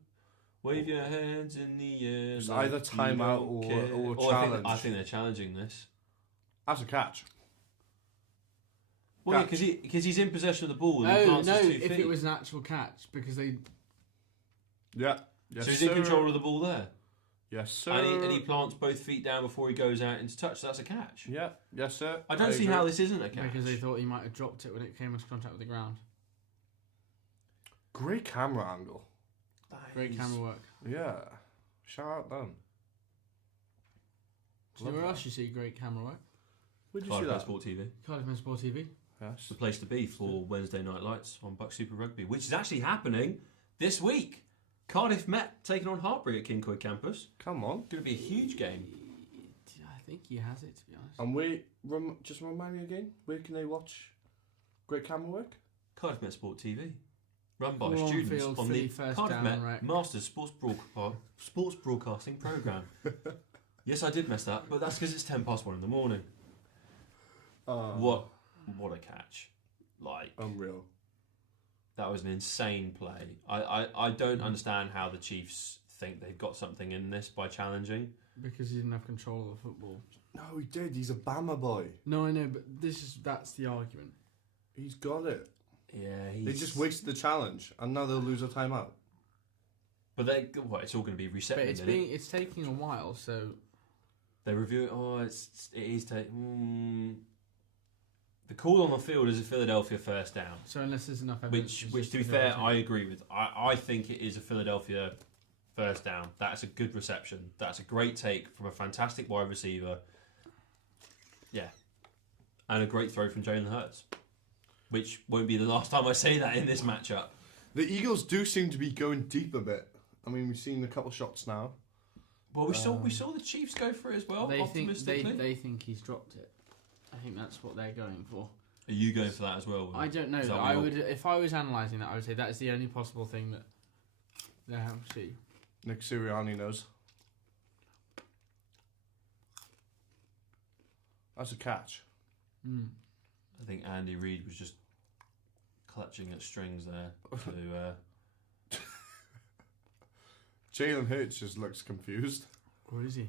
Wave your hands in the air. It's either timeout or challenge. I think they're challenging this. That's a catch. Well, because he's in possession of the ball. And he No, plants his 2 if feet. it was an actual catch, because they... Yeah. Yes, so he's sir. in control of the ball there. Yes, sir. And he plants both feet down before he goes out into touch. So that's a catch. Yeah. Yes, sir. I don't see how this isn't a catch. Because they thought he might have dropped it when it came into contact with the ground. Great camera angle. Great camera work. Yeah. Shout out them. Do you know where else you see great camera work? Where'd you see Cardiff that? Sport TV. Cardiff Men Sport TV. Yes. It's the place to be for Wednesday night lights on Buck Super Rugby, which is actually happening this week. Cardiff Met taking on Hartbury at King Coy campus. Come on. Going to be a huge game. I think he has it, to be honest. And just remind me again, where can they watch great camera work? Cardiff Met Sport TV. Run by Full on students field, on Philly the first Cardiff down Met rec. Masters Sports Broadcasting Programme. Yes, I did mess that, but that's because it's 1:10 in the morning. What a catch. Like, Unreal. that was an insane play. I don't understand how the Chiefs think they've got something in this by challenging. Because he didn't have control of the football. No, he did. He's a Bama boy. No, I know, but that's the argument. He's got it. Yeah, They just wasted the challenge, and now they'll lose a timeout. But it's all going to be reset. But in a minute. it's taking a while, so They review it. Oh, it is taking. The call on the field is a Philadelphia first down. so unless there's enough evidence, Which to be fair, I agree with. I think it is a Philadelphia first down. That's a good reception. That's a great take from a fantastic wide receiver. Yeah. And a great throw from Jalen Hurts. Which won't be the last time I say that in this matchup. The Eagles do seem to be going deep a bit. I mean, we've seen a couple shots now. Well, we saw the Chiefs go for it as well. they think Optimistically, they think he's dropped it. I think that's what they're going for. Are you going for that as well? Will? I don't know. Is that But what I you're- would, if I was analysing that, I would say that is the only possible thing that they have to see. Nick Sirianni knows. That's a catch. I think Andy Reid was just clutching at strings there. To, Jalen Hurts just looks confused. What is he?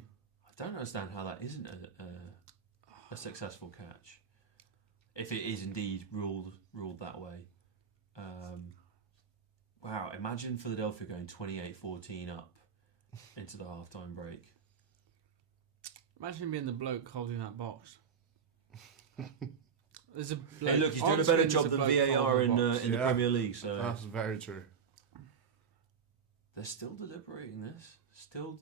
I don't understand how that isn't a successful catch. If it is indeed ruled that way. Wow, imagine Philadelphia going 28-14 up into the halftime break. Imagine being the bloke holding that box. There's a bloke. Hey, look, he's on doing a better screen, job there's than a bloke VAR holding in the box. the Yeah. Premier League. So That's very true. they're still deliberating this. Still,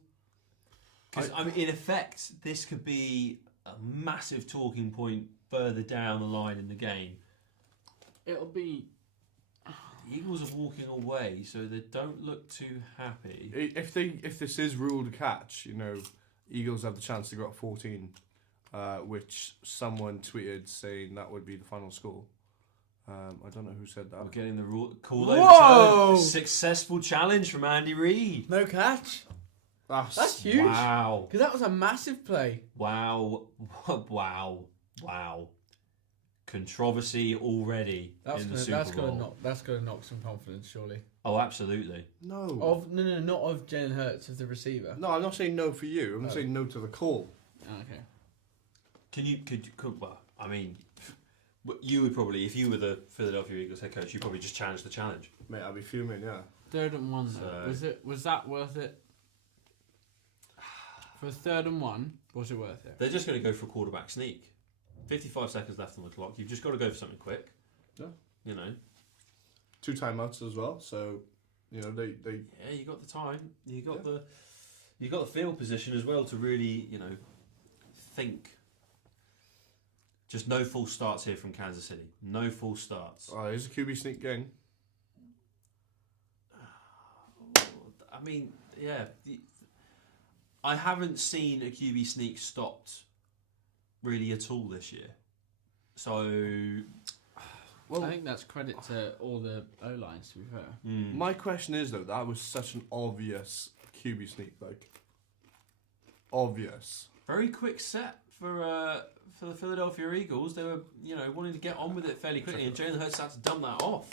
because I mean, in effect, this could be a massive talking point further down the line in the game. It'll be. The Eagles are walking away, so they don't look too happy. If this is ruled a catch, Eagles have the chance to go up 14, which someone tweeted saying that would be the final score. I don't know who said that. We're getting the call Whoa! overturned. Successful challenge from Andy Reid. No catch. That's huge. Wow. Because that was a massive play. Wow. Wow. Controversy already in the Super Bowl. That's gonna knock some confidence, surely. Oh, absolutely. No. No, not of Jalen Hurts as the receiver. No, I'm not saying no for you. I'm saying no to the call. Oh, okay. Well, I mean, you would probably, if you were the Philadelphia Eagles head coach, you'd probably just challenge the challenge. Mate, I'll be fuming, yeah. 3rd and 1 though. So- Was that worth it? For 3rd and 1, was it worth it? They're just going to go for a quarterback sneak. 55 seconds left on the clock. You've just got to go for something quick. Yeah. 2 timeouts as well, so they Yeah, you got the time. You got the field position as well to really, think. Just no false starts here from Kansas City. No false starts. here's a QB sneak game. I mean, yeah. I haven't seen a QB sneak stopped really at all this year. So, Well, I think that's credit to all the O-lines, to be fair. my question is though, that was such an obvious QB sneak, obvious. very quick set for the Philadelphia Eagles. They were, wanting to get on with it fairly quickly, and Jalen Hurts had to dump that off.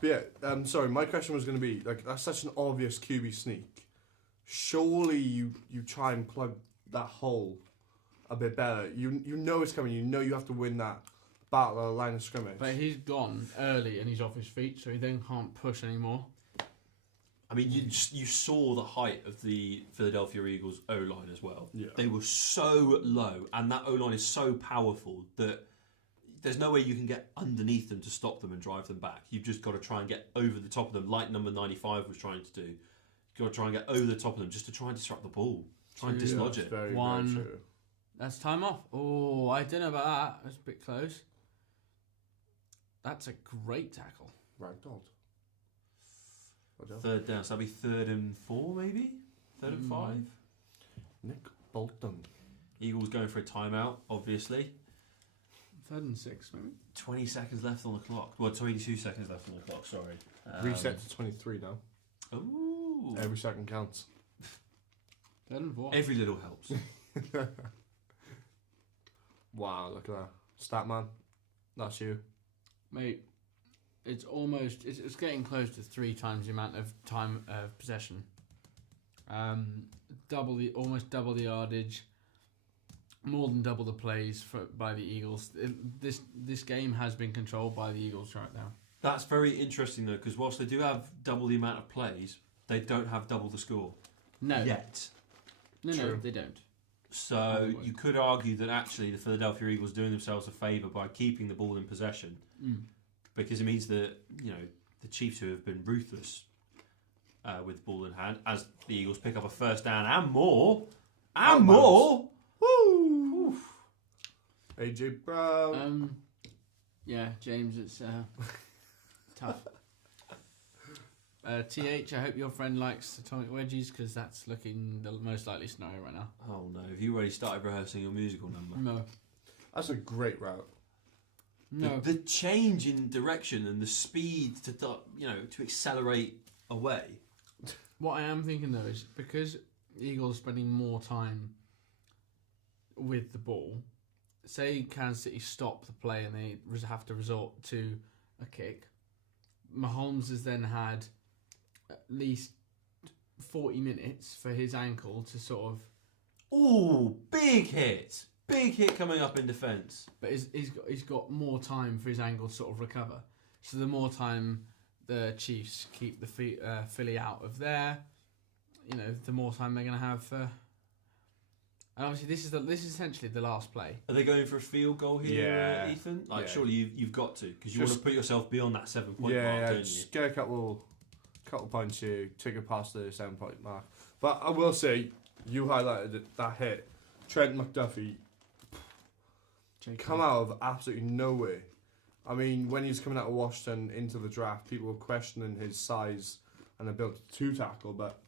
But yeah, sorry, my question was going to be, that's such an obvious QB sneak. Surely you try and plug that hole a bit better. You know it's coming. You know you have to win that battle at the line of scrimmage. But he's gone early and he's off his feet, so he then can't push anymore. I mean, you saw the height of the Philadelphia Eagles O-line as well. Yeah. They were so low, and that O-line is so powerful that there's no way you can get underneath them to stop them and drive them back. You've just got to try and get over the top of them, like number 95 was trying to do. You've got to try and get over the top of them just to try and disrupt the ball. Try and dislodge it. Very, One. very true. That's time off. Oh, I don't know about that. That's a bit close. That's a great tackle. Ragdolled. Third down, so that'll be 3rd and 4 maybe? 3rd and 5? Nick Bolton. Eagles going for a timeout, obviously. 3rd and 6 maybe. 20 seconds left on the clock. Well, 22 seconds left on the clock, sorry. Reset to 23 now. Ooh. Every second counts. 3rd and 4. Every little helps. Wow, look at that. Statman. That's you. Mate, it's almost... It's getting close to 3 times the amount of time of possession. Almost double the yardage. More than double the plays by the Eagles. This game has been controlled by the Eagles right now. That's very interesting, though, because whilst they do have double the amount of plays, they don't have double the score. No. Yet. No, they don't. So you could argue that actually the Philadelphia Eagles are doing themselves a favour by keeping the ball in possession, because it means that the Chiefs, who have been ruthless with the ball in hand, as the Eagles pick up a first down and more, Woo! AJ Brown. Yeah, James, it's tough. TH, I hope your friend likes atomic wedgies, because that's looking the most likely scenario right now. Oh no! Have you already started rehearsing your musical number? No. That's a great route. No. The change in direction and the speed to accelerate away. What I am thinking though is because Eagles are spending more time with the ball, say Kansas City stop the play and they have to resort to a kick, Mahomes has then had at least 40 minutes for his ankle to sort of... Ooh, big hit! Big hit coming up in defence. But he's got more time for his ankle to sort of recover. So the more time the Chiefs keep the Philly out of there, the more time they're going to have. And obviously, this is essentially the last play. Are they going for a field goal here, Yeah. Ethan? Yeah. Surely you've got to, because you want to put yourself beyond that 7-point mark, don't you? Just get a couple points here, take it past the 7-point mark. But I will say, you highlighted that hit. Trent McDuffie come out of absolutely nowhere. I mean, when he was coming out of Washington into the draft, people were questioning his size and ability to tackle, but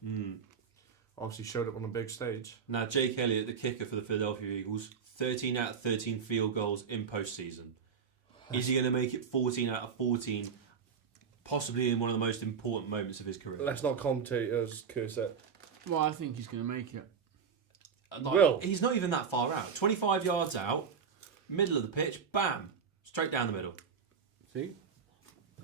obviously showed up on a big stage. Now, Jake Elliott, the kicker for the Philadelphia Eagles, 13 out of 13 field goals in postseason. Is he going to make it 14 out of 14, possibly in one of the most important moments of his career? Let's not commentators curse it. Well, I think he's going to make it. He's not even that far out. 25 yards out, middle of the pitch, bam, straight down the middle. See?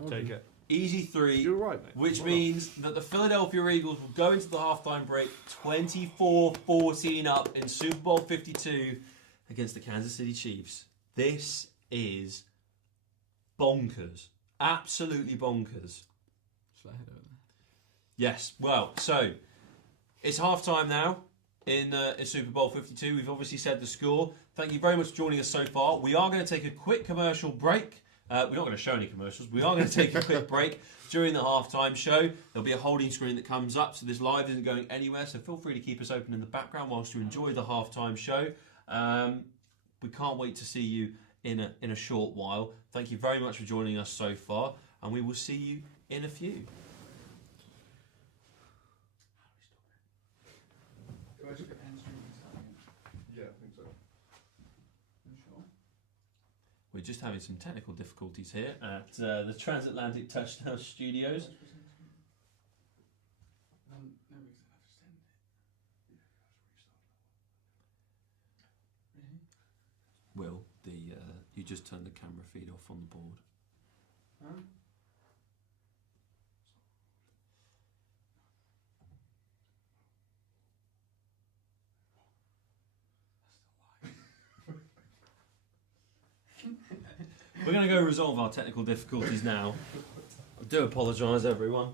Take it. Easy 3, You're right, mate. which means that the Philadelphia Eagles will go into the halftime break 24-14 up in Super Bowl 52 against the Kansas City Chiefs. This is bonkers. Absolutely bonkers. Yes, well, so it's halftime now in Super Bowl 52. We've obviously said the score. Thank you very much for joining us so far. We are going to take a quick commercial break. We're not going to show any commercials. We are going to take a quick break during the halftime show. There'll be a holding screen that comes up, so this live isn't going anywhere. So feel free to keep us open in the background whilst you enjoy the halftime show. We can't wait to see you in a short while. Thank you very much for joining us so far, and we will see you in a few. Yeah, I think so. We're just having some technical difficulties here at the Transatlantic Touchdown Studios. Will, you just turned the camera feed off on the board. Huh? We're going to go resolve our technical difficulties now. I do apologise, everyone.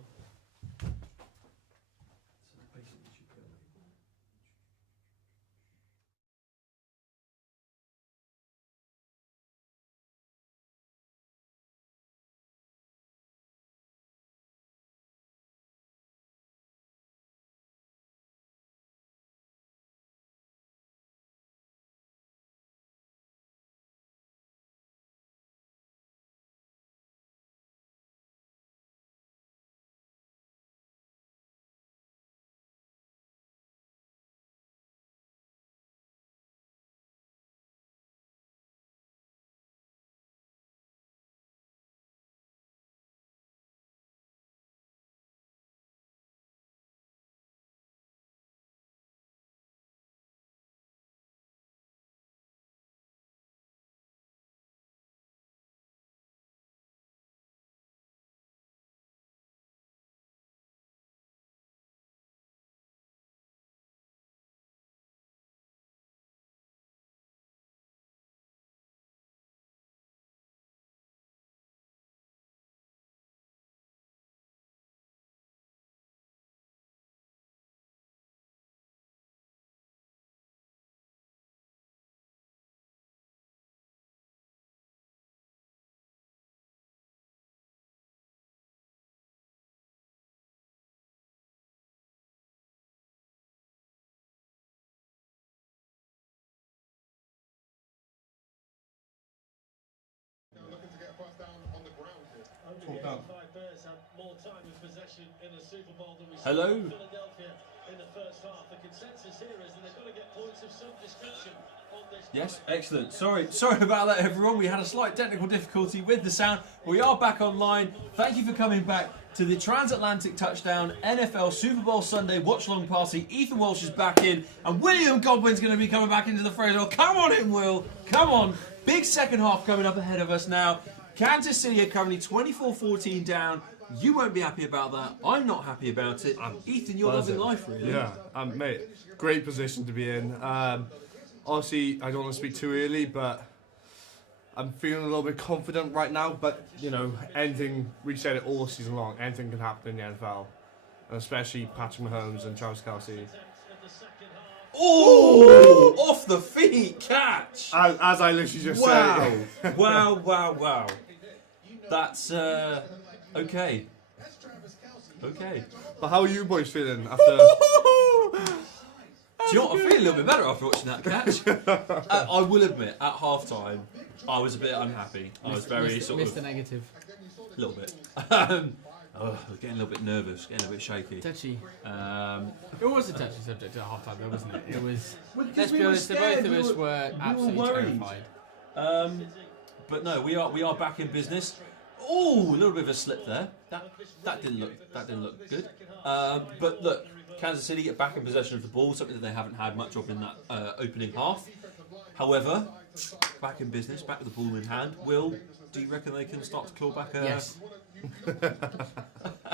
Hello. Yes, excellent. Sorry about that, everyone. We had a slight technical difficulty with the sound. We are back online. Thank you for coming back to the Transatlantic Touchdown NFL Super Bowl Sunday watch-along party. Ethan Walsh is back in, and William Godwin's going to be coming back into the fray. Oh, come on in, Will. Come on. Big second half coming up ahead of us now. Kansas City are currently 24-14 down. You won't be happy about that. I'm not happy about it. Ethan, you're loving life, really. Yeah, mate, great position to be in. Obviously, I don't want to speak too early, but I'm feeling a little bit confident right now. But, you know, anything, we said it all season long, anything can happen in the NFL. And especially Patrick Mahomes and Travis Kelce. Oh, off the feet catch. As I literally just said. Wow. That's, okay. But how are you boys feeling after... Do you know what? I feel a little bit better after watching that catch. I will admit, at half-time, I was a bit unhappy. I was very sort of... Mr. Negative. A little bit. Getting a little bit nervous, getting a bit shaky. Touchy. It was a touchy subject at half-time, though, wasn't it? It was... Let's be we were honest, scared. both of us were absolutely terrified. But no, we are back in business. Oh, a little bit of a slip there. That didn't look good. But look, Kansas City get back in possession of the ball, something that they haven't had much of in that opening half. However, back in business, back with the ball in hand. Will, do you reckon they can start to claw back? Yes.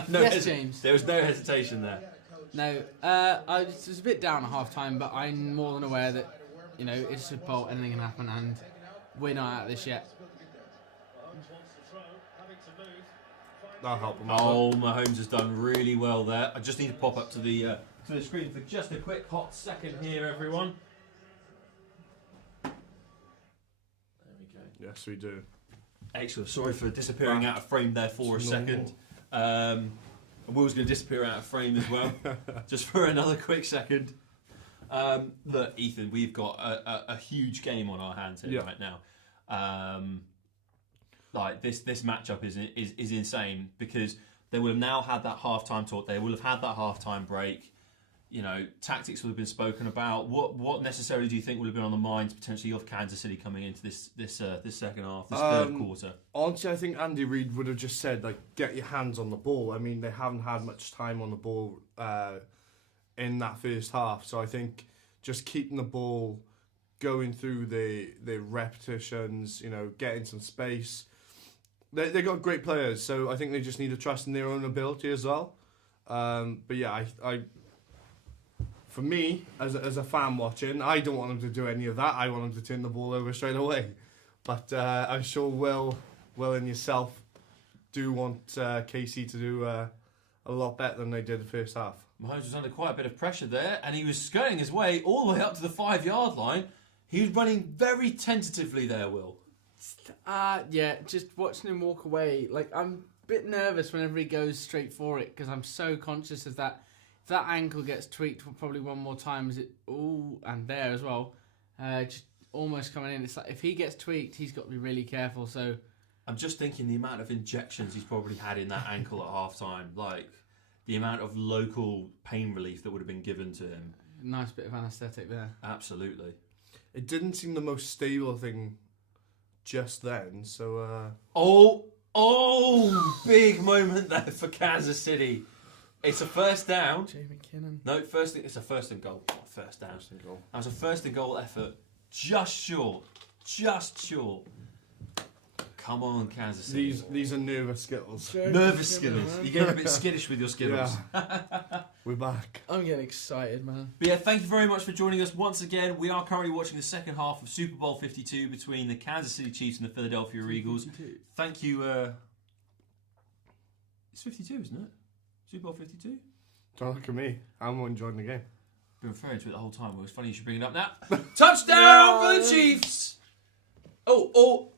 No, yes, James. There was no hesitation there. No, I was a bit down at half time, but I'm more than aware that, you know, it's Super Bowl, anything can happen, and we're not out of this yet. That'll help them. Oh, Mahomes has done really well there. I just need to pop up to the screen for just a quick hot second here, everyone. There we go. Yes, we do. Excellent. Sorry for disappearing out of frame there for a second. Will's going to disappear out of frame as well, just for another quick second. Look, Ethan, we've got a huge game on our hands here right now. Like this matchup is insane because they will have now had that halftime talk. They will have had that halftime break. You know, tactics will have been spoken about. What necessarily do you think would have been on the minds potentially of Kansas City coming into this second half, this third quarter? Honestly, I think Andy Reid would have just said, like, get your hands on the ball. I mean, they haven't had much time on the ball in that first half, so I think just keeping the ball going through the repetitions, you know, getting some space. They got great players, so I think they just need to trust in their own ability as well. But yeah, I for me, as a fan watching, I don't want them to do any of that. I want them to turn the ball over straight away. But I'm sure Will and yourself do want KC to do a lot better than they did the first half. Mahomes was under quite a bit of pressure there, and he was skirting his way all the way up to the 5-yard line. He was running very tentatively there, Will. Yeah, just watching him walk away, like, I'm a bit nervous whenever he goes straight for it because I'm so conscious of that. If that ankle gets tweaked probably one more time, and there as well, just almost coming in. It's like if he gets tweaked, he's got to be really careful. So I'm just thinking the amount of injections he's probably had in that ankle at halftime, like the amount of local pain relief that would have been given to him. Nice bit of anaesthetic there. Absolutely. It didn't seem the most stable thing just then, so... Oh, big moment there for Kansas City. It's a first down. Jay McKinnon. No, it's a first and goal. Not first down. First and goal. That was a first and goal effort. Just short. Come on, Kansas City. These are nervous Skittles. Nervous Skittles. You're getting a bit skittish with your Skittles. Yeah. We're back. I'm getting excited, man. But yeah, thank you very much for joining us once again. We are currently watching the second half of Super Bowl 52 between the Kansas City Chiefs and the Philadelphia Eagles. 52. Thank you. It's 52, isn't it? Super Bowl 52? Don't look at me. I'm enjoying the game. Been referring to it the whole time. It was funny you should bring it up now. Touchdown for the Chiefs! Oh.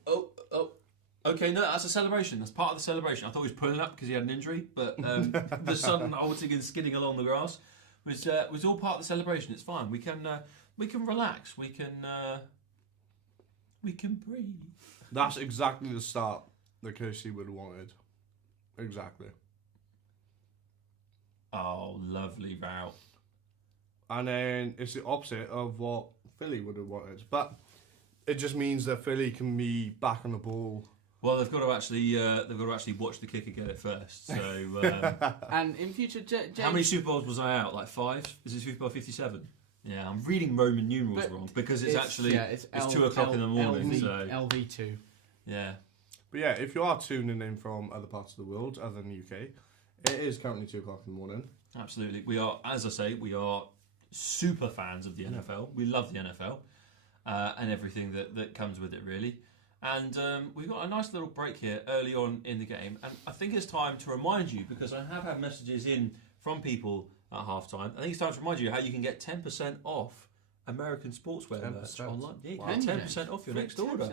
Okay, no, that's a celebration. That's part of the celebration. I thought he was pulling up because he had an injury, but the sudden halting and skidding along the grass was all part of the celebration. It's fine. We can relax. We can breathe. That's exactly the start that KC would have wanted. Exactly. Oh, lovely route. And then it's the opposite of what Philly would have wanted. But it just means that Philly can be back on the ball. Well, they've got to actually watch the kicker get it first. So, And in future, James, how many Super Bowls was I out? Like 5? Is it Super Bowl 57? Yeah, I'm reading Roman numerals But wrong because it's actually it's L- 2 o'clock in the morning. LV, So LV2. yeah, But yeah, if you are tuning in from other parts of the world other than the UK, it is currently 2 o'clock in the morning. absolutely. We are, as I say, we are super fans of the NFL. We love the NFL and everything that comes with it, really. And we've got a nice little break here early on in the game, and I think it's time to remind you, because I have had messages in from people at halftime. I think it's time to remind you how you can get 10% off American sportswear merch 10%? online. Yeah, you Wow. can get 10% off your next order.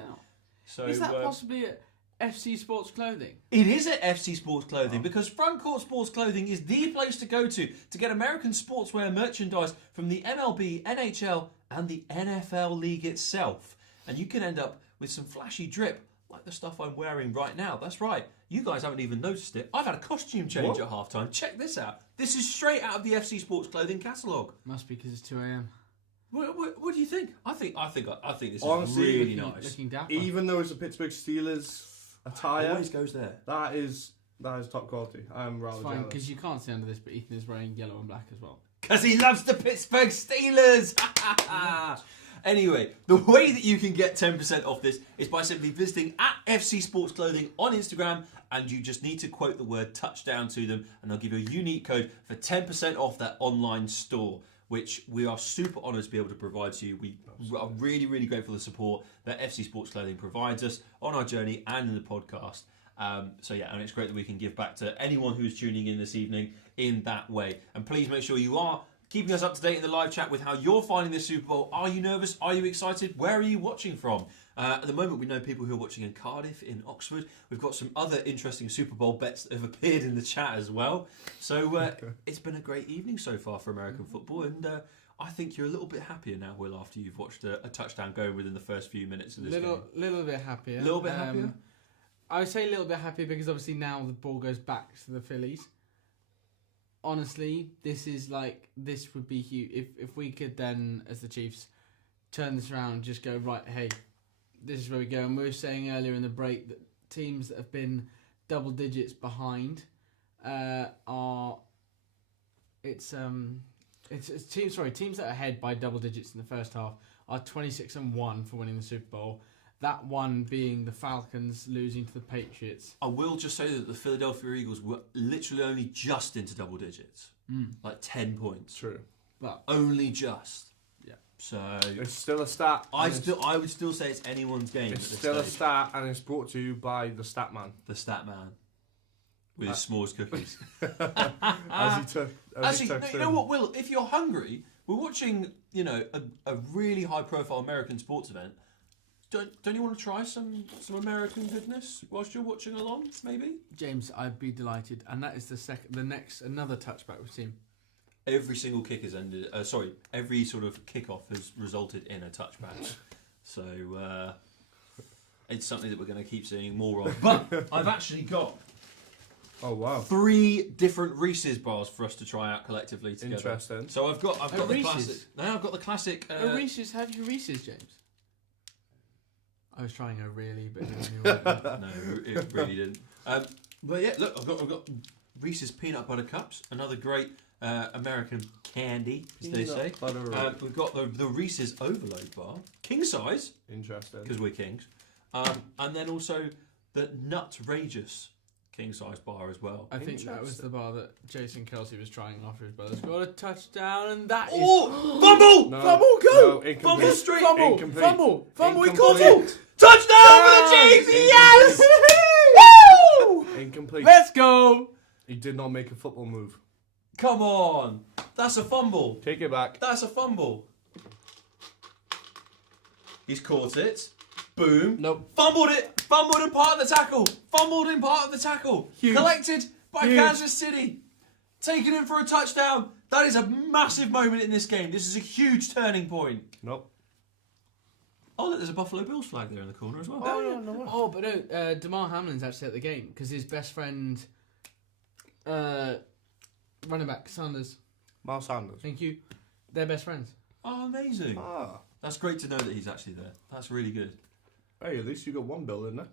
So Is that possibly at FC Sports Clothing? it is at FC Sports Clothing, because Front Court Sports Clothing is the place to go to get American sportswear merchandise from the MLB, NHL, and the NFL League itself. And you can end up with some flashy drip like the stuff I'm wearing right now. That's right. You guys haven't even noticed it. I've had a costume change at halftime. Check this out. This is straight out of the FC Sports Clothing catalogue. Must be because it's 2 a.m. What do you think? I think this Honestly, is really nice. Looking dapper. Even though it's a Pittsburgh Steelers attire, Always goes there. that is top quality. I'm rather It's fine jealous. because you can't see under this, but Ethan is wearing yellow and black as well. Because he loves the Pittsburgh Steelers. Anyway, the way that you can get 10% off this is by simply visiting at FC Sports Clothing on Instagram, and you just need to quote the word touchdown to them, and they'll give you a unique code for 10% off that online store, which we are super honoured to be able to provide to you. We are really, really grateful for the support that FC Sports Clothing provides us on our journey and in the podcast. So yeah, and it's great that we can give back to anyone who's tuning in this evening in that way. And please make sure you are keeping us up to date in the live chat with how you're finding this Super Bowl. Are you nervous? Are you excited? Where are you watching from? At the moment, we know people who are watching in Cardiff, in Oxford. We've got some other interesting Super Bowl bets that have appeared in the chat as well. So it's been a great evening so far for American football, and I think you're a little bit happier now, Will, after you've watched a touchdown go within the first few minutes of this game. Little bit happier. A little bit happier? I would say a little bit happier because obviously now the ball goes back to the Phillies. Honestly, this would be huge. If we could then, as the Chiefs, turn this around, just go, right, hey, this is where we go. And we were saying earlier in the break that teams that have been double digits behind teams that are ahead by double digits in the first half are 26-1 for winning the Super Bowl. That one being the Falcons losing to the Patriots. I will just say that the Philadelphia Eagles were literally only just into double digits. Like 10 points. True. But Only just. Yeah. So It's still a stat. I would still say it's anyone's game. It's at this still a stage. stat, and it's brought to you by the stat man. The stat man with his s'mores cookies. Actually, you know what, Will? If you're hungry, we're watching, a really high-profile American sports event. Don't you want to try some American goodness whilst you're watching along? Maybe. James, I'd be delighted, and that is another touchback we've seen. Every single kick has ended. Every sort of kickoff has resulted in a touchback. So it's something that we're going to keep seeing more of. But I've actually got. Oh wow! 3 different Reese's bars for us to try out collectively together. Interesting. So I've got the Reese's? classic. No, I've got the classic. Reese's, have you Reese's, James? I was trying a really, but No, it really didn't. But yeah, look, I've got Reese's peanut butter cups, another great American candy, as they say. We've got the Reese's overload bar, king size, Interesting. because we're kings, and then also the Nutrageous king size bar as well. I think that was the bar that Jason Kelsey was trying after his brother scored a touchdown, and that is... Oh! Fumble! No, Fumble, go! no, Fumble straight! Incomplete. Fumble! He Incomplete. caught it! Touchdown for the Chiefs! Yes! Woo! Incomplete. Let's go! He did not make a football move. Come on! That's a fumble. Take it back. That's a fumble. He's caught it. Boom. Nope. Fumbled it. Fumbled in part of the tackle. Fumbled in part of the tackle. Huge. Collected by Huge. Kansas City. Taken in for a touchdown. That is a massive moment in this game. This is a huge turning point. Nope. Oh, look, there's a Buffalo Bills flag there in the corner as well. Oh, but no, Damar Hamlin's actually at the game because his best friend running back Sanders. Miles Sanders. Thank you. They're best friends. Oh, amazing. Ah. That's great to know that he's actually there. That's really good. Hey, at least you got one bill in there.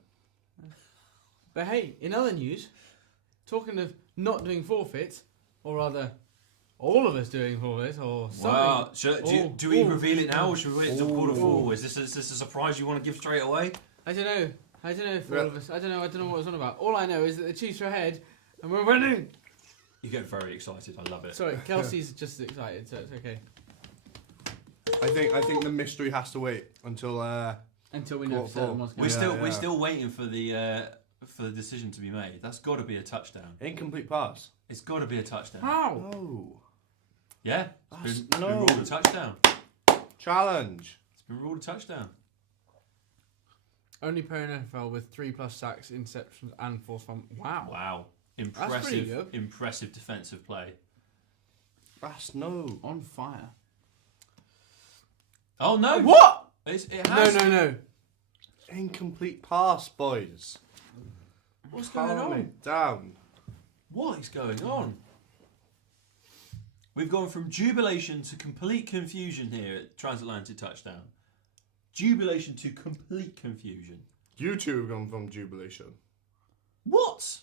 But hey, in other news, talking of not doing forfeits, or rather, all of us doing forfeits, or something. Wow. Do we reveal it now, or should we wait until quarter four? Is this a surprise you want to give straight away? I don't know. I don't know if all of us. I don't know what it was on about. All I know is that the Chiefs are ahead, and we're winning. You get very excited. I love it. Sorry, Kelsey's just as excited, so it's okay. I think the mystery has to wait until we know for certain what's going We're still waiting for the decision to be made. That's got to be a touchdown. incomplete pass. It's got to be a touchdown. How? No. Yeah, it's been No. ruled a touchdown. Challenge. It's been ruled a touchdown. Only player in NFL with 3+ sacks, interceptions, and forced fumble. Wow. Wow. That's pretty good. Impressive defensive play. That's no. On fire. Oh no! What? It has. No. Incomplete pass, boys. What's going Calm on? it down. What is going on? We've gone from jubilation to complete confusion here at Transatlantic Touchdown. Jubilation to complete confusion. You two have gone from jubilation. What?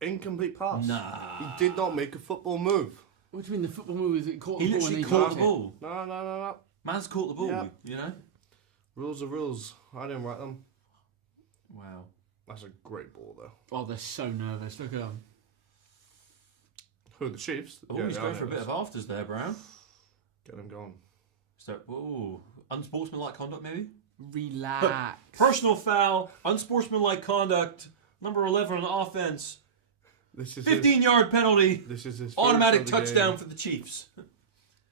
Incomplete pass. Nah. He did not make a football move. What do you mean the football move? Is it caught He the ball and literally he caught dropped the ball. No. Man's caught the ball, Yeah. you know? Rules are rules. I didn't write them. Wow. That's a great ball, though. Oh, they're so nervous. Look at them. Who, the Chiefs? Oh, Yeah, he's they going are for a bit nervous. of afters there, Brown. Get him going. So, ooh, unsportsmanlike conduct, maybe? Relax. Personal foul, unsportsmanlike conduct, number 11 on offense, This is 15-yard penalty, This is his automatic first of the touchdown game. for the Chiefs.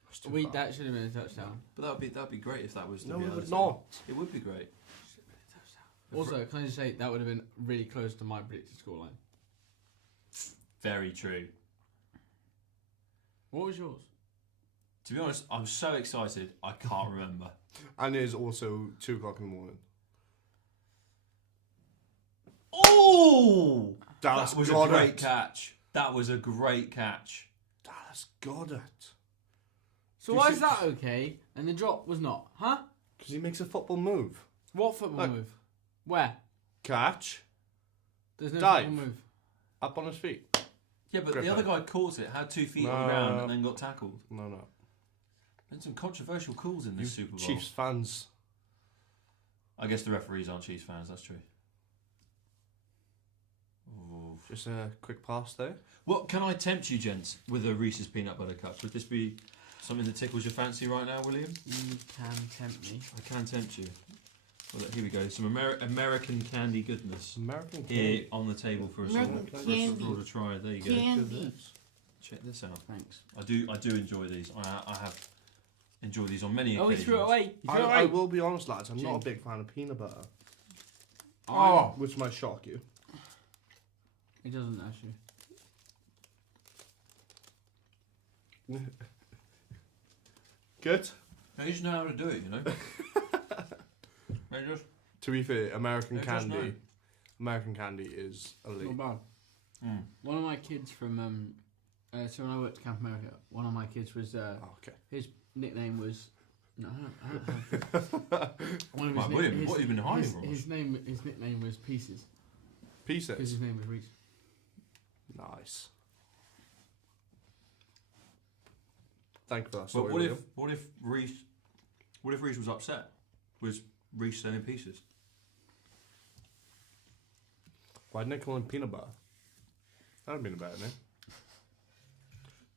That's too far. That should have been a touchdown. But that'd be great if that was the No, it reality. would not. It would be great. Also, can I just say that would have been really close to my predicted scoreline. Very true. What was yours? To be honest, I'm so excited, I can't remember. And it is also 2 o'clock in the morning. Oh! Dallas That was a got great it. catch. That was a great catch. Dallas got it. So You why see- is that okay and the drop was not? Huh? Because he makes a football move. What football Look. move? Where? Catch. There's no Dive. football move. Up on his feet. Yeah, but Grip the other it. guy caught it, had 2 feet on the No. ground, and then got tackled. No. Been some controversial calls in You this Super Bowl. Chiefs fans. I guess the referees aren't Chiefs fans, that's true. Ooh. Just a quick pass there. What can I tempt you, gents, with a Reese's Peanut Butter Cup? Would this be something that tickles your fancy right now, William? You can tempt me. I can tempt you. Well, look, here we go. Some American candy goodness American here candy. on the table for us all, American for us candy. all to try. There you go. Candy. Check this out. Thanks. I do enjoy these. I have enjoyed these on many Oh, he occasions. threw it away. He threw it I away. will be honest, lads. I'm not a James. big fan of peanut butter. Oh. Which might shock you. It doesn't actually. Good. They just know how to do it, you know. They just To be fair, American They just know. candy. American candy is elite. Not bad. One of my kids from so when I worked at Camp America, one of my kids was Oh, okay. his nickname was no, I don't have one of Right, his William, what have you been hiding from us? his nickname was Pieces because Pieces. his name was Reese. Nice. Thank you for that But story. what if Reese was upset? Was Reese selling pieces? Why didn't they call him peanut butter? That would have been a better name.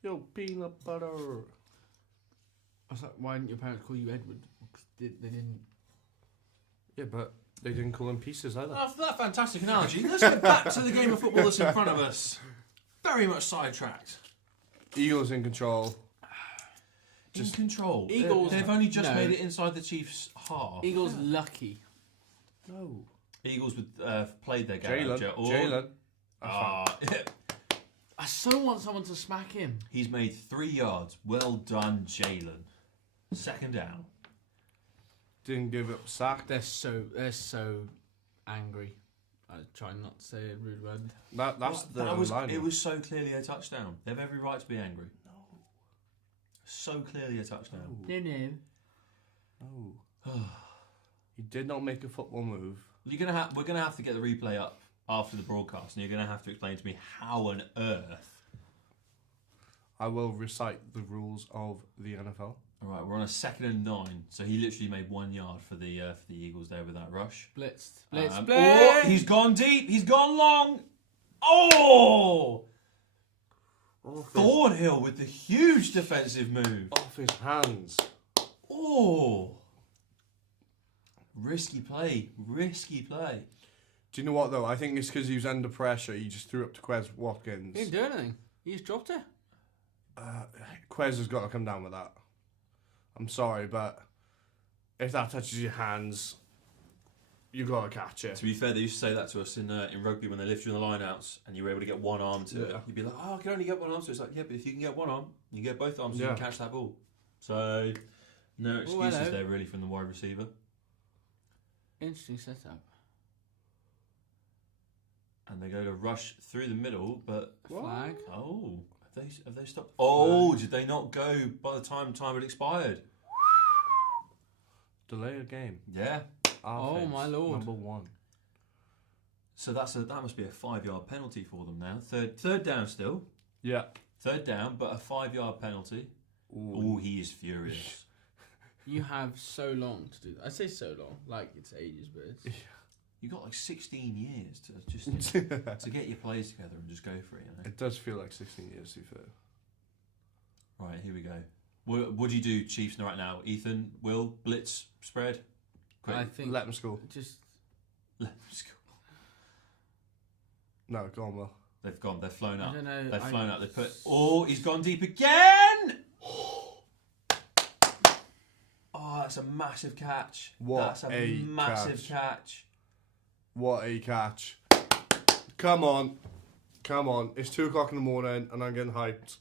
Yo, peanut butter. I was like, why didn't your parents call you Edward? 'Cause they didn't. Yeah, but they didn't call him pieces either. After that fantastic analogy, let's get back to the game of football that's in front of us. Very much sidetracked. Eagles in control. In control. Eagles- They've only just No. made it inside the Chiefs' half. Eagles lucky. No. Eagles with, played their game. Jalen. I so want someone to smack him. He's made 3 yards. Well done, Jalen. Second down. Didn't give up sack. They're so angry. I try not to say a rude word. It was so clearly a touchdown. They have every right to be angry. No. So clearly a touchdown. No. Oh. He did not make a football move. We're gonna have to get the replay up after the broadcast, and you're gonna have to explain to me how on earth. I will recite the rules of the NFL. All right, we're on a 2nd and 9, so he literally made 1 yard for the Eagles there with that rush. Blitzed. Oh, he's gone deep. He's gone long. Oh! Thornhill with the huge defensive move. Off his hands. Oh! Risky play. Do you know what, though? I think it's because he was under pressure. He just threw up to Quez Watkins. He didn't do anything. He just dropped it. Quez has got to come down with that. I'm sorry, but if that touches your hands, you got to catch it. To be fair, they used to say that to us in rugby when they lift you in the lineouts and you were able to get one arm to it. You'd be like, oh, I can only get one arm to it. It's like, yeah, but if you can get one arm, you get both arms, you can catch that ball. So, no excuses there really from the wide receiver. Interesting setup. And they go to rush through the middle, but... Flag. Oh, have they stopped? Oh, did they not go by the time had expired? Delay a game. Yeah. Oh, my Lord. Number 1. So that must be a 5-yard penalty for them now. Third down still. Yeah. 3rd down, but a 5-yard penalty. Oh, he is furious. You have so long to do that. I say so long, like it's ages, but it's... You got like 16 years to just to get your plays together and just go for it. You know? It does feel like 16 years, to be fair. Right, here we go. What do you do, Chiefs, right now? Ethan, Will, blitz, spread? Great. I think let them score. Just let them score. No, go on, Will. They've gone. They've flown up. I don't know. They've flown up. They put. Oh, he's gone deep again. Oh, that's a massive catch. That's a massive catch. What a catch. Come on. It's 2 o'clock in the morning and I'm getting hyped.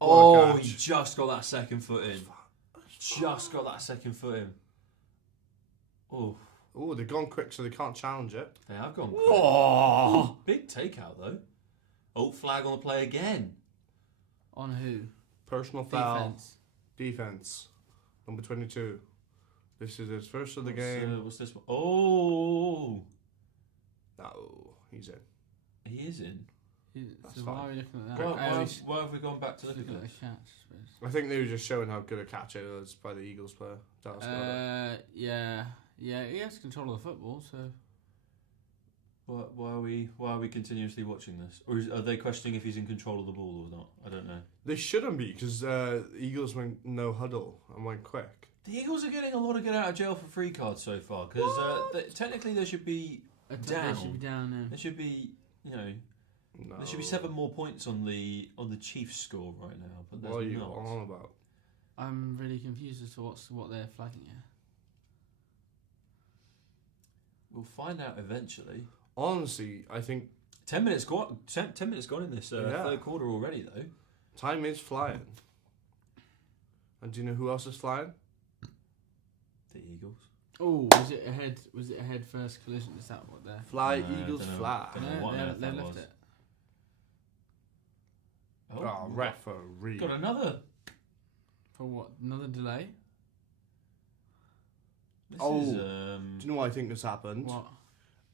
Oh, he just got that second foot in. Oh, they've gone quick so they can't challenge it. They have gone quick. Oh, big takeout though. Oh, flag on the play again. On who? Personal foul. Defense. Number 22. This is his first of the game. What's this one? Oh. No, he's in. He is in. So why are we looking at that? Why have we gone back to look at the it? I think they were just showing how good a catch it was by the Eagles player. Yeah, he has control of the football, so... Why are we continuously watching this? Or are they questioning if he's in control of the ball or not? I don't know. They shouldn't be, because the Eagles went no huddle and went quick. The Eagles are getting a lot of get out of jail for free cards so far, because technically they should be down. They should be down now. There should be, there should be 7 more points on the Chiefs score right now. But what are you on about? I'm really confused as to what they're flagging here. We'll find out eventually. Honestly, I think 10 minutes gone. 10 minutes gone in this third quarter already, though. Time is flying. And do you know who else is flying? The Eagles. Oh, was it a head first collision? Is that what they're... Fly, Eagles, fly. No, they left it. Oh, referee. Got another. For what? Another delay? Do you know what I think has happened? What?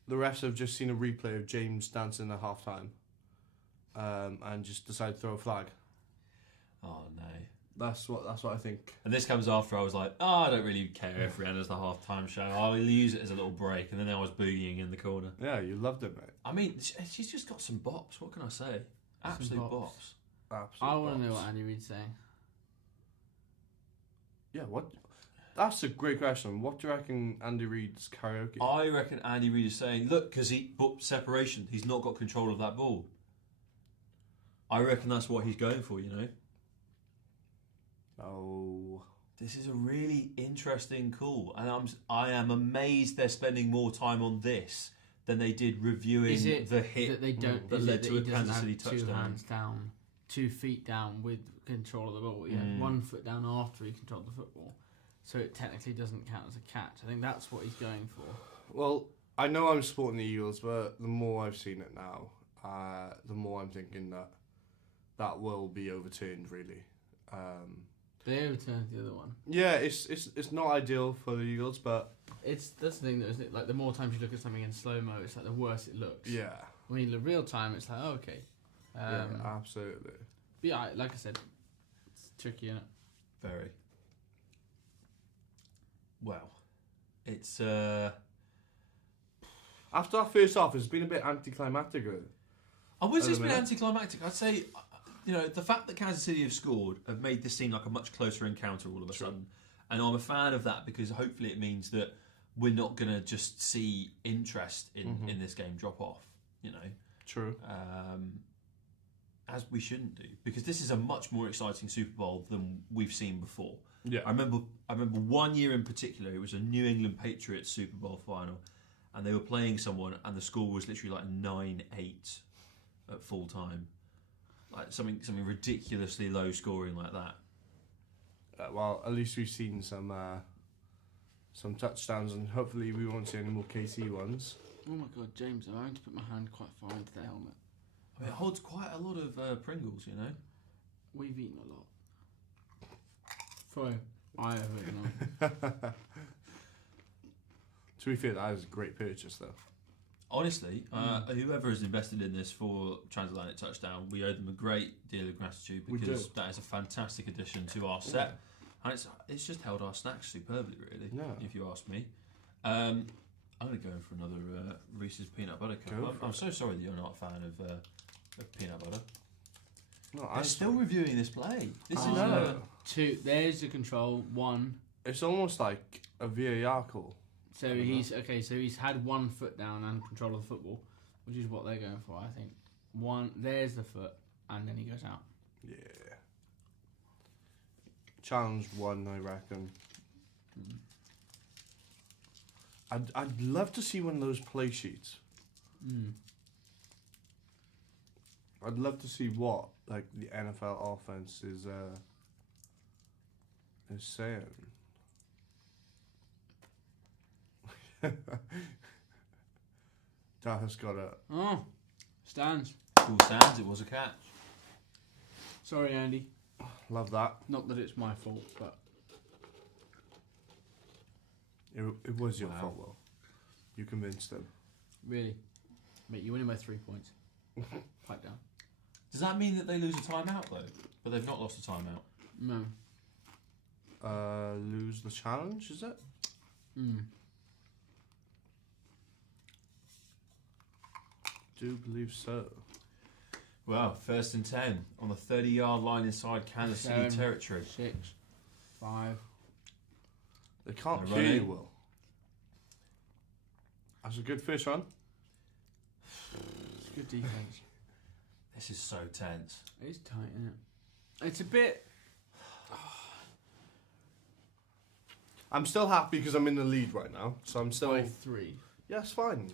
The refs have just seen a replay of James dancing at halftime, and just decided to throw a flag. Oh no. That's what I think. And this comes after I was like, I don't really care if Rihanna's the halftime show. I'll use it as a little break. And then I was boogieing in the corner. Yeah, you loved it, mate. I mean, she's just got some bops. What can I say? Absolute bops. I want to know what Andy Reid's saying. Yeah, what? That's a great question. What do you reckon Andy Reid's karaoke? I reckon Andy Reid is saying, look, because separation. He's not got control of that ball. I reckon that's what he's going for, Oh. This is a really interesting call. And I am amazed they're spending more time on this than they did reviewing the hit that they don't, that led to a Kansas City touchdown. 2 hands down, 2 feet down with control of the ball. He had 1 foot down after he controlled the football. So it technically doesn't count as a catch. I think that's what he's going for. Well, I know I'm supporting the Eagles, but the more I've seen it now, the more I'm thinking that will be overturned. Really. They overturned the other one. Yeah, it's not ideal for the Eagles, but That's the thing, though, isn't it? Like the more times you look at something in slow mo, it's like the worse it looks. yeah, When you look real time, it's like, oh, okay. yeah, absolutely. But yeah, like I said, it's tricky, isn't it? Very. Well, it's After that first half, it's been a bit anticlimactic. I would say At it's the been minute. anticlimactic. I'd say, the fact that Kansas City have scored have made this seem like a much closer encounter all of a sudden. And I'm a fan of that because hopefully it means that we're not going to just see interest in this game drop off, True. as we shouldn't do. Because this is a much more exciting Super Bowl than we've seen before. Yeah. I remember 1 year in particular, it was a New England Patriots Super Bowl final, and they were playing someone, and the score was literally like 9-8 at full time, like something ridiculously low scoring like that. Well, at least we've seen some touchdowns, and hopefully we won't see any more KC ones. Oh my god, James, I'm having to put my hand quite far into the helmet. I mean, it holds quite a lot of Pringles, We've eaten a lot. Sorry, I have eaten a lot. To be fair, that is a great purchase, though. Honestly, whoever has invested in this for Transatlantic Touchdown, we owe them a great deal of gratitude because that is a fantastic addition to our set. And it's just held our snacks superbly, really, if you ask me. I'm going to go for another Reese's Peanut Butter Cup. I'm so sorry that you're not a fan of peanut butter. No, I'm still reviewing this play. This is no. Two, there's the control. One. It's almost like a VAR call. So he's had 1 foot down and control of the football, which is what they're going for, I think. One, there's the foot, and then he goes out. Yeah. Challenge 1, I reckon. I'd love to see one of those play sheets. I'd love to see what like the NFL offense is saying. Dallas got it. Oh, stands. Cool stands, it was a catch. Sorry, Andy. Love that. Not that it's my fault, but It was your fault, Will. You convinced them. really, mate, you're winning by 3 points. Pipe down. Does that mean that they lose a timeout, though? But they've not lost a timeout. No. Lose the challenge, is it? Do believe so. Well, 1st and 10 on the 30-yard line inside Kansas City 7, territory. 6, 5. They can't They're hear you, running. Will. That's a good first run. It's good defense. This is so tense. It's tight, isn't it? It's a bit. I'm still happy because I'm in the lead right now. So I'm still... By 3. Yeah, it's fine.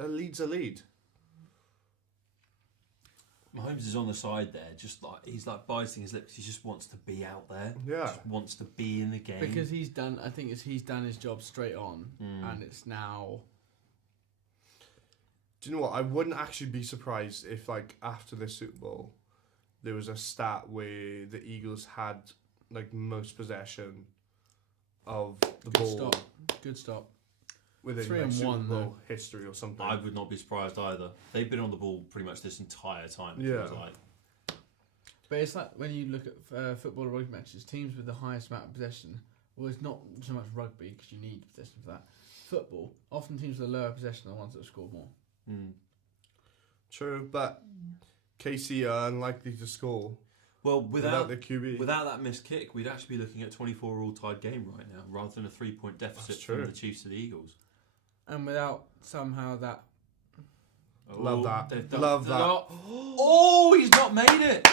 A lead's a lead. Mahomes is on the side there, just like he's like biting his lips. He just wants to be out there. Yeah. Just wants to be in the game. Because he's done. I think he's done his job straight on, and it's now. Do you know what? I wouldn't actually be surprised if, like, after this Super Bowl, there was a stat where the Eagles had, like, most possession of the ball Good stop. within 3 like, and Super 1 Bowl though. history or something. I would not be surprised either. They've been on the ball pretty much this entire time. It Yeah. feels like. But it's like when you look at football or rugby matches, teams with the highest amount of possession. Well, it's not so much rugby because you need possession for that. Football, often teams with a lower possession are the ones that score more. True, but KC are unlikely to score Well, without the QB. without that missed kick, we'd actually be looking at a 24 all tied game right now, rather than a 3-point deficit That's from true. the Chiefs to the Eagles. And without somehow that. Love that. They've done- Love that. Oh, he's not made it.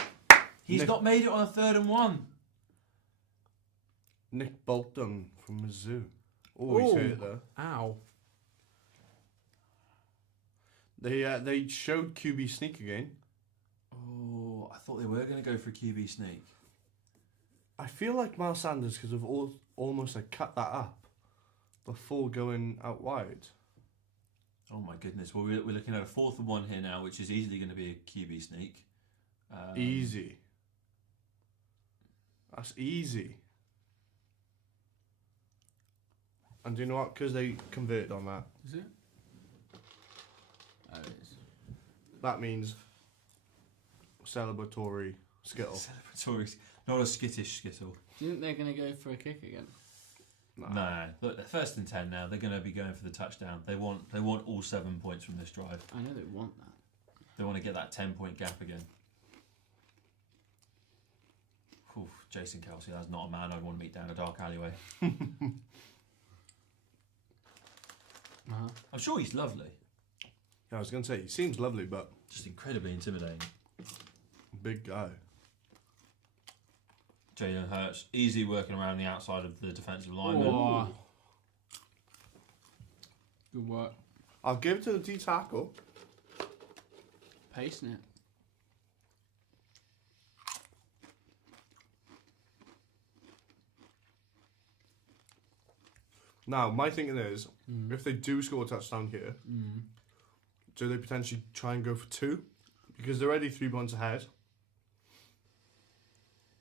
He's Nick- not made it on a 3rd and 1. Nick Bolton from Mizzou. Oh, he's Ooh. hurt though. Ow. They showed QB sneak again. Oh, I thought they were going to go for a QB sneak. I feel like Miles Sanders could have almost like cut that up before going out wide. Oh my goodness. Well, we're looking at a 4th and 1 here now, which is easily going to be a QB sneak. Easy. That's easy. And do you know what? Because they converted on that. Is it? Oh, it is. That means celebratory skittle. Celebratory, not a skittish skittle. Do you think they're going to go for a kick again? No. Look, they're 1st and 10 now. They're going to be going for the touchdown. They want all 7 points from this drive. I know they want that. They want to get that 10-point gap again. Oof, Jason Kelsey, that's not a man I'd want to meet down a dark alleyway. I'm sure he's lovely. Yeah, I was going to say, he seems lovely, but Just incredibly intimidating. big guy. Jalen Hurts, easy working around the outside of the defensive lineman. Oh. Good work. I'll give it to the D tackle. Pacing it. Now, my thinking is, if they do score a touchdown here, do they potentially try and go for 2? Because they're already 3 points ahead.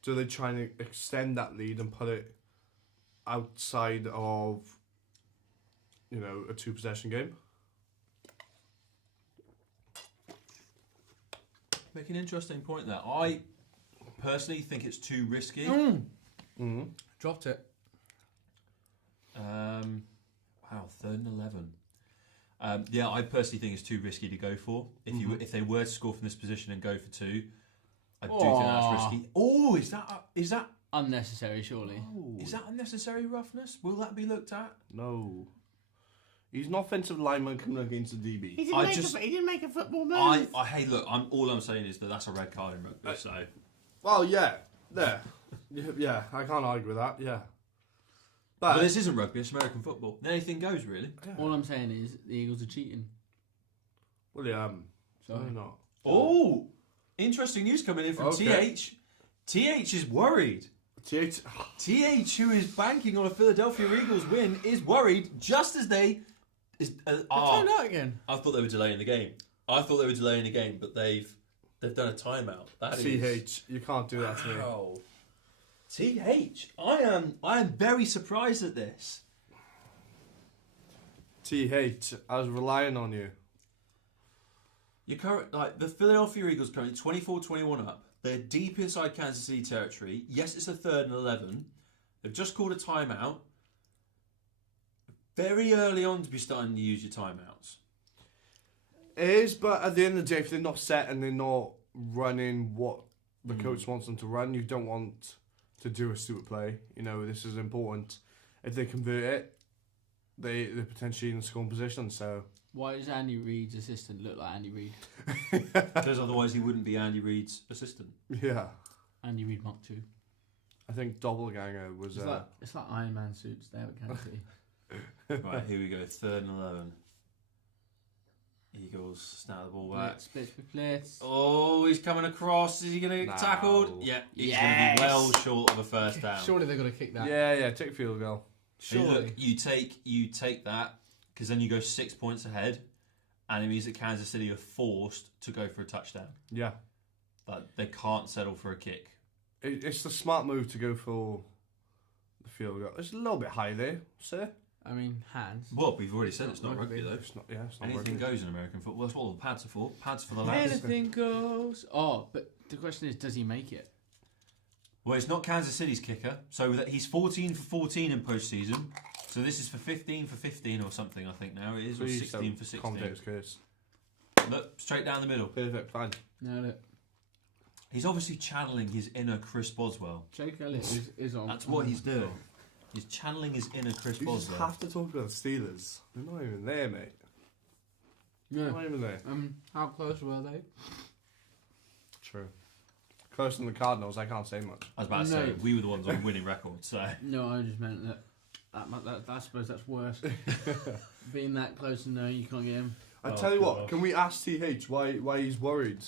Do they try and extend that lead and put it outside of, a 2-possession game? Make an interesting point there. I personally think it's too risky. Dropped it. Wow, 3rd and 11. Yeah, I personally think it's too risky to go for. If they were to score from this position and go for 2, I do think that's risky. Oh, is that Unnecessary, surely. is that unnecessary roughness? Will that be looked at? No. He's an offensive lineman coming against the DB. He didn't make a football move. Hey, look, all I'm saying is that's a red card in rugby, so... Well, yeah. There. Yeah, I can't argue with that, yeah. But this isn't rugby, it's American football. Anything goes, really. Yeah. All I'm saying is the Eagles are cheating. Well, yeah, Sorry. why not? Oh! Interesting news coming in from Okay. TH. TH is worried. TH, TH, who is banking on a Philadelphia Eagles win, is worried just as they... Turn out again. I thought they were delaying the game. But they've done a timeout. That is... TH, you can't do that to me. Wow. TH, I am very surprised at this. TH, I was relying on you. You're the Philadelphia Eagles currently 24-21 up. They're deep inside Kansas City territory. Yes, it's a 3rd and 11. They've just called a timeout. Very early on to be starting to use your timeouts. It is, but at the end of the day, if they're not set and they're not running what the coach wants them to run, you don't want to do a stupid play. This is important. If they convert it, they're potentially in a scoring position, so... Why does Andy Reid's assistant look like Andy Reid? Because otherwise he wouldn't be Andy Reid's assistant. Yeah. Andy Reid Mark 2. I think Doppelganger was... It's like Iron Man suits there at Kansas City. Right, here we go. 3rd and 11. Eagles snap the ball back. Splits with plates. Oh, he's coming across. Is he going to get tackled? Yeah, he's going to be well short of a first down. Surely they're going to kick that. Yeah, take a field goal. Surely. Hey, look, you take that, because then you go 6 points ahead, and it means that Kansas City are forced to go for a touchdown. Yeah. But they can't settle for a kick. It's the smart move to go for the field goal. It's a little bit high there, sir. I mean, hands. Well, we've already said it's not rugby, though. It's not Anything rugby. goes in American football. That's what all the pads are for. Pads for the lads. Anything goes. Oh, but the question is, does he make it? Well, it's not Kansas City's kicker. So he's 14 for 14 in postseason. So this is for 15 for 15 or something, I think now it is. Or 16 for 16. Context curse. Look, straight down the middle. Perfect, fine. Nailed it. He's obviously channeling his inner Chris Boswell. Jake Elliott is on. That's what he's doing. He's channeling his inner Chris You just Boswell. have to talk about the Steelers. They're not even there, mate. Yeah. They're not even there. How close were they? True. Closer than the Cardinals, I can't say much. I was about to say, we were the ones on winning records, so... No, I just meant that I suppose that's worse. Being that close and knowing you can't get him. I tell you what, can we ask TH why he's worried?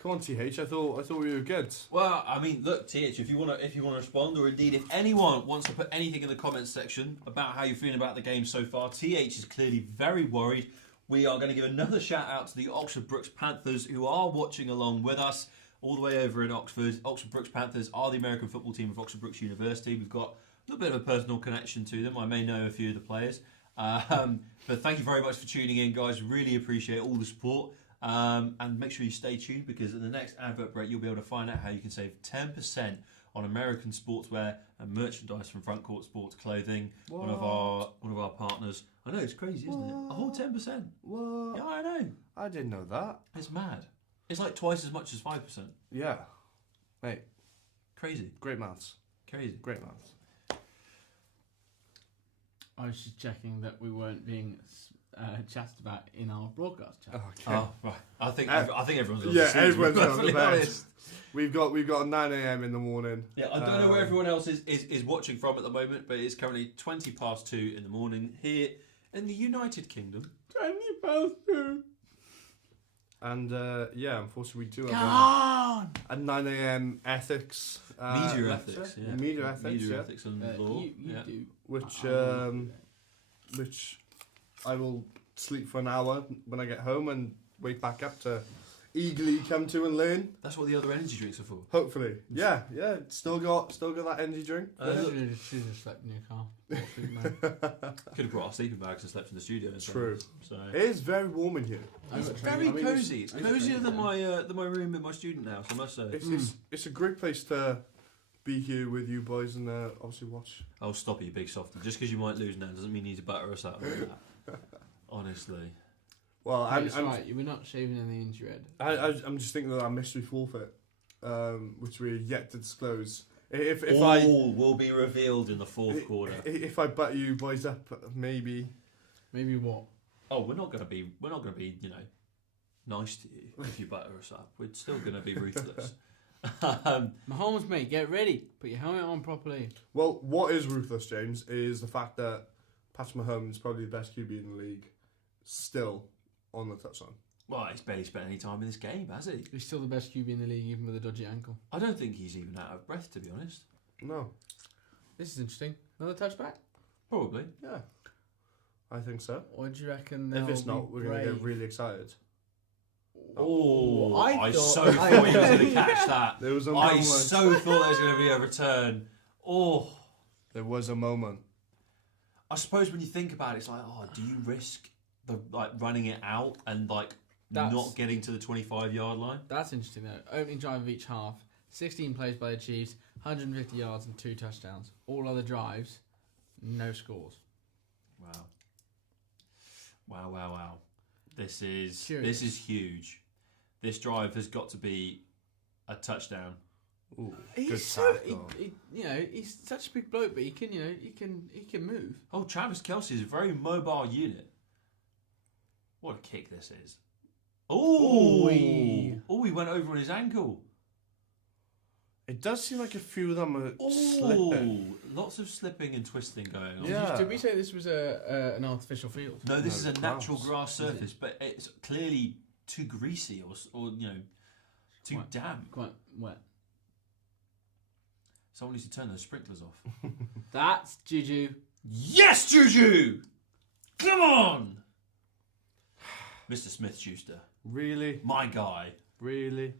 Come on, TH. I thought we were good. Well, I mean, look, TH, if you want to respond, or indeed if anyone wants to put anything in the comments section about how you're feeling about the game so far, TH is clearly very worried. we are going to give another shout out to the Oxford Brookes Panthers who are watching along with us all the way over in Oxford. Oxford Brookes Panthers are the American football team of Oxford Brookes University. We've got a little bit of a personal connection to them. I may know a few of the players. But thank you very much for tuning in, guys. Really appreciate all the support. And make sure you stay tuned, because in the next advert break, you'll be able to find out how you can save 10% on American sportswear and merchandise from Front Court Sports Clothing, one of our partners. I know, it's crazy, isn't it? A whole 10%. What? Yeah, I know. I didn't know that. It's mad. It's like twice as much as 5%. Yeah. Mate, Crazy. great maths. Crazy. Great maths. I was just checking that we weren't being chatted about in our broadcast chat. Okay. Oh, right. I think everyone's on Yeah, the scene, everyone's to be on the perfectly bed. honest. We've got 9 a.m. in the morning. Yeah, I don't know where everyone else is watching from at the moment, but it's currently 2:20 in the morning here in the United Kingdom. 2:20. And yeah, unfortunately, we do Come have on! a 9 a.m. ethics. Media lecture. ethics, yeah. Media ethics, Media yeah. ethics and law. You yeah. do. Which I will sleep for an hour when I get home and wake back up to eagerly come to and learn. That's what the other energy drinks are for. Hopefully, yeah. Still got that energy drink. Look. Should have slept in your car. Could have brought our sleeping bags and slept in the studio. True. So It is very warm in here. it's very cosy. It's cosier than my room in my student house, I must say. It's a great place to be here with you boys and obviously watch. I'll stop you, big softy. Just because you might lose now doesn't mean you need to butter us up like that. Honestly. Well, That's right. You were not shaving any into your head. I'm just thinking of that mystery forfeit, which we're yet to disclose. If All will be revealed in the fourth quarter. If I butt you boys up, maybe. Maybe what? Oh, we're not gonna be, nice to you if you butter us up. We're still gonna be ruthless. Mahomes, mate, get ready. Put your helmet on properly. Well, what is ruthless, James, is the fact that Patrick Mahomes is probably the best QB in the league, still on the touchline. Well, he's barely spent any time in this game, has he? He's still the best QB in the league, even with a dodgy ankle. I don't think he's even out of breath, to be honest. No. This is interesting. Another touchback? Probably. Yeah. I think so. Or do you reckon If it's not, we're going to get really excited. Oh, I thought- so thought he was going to catch that. There was a I moment. so thought there was going to be a return. Oh, There was a moment. I suppose when you think about it, it's like, oh, do you risk the running it out and That's- not getting to the 25-yard line? That's interesting, though. Opening drive of each half. 16 plays by the Chiefs. 150 yards and 2 touchdowns. All other drives, no scores. Wow. This is Curious. huge. This drive has got to be a touchdown. Ooh, He's good so, tackle. he's such a big bloke, but he can move. Oh, Travis Kelce is a very mobile unit. What a kick this is. Oh, he went over on his ankle. It does seem like a few of them are slipping. Lots of slipping and twisting going on. Yeah. Did we say this was an artificial field? No, this No, is a natural grass. grass surface, but it's clearly too greasy or too Quite- damp. Quite wet. Someone needs to turn those sprinklers off. That's Juju. Yes, Juju! Come on! Mr. Smith-Schuster. Really? My guy. Really?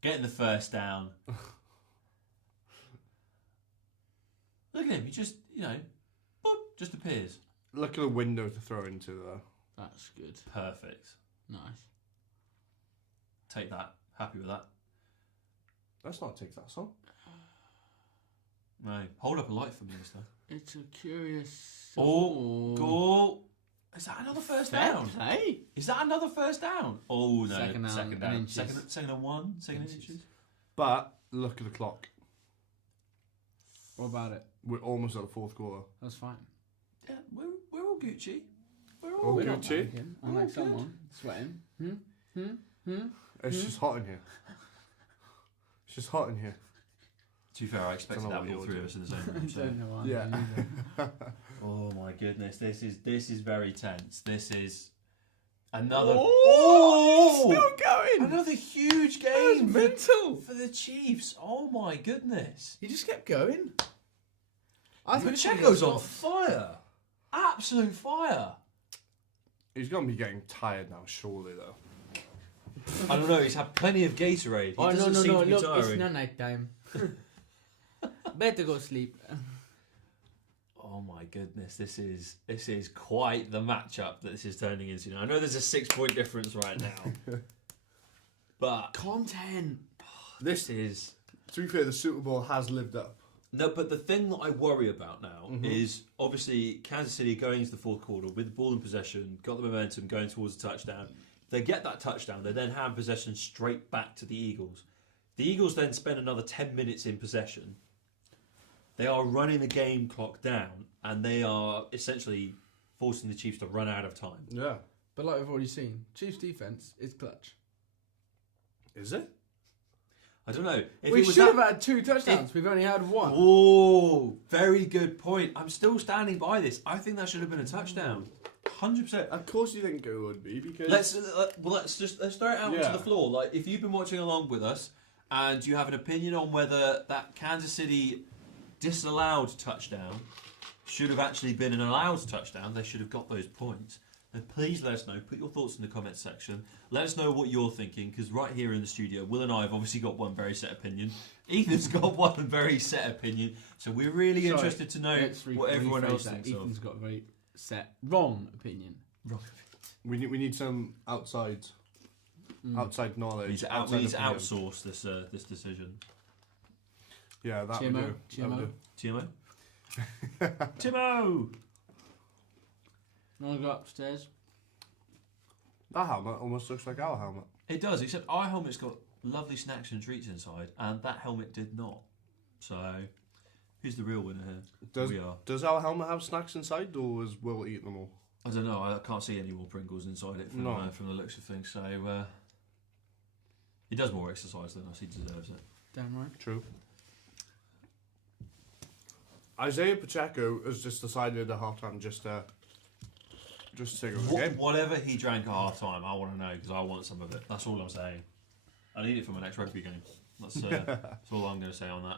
Getting the first down. Look at him. He just, boop, just appears. Look at a window to throw into there. That's good. Perfect. Nice. Take that. Happy with that. Let's not take that song. No. Hold up a light for me, mister. It's a curious. Oh, goal. Is that another first down? Hey. Is that another first down? Oh, no. Second down and inches. Second and 1. Second Inches. inches. But look at the clock. What about it? We're almost at the fourth quarter. That's fine. Yeah, we're all Gucci. We're Oh, all We're not Gucci. panicking, Oh, unlike good. someone sweating. It's just hot in here. It's just hot in here. To be fair, I expected Don't know that what with all you're three of us in the same I room. So. don't know why. Yeah. Oh my goodness, this is very tense. This is another Still going. another huge That was game mental. for the Chiefs. Oh my goodness. He just kept going. I thought Pacheco's on fire. Absolute fire. He's going to be getting tired now, surely, though. I don't know. He's had plenty of Gatorade. He Oh, doesn't no, seem no, to be look, it's tiring. not night time. Better go sleep. Oh my goodness, this is quite the matchup that this is turning into now. I know there's a 6-point difference right now, but Content. this is To be fair, the Super Bowl has lived up. no. But the thing that I worry about now is obviously Kansas City going into the fourth quarter with the ball in possession, got the momentum going towards the touchdown. They get that touchdown, they then hand possession straight back to the Eagles. The Eagles then spend another 10 minutes in possession. They are running the game clock down, and they are essentially forcing the Chiefs to run out of time. Yeah. But like we've already seen, Chiefs defense is clutch. Is it? I don't know. If We it was should that- have had 2 touchdowns. We've only had 1. Oh, very good point. I'm still standing by this. I think that should have been a touchdown. 100%. Of course you think it would be, because... Let's throw it out Yeah. onto the floor. Like, if you've been watching along with us and you have an opinion on whether that Kansas City disallowed touchdown should have actually been an allowed touchdown, they should have got those points, then please let us know. Put your thoughts in the comments section. Let us know what you're thinking, because right here in the studio, Will and I have obviously got one very set opinion. Ethan's got one very set opinion. So we're really interested to know what everyone else thinks of. Ethan's got a very set wrong opinion. We need some outside knowledge. We need to outside opinion. outsource this decision. Yeah, that TMO, we do. TMO. Timo? Timo! You want to go upstairs? That helmet almost looks like our helmet. It does, except our helmet's got lovely snacks and treats inside, and that helmet did not. So, who's the real winner here? We are. Does our helmet have snacks inside, or is Will eating them all? I don't know, I can't see any more Pringles inside it from, No. from the looks of things, so he does more exercise than us, he deserves it. Damn right. True. Isaiah Pacheco has just decided at halftime just to take over the game. Whatever he drank at half time, I want to know, because I want some of it. That's all I'm saying. I need it for my next rugby game. That's all I'm going to say on that.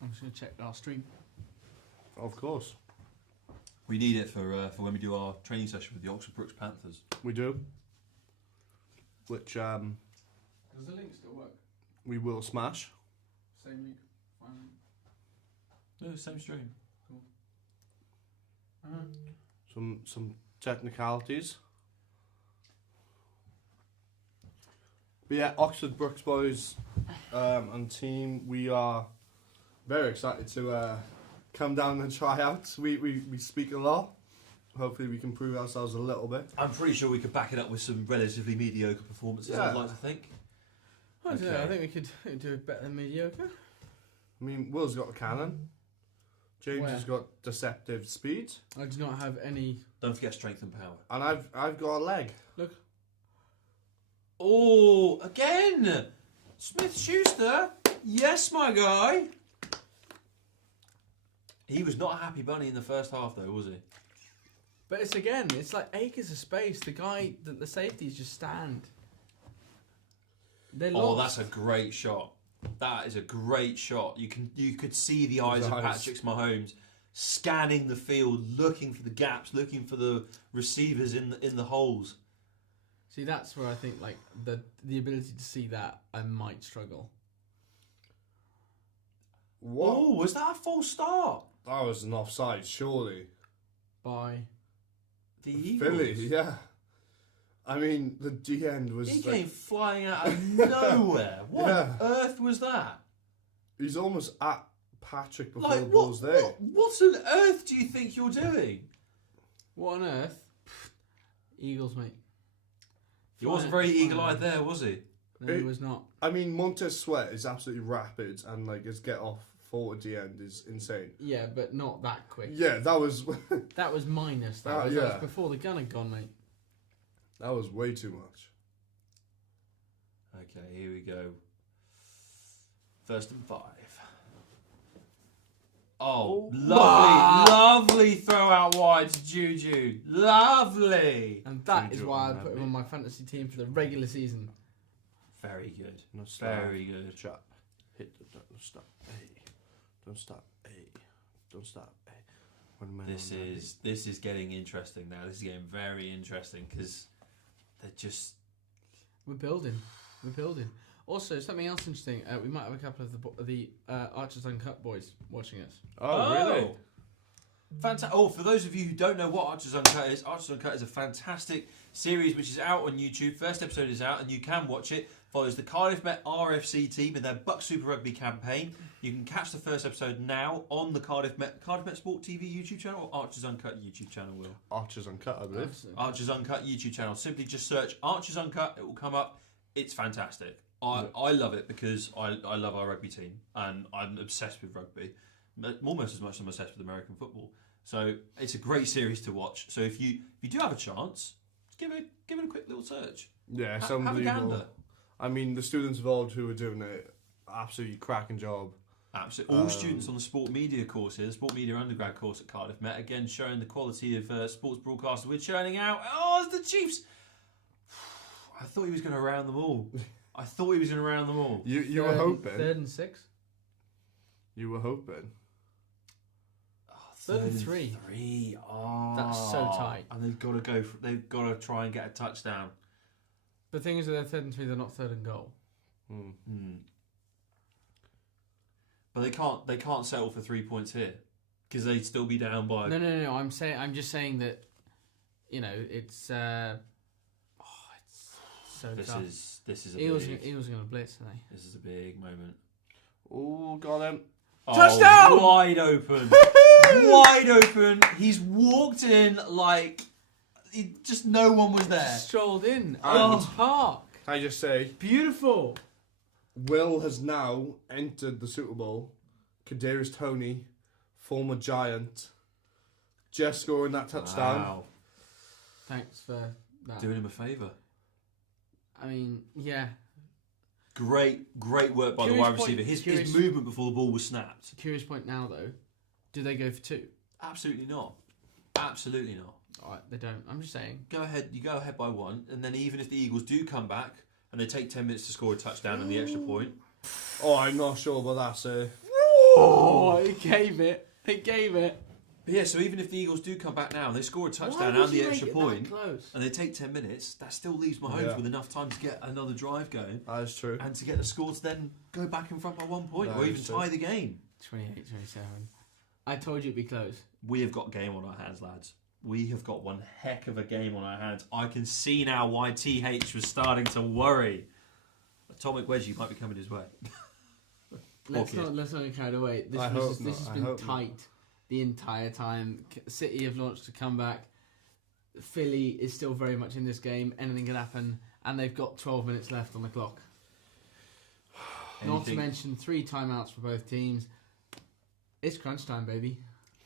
I'm just going to check our stream. Of course. We need it for when we do our training session with the Oxford Brooks Panthers. We do. Which Does the link still work? we will smash. Same link. Fine. No, same stream. Some technicalities. But yeah, Oxford Brooks boys and team, we are very excited to come down and try out. We speak a lot. Hopefully we can prove ourselves a little bit. I'm pretty sure we could back it up with some relatively mediocre performances, Yeah. I'd like to think. I don't know, Okay. I think we could do it better than mediocre. I mean, Will's got a cannon. James has got deceptive speed. I do not have any. Don't forget strength and power. And I've got a leg. Look. Oh, again! Smith-Schuster? Yes, my guy! He was not a happy bunny in the first half, though, was he? But it's like acres of space. The safeties just stand. They're Oh, lost. that's a great shot. That is a great shot. You could see the eyes of Patrick Mahomes scanning the field, looking for the gaps, looking for the receivers in the holes. See, that's where I think like the ability to see that I might struggle. What? Oh, was that a false start? That was an offside, surely. By The Eagles. Philly, yeah. I mean, the D end was. He like, came flying out of nowhere. What Yeah. on earth was that? He's almost at Patrick before Like, the ball's there. what on earth do you think you're doing? what on earth? Eagles, mate. He wasn't very eagle-eyed there, was he? No, he was not. I mean, Montez Sweat is absolutely rapid, and like his get off forward D end is insane. Yeah, but not that quick. Yeah, that was That was minus. That Ah, was yeah. before the gun had gone, mate. that was way too much. Okay, here we go. 1st and 5. Oh, lovely throw out wide to Juju. Lovely. And that is Juju why I on put that him on my fantasy team for the regular season. Very good. No stop. Very good. Chop. Hit the don't stop. Hey. Don't stop. Hey. Don't stop. Hey. This is getting interesting now. This is getting very interesting because they're just... We're building. Also, something else interesting. We might have a couple of the Archers Uncut boys watching us. Oh, really? Fantastic. Oh, for those of you who don't know what Archers Uncut is a fantastic series which is out on YouTube. First episode is out and you can watch it. Follows the Cardiff Met RFC team in their Buck Super Rugby campaign. You can catch the first episode now on the Cardiff Met Sport TV YouTube channel or Archers Uncut YouTube channel, Will? Archers Uncut, I believe. Archers Uncut YouTube channel. Simply just search Archers Uncut. It will come up. It's fantastic. I love it because I love our rugby team and I'm obsessed with rugby. Almost as much as I'm obsessed with American football. So it's a great series to watch. So if you do have a chance, just give it a quick little search. Yeah, it's have a unbelievable. gander. I mean, the students involved who are doing it, absolutely cracking job. Absolutely. All students on the sport media course here, the sport media undergrad course at Cardiff Met, again showing the quality of sports broadcasters we're churning out. Oh, it's the Chiefs! I thought he was going to round them all. You were hoping. 3rd and 6. You were hoping. 3rd and 3. 3. Oh, that's so tight. And they've got to try and get a touchdown. The thing is, that they're 3rd and 3. They're not 3rd and goal. But they can't settle for 3 points here because they'd still be down by. No. I'm just saying that. It's so tough. This is a Eagles big. Eagles are going to blitz today. This is a big moment. Oh, got him. Touchdown! Wide open. Wide open. He's walked in like just no one was there. Strolled in. Owens Park. Can I just say, Beautiful. Will has now entered the Super Bowl. Kadarius Toney, former Giant, just scoring that touchdown. Wow. Thanks for that. Doing him a favour. I mean, yeah. Great work by the wide receiver. His movement before the ball was snapped. Curious point now, though. Do they go for 2? Absolutely not. Absolutely not. All right, they don't. I'm just saying. Go ahead. You go ahead by 1, and then even if the Eagles do come back and they take 10 minutes to score a touchdown and the extra point. Oh, I'm not sure about that, sir. Oh, he gave it. But yeah, so even if the Eagles do come back now and they score a touchdown and the extra point, and they take 10 minutes, that still leaves Mahomes with enough time to get another drive going. That is true. And to get the score to then go back in front by 1 point or even tie the game. 28-27. I told you it'd be close. We have got a game on our hands, lads. We have got one heck of a game on our hands. I can see now why TH was starting to worry. Atomic Wedgie might be coming his way. Let's not get carried away. This has been tight the entire time. City have launched a comeback. Philly is still very much in this game. Anything can happen, and they've got 12 minutes left on the clock. Not to mention 3 timeouts for both teams. It's crunch time, baby.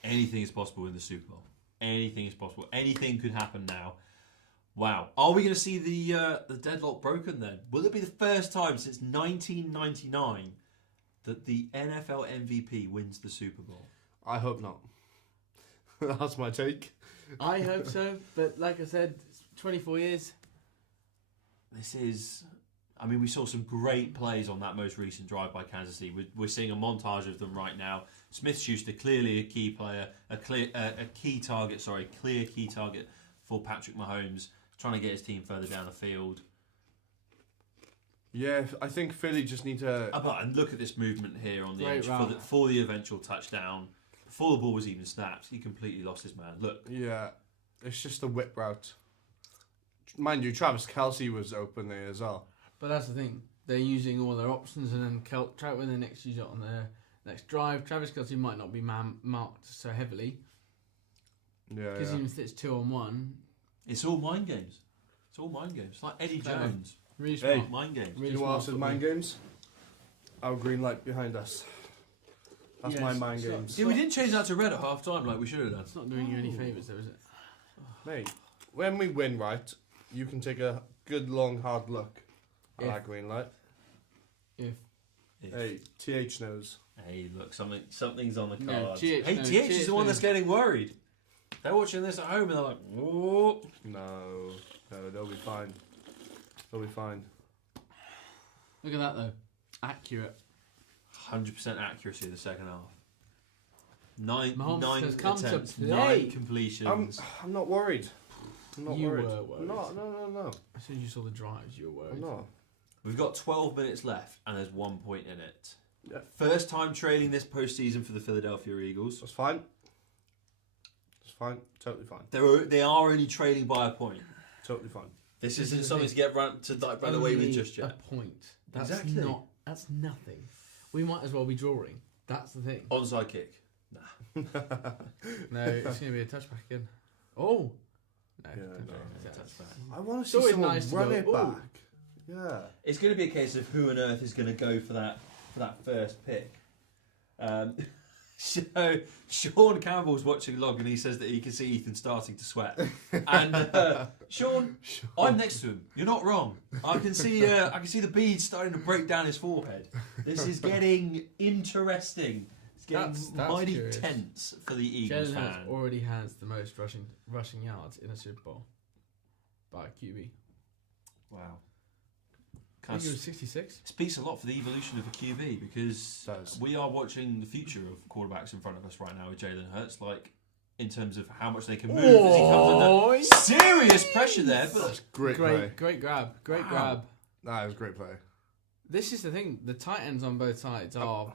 Anything is possible in the Super Bowl. Anything is possible. Anything could happen now. Wow. Are we going to see the deadlock broken then? Will it be the first time since 1999 that the NFL MVP wins the Super Bowl? I hope not. That's my take. I hope so, but like I said, it's 24 years. We saw some great plays on that most recent drive by Kansas City. We're seeing a montage of them right now. Smith-Schuster, clearly a key player, clear key target for Patrick Mahomes, trying to get his team further down the field. Yeah, I think Philly just need to... And look at this movement here on the edge for the eventual touchdown. Before the ball was even snapped, he completely lost his man. Look. Yeah, it's just the whip route. Mind you, Travis Kelce was open there as well. But that's the thing. They're using all their options, and then when they next use it on their next drive, Travis Kelce might not be marked so heavily. Yeah. Because even if it's 2-on-1... It's all mind games. It's like Eddie Jones. Really smart. Mind games. Really you know what else is mind games? Our green light behind us. That's my mind games. Yeah, we didn't change that to red at half time like we should have done. It's not doing you any favours though, is it? Mate, when we win, right, you can take a good long hard look at that green light. Hey, TH knows. Hey, look, something's on the No, cards. TH TH is the one that's getting worried. They're watching this at home and they're like, whoa. No, they'll be fine. Look at that though. Accurate. 100% accuracy in the second half. Nine Mahomes has come to attempts, play. 9 completions. I'm not worried. I'm not You worried. were worried. No. As soon as you saw the drives, you were worried. I'm not. We've got 12 minutes left, and there's 1 point in it. Yeah. First time trailing this postseason for the Philadelphia Eagles. That's fine. It's fine. Totally fine. They are only trailing by a point. Totally fine. This This isn't is the something thing. to get run away with Only just yet. a point. That's Exactly. That's nothing. We might as well be drawing. That's the thing. Onside kick. No, it's going to be a touchback again. Oh. No. Yeah, don't no, do it. touchback. I want to It's see always someone nice to run go, it "Ooh." back. Yeah. It's going to be a case of who on earth is going to go for that first pick. So Sean Campbell's watching log and he says that he can see Ethan starting to sweat. And Sean, I'm next to him. You're not wrong. I can see the beads starting to break down his forehead. This is getting interesting. It's getting That's mighty curious. tense for the Eagles Jalen Hurts fan. already has the most rushing yards in a Super Bowl by a QB. Wow. I think it was 66. Speaks a lot for the evolution of a QB because Does. we are watching the future of quarterbacks in front of us right now with Jalen Hurts, like in terms of how much they can move as he comes under serious pressure there. But Great play. Great grab. Great Wow. grab. That was a great play. This is the thing. The tight ends on both sides are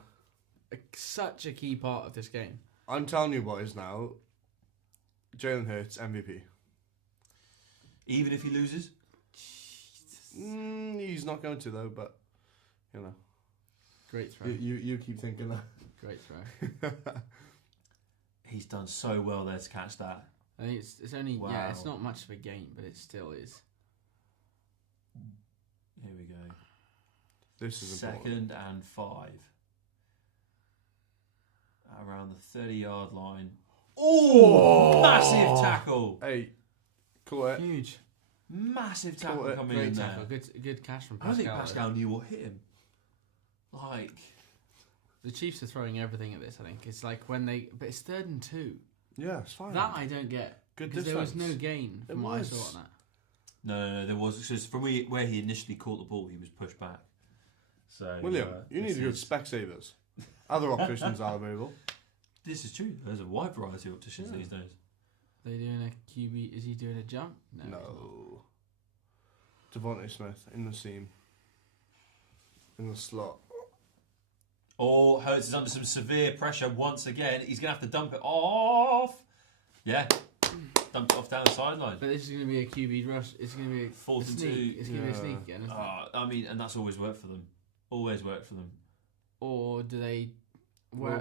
such a key part of this game. I'm telling you boys now, Jalen Hurts, MVP. even if he loses, He's not going to though, but you know. Great throw. You keep thinking that. Great throw. he's done so well there to catch that. I think it's only Wow. it's not much of a game, but it still is. Here we go. This is important. 2nd and 5. Around the 30-yard line. Oh! Massive tackle. Hey, caught it. Huge. Massive tackle Caught it. coming in Great there. tackle. Good catch from I don't Pascal. think Pascal knew what hit him. Like, The Chiefs are throwing everything at this. I think it's like when but it's 3rd and 2. Yeah, it's fine. That I don't get. Good Because there was defense. no gain from It what was. I saw on that. no, there was because from where he initially caught the ball, he was pushed back. So, William, you need this to go to is- Specsavers. Other opticians are available. This is true. There's a wide variety of opticians these days. They doing a QB? Is he doing a jump? No. Devontae Smith in the seam. In the slot. Oh, Hurts is under some severe pressure once again. He's going to have to dump it off. Yeah. Dump it off down the sideline. But this is going to be a QB rush. It's going to be a 4th and sneak. 2. It's going to be a Yeah. sneak again, isn't it? I mean, and that's always worked for them. Always worked for them. Or do they?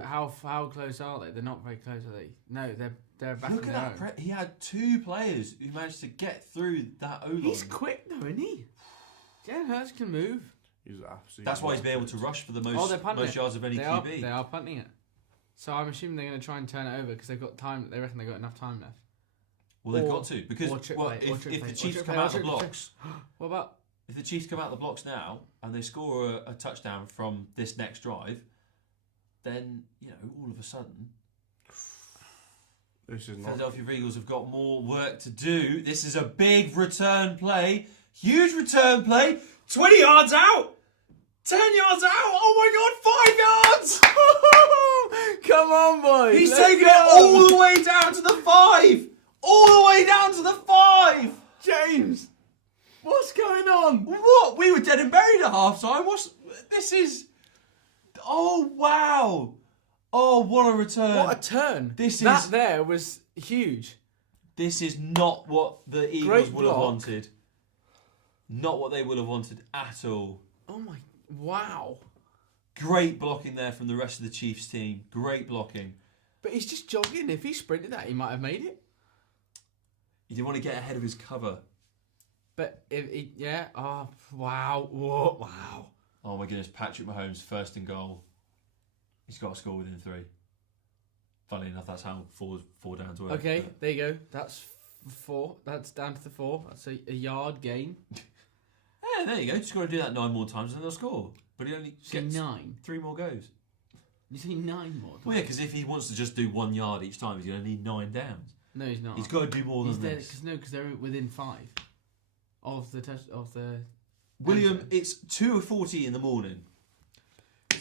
How close are they? They're not very close, are they? No, they're back Look on at their that. own. He had 2 players who managed to get through that O-line. He's quick though, isn't he? Jalen Hurts can move. He's absolutely. That's why he's been able to rush for the most, they're punting most it. yards of any They QB. are punting it. So I'm assuming they're going to try and turn it over because they've got time. They reckon they've got enough time left. Well, they've Or- got to because or trick well, play, or if trick play, the or Chiefs trick come play, or out the trick play. blocks, What about? if the Chiefs come out the blocks now and they score a touchdown from this next drive, then all of a sudden This is not. Philadelphia Eagles have got more work to do. This is a big return play, huge return play, 20 yards out, 10 yards out. Oh my God, 5 yards! Come on, boys. He's let's taking go. it all the way down to the 5, all the way down to the 5. James, what's going on? What? We were dead and buried at half-time. This is... Oh, wow. Oh, what a return. What a turn! This that is- there was huge. This is not what the Eagles Great would have block. wanted. Not what they would have wanted at all. Oh my! Wow! Great blocking there from the rest of the Chiefs team. Great blocking. But he's just jogging. If he sprinted that, he might have made it. He didn't want to get ahead of his cover. But oh wow! Whoa, wow! Oh my goodness, Patrick Mahomes, 1st and goal. He's got to score within 3. Funnily enough, that's how 4 down to 8. Okay, there you go. That's 4. That's down to the 4. That's a yard gain. Yeah, there you go. Just got to do that 9 more times and they'll score. But he only You say gets 9. 3 more goes. You say 9 more. Well, yeah, because if he wants to just do 1 yard each time, he's going to need 9 downs. No, he's not. He's got to do more He's than dead this. because they're within 5 of the William, it's 2:40 in the morning.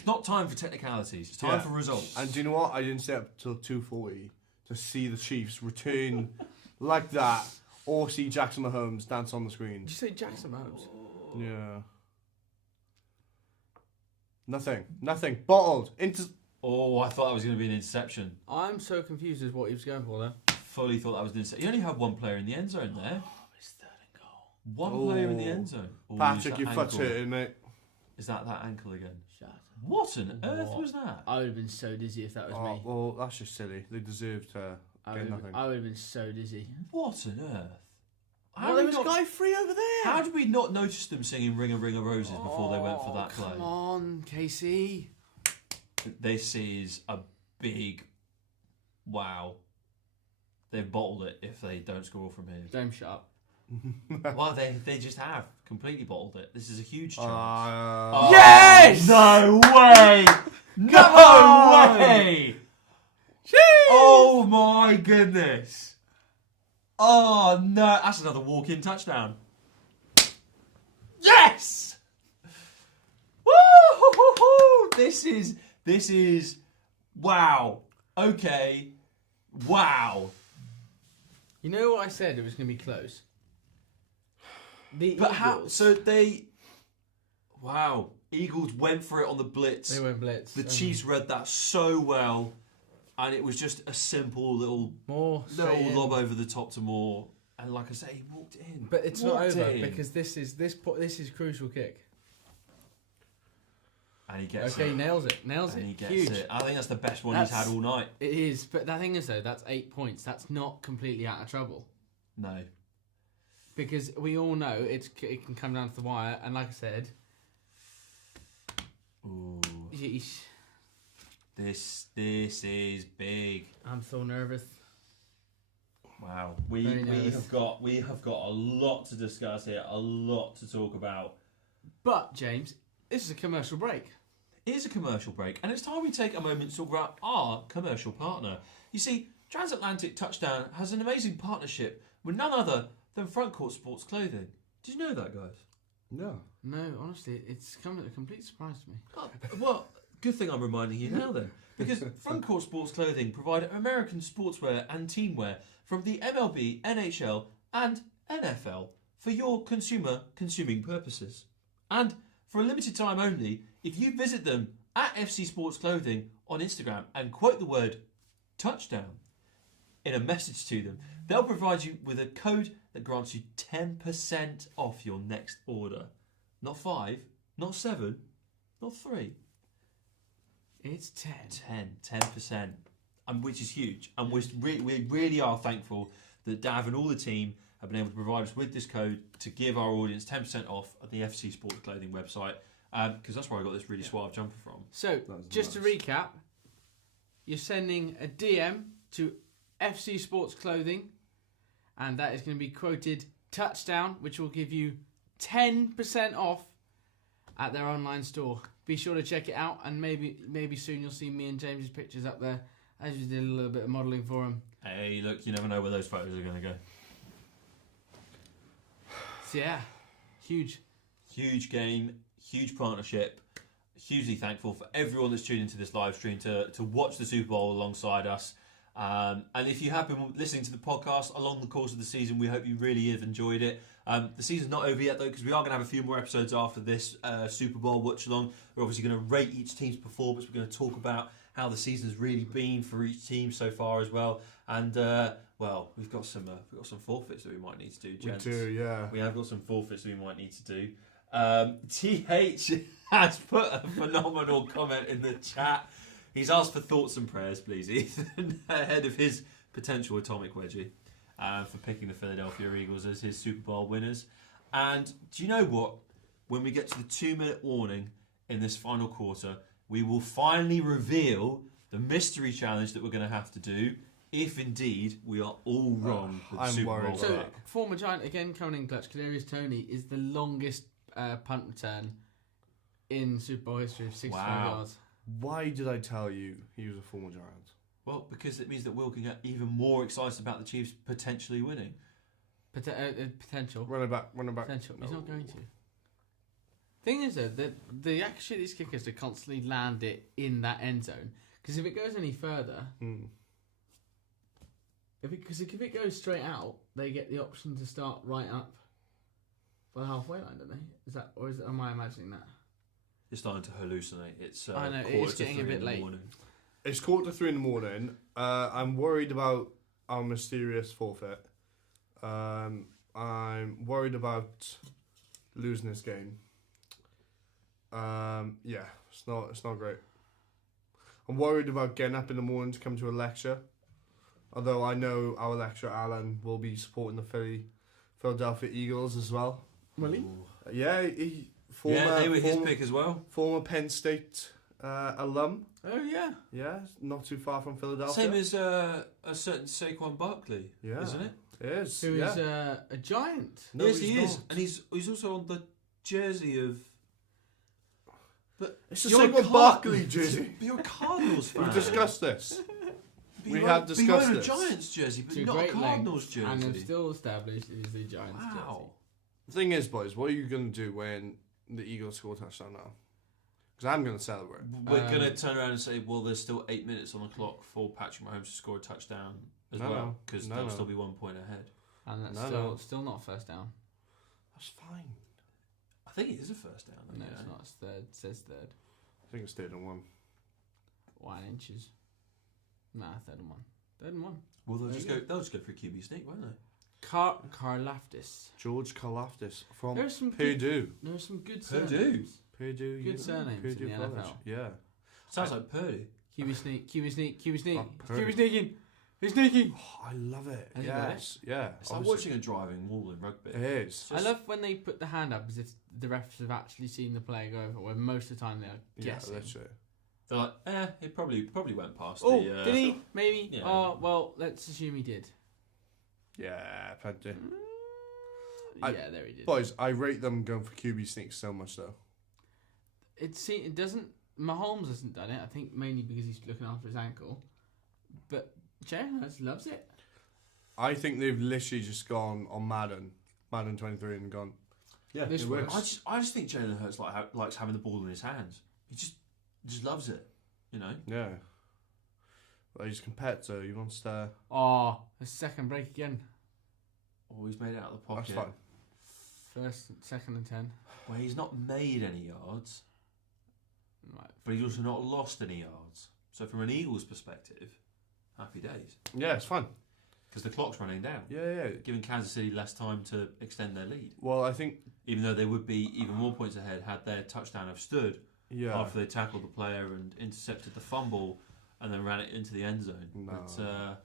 It's not time for technicalities. It's time for results. And do you know what? I didn't stay up till 2:40 to see the Chiefs return like that, or see Jackson Mahomes dance on the screen. Did you say Jackson Mahomes? Yeah. Nothing. Bottled. Oh, I thought that was going to be an interception. I'm so confused as what he was going for there. Fully thought that was an interception. You only had one player in the end zone there. It's third and goal. One player in the end zone. Oh, Patrick, your foot's hurting, mate. Is that ankle again? Shut up. What on earth was that? I would have been so dizzy if that was me. Well, that's just silly. They deserve to get nothing. I would have been so dizzy. What on earth? Well, there was a guy free over there. How did we not notice them singing Ring a Ring of Roses before they went for that play? Come on, Casey. This is a big wow. They've bottled it if they don't score from here. Don't shut up. Well, they just have completely bottled it. This is a huge chance. Yes! No way! No way! Oh my goodness! Oh no, that's another walk-in touchdown. Yes! Woo! This is wow. Okay. Wow. You know what I said? It was going to be close. But Eagles, how? So they. Wow. Eagles went for it on the blitz. They went blitz. The Chiefs read that so well, and it was just a simple little lob over the top to Moore. And like I say, he walked in. But it's not over because this is crucial kick. And he gets it. it. Nails it. And he gets Huge. it. I think that's the best one he's had all night. It is. But the thing is, though, that's 8 points. That's not completely out of trouble. No. Because we all know it can come down to the wire. And like I said... Ooh. Yeesh. This is big. I'm so nervous. Wow. We have got a lot to discuss here, a lot to talk about. But James, this is a commercial break. It is a commercial break, and it's time we take a moment to talk about our commercial partner. You see, Transatlantic Touchdown has an amazing partnership with none other than Frontcourt Sports Clothing. Did you know that, guys? No. No, honestly, it's come as a complete surprise to me. Oh, well, good thing I'm reminding you now then. Because Frontcourt Sports Clothing provide American sportswear and teamwear from the MLB, NHL and NFL for your consuming purposes. And for a limited time only, if you visit them at FC Sports Clothing on Instagram and quote the word touchdown in a message to them, they'll provide you with a code that grants you 10% off your next order. Not 5, not 7, not 3. It's 10%. And which is huge. And we really are thankful that Dav and all the team have been able to provide us with this code to give our audience 10% off at the FC Sports Clothing website. Because that's where I got this really suave jumper from. So, just to recap, you're sending a DM to FC Sports Clothing, and that is going to be quoted touchdown, which will give you 10% off at their online store. Be sure to check it out, and maybe soon you'll see me and James's pictures up there as we did a little bit of modelling for him. Hey, look, you never know where those photos are going to go. So yeah, huge game, huge partnership. Hugely thankful for everyone that's tuned into this live stream to watch the Super Bowl alongside us. And if you have been listening to the podcast along the course of the season, we hope you really have enjoyed it. The season's not over yet, though, because we are going to have a few more episodes after this Super Bowl watch-along. We're obviously going to rate each team's performance. We're going to talk about how the season's really been for each team so far as well. And, well, we've got some forfeits that we might need to do, gents. We do, yeah. We have got some forfeits that we might need to do. TH has put a phenomenal comment in the chat. He's asked for thoughts and prayers, please, Ethan, ahead of his potential atomic wedgie for picking the Philadelphia Eagles as his Super Bowl winners. And do you know what? When we get to the 2-minute warning in this final quarter, we will finally reveal the mystery challenge that we're going to have to do if indeed we are all wrong with the I'm Super worried. Bowl So, pick. former Giant, again coming in clutch, Kadarius Toney is the longest punt return in Super Bowl history of 65 yards. Why did I tell you he was a former Giant? Well, because it means that Will can get even more excited about the Chiefs potentially winning. Potential. Run it back. Potential. He's not going to. Thing is, though, the actually these kickers to constantly land it in that end zone. Because if it goes any further, if it goes straight out, they get the option to start right up by the halfway line, don't they? Is that, or am I imagining that? You're starting to hallucinate. It's I know, quarter it's to getting a 3 bit in the late. morning. It's 2:45 in the morning. I'm worried about our mysterious forfeit. I'm worried about losing this game. Yeah, it's not great. I'm worried about getting up in the morning to come to a lecture. Although I know our lecturer Alan will be supporting the Philadelphia Eagles as well. Will he? Yeah, They were his pick as well. Former Penn State alum. Oh yeah. Yeah, not too far from Philadelphia. Same as a certain Saquon Barkley, isn't it? It is. Who is a giant. No, yes, he's he is, not. and he's also on the jersey of. But It's a you're Saquon Barkley jersey. But you're a Cardinals fan. We discussed this. But we you had own- discussed but you own a this. Giants jersey, but To not a great Cardinals length, jersey. and have still established it is the Giants Wow. The thing is, boys, what are you going to do when the Eagles score a touchdown now? Because I'm going to celebrate. We're going to turn around and say, well, there's still 8 minutes on the clock for Patrick Mahomes to score a touchdown as well, because they'll still be 1 point ahead. And that's still not first down. That's fine. I think it is a first down. No, it's not. It's third. It says third. I think it's 3-1. 1 inches. Nah, third and 1. Third and 1. Well, they'll just go for a QB sneak, won't they? Karlaftis. George Karlaftis from There's some Purdue. There's some good Purdue. surnames. Purdue. Good surnames in the College. NFL. Yeah. Sounds like Purdy. QB sneak. QB sneak. QB sneak. Oh, Purdy. QB sneaking. He's sneaking. Oh, I love it. Has he got Yes. Yeah. It's like obviously. watching a driving wall in rugby. It is. I love when they put the hand up as if the refs have actually seen the player go over, where most of the time they're guessing. Yeah, literally. They're like, it probably went past Oh, the... did he? Maybe. Yeah. Oh, well, let's assume he did. Yeah, plenty. Yeah, there he did. Boys, I rate them going for QB sneaks so much, though. It doesn't. Mahomes hasn't done it. I think mainly because he's looking after his ankle. But Jalen Hurts loves it. I think they've literally just gone on Madden 23, and gone, yeah, This it works. works. I just think Jalen Hurts likes having the ball in his hands. He just loves it, you know? Yeah. Well, he's a competitor. He wants to... Oh, a second break again. Always made it out of the pocket. That's fine. First, second and 10. Well, he's not made any yards, Right. but he's also not lost any yards. So from an Eagles perspective, happy days. Yeah, it's fine. Because the clock's running down, Yeah. giving Kansas City less time to extend their lead. Well, I think... Even though they would be even more points ahead had their touchdown have stood Yeah. after they tackled the player and intercepted the fumble and then ran it into the end zone. No.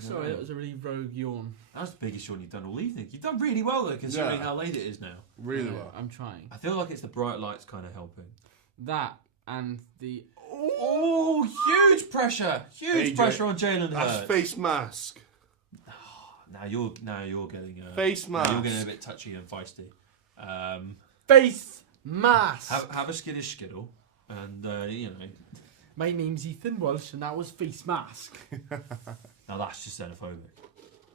Sorry, that was a really rogue yawn. That was the biggest yawn you've done all evening. You've done really well though, considering Yeah. how late it is now. Really well. I'm trying. I feel like it's the bright lights kind of helping. That and the... Oh, huge pressure! Huge AJ, pressure on Jalen That's Hurts. face mask. Now you're getting Face now mask. you're getting a bit touchy and feisty. Face mask! Have a skittish skittle, and you know. My name's Ethan Walsh and that was face mask. Now that's just xenophobic.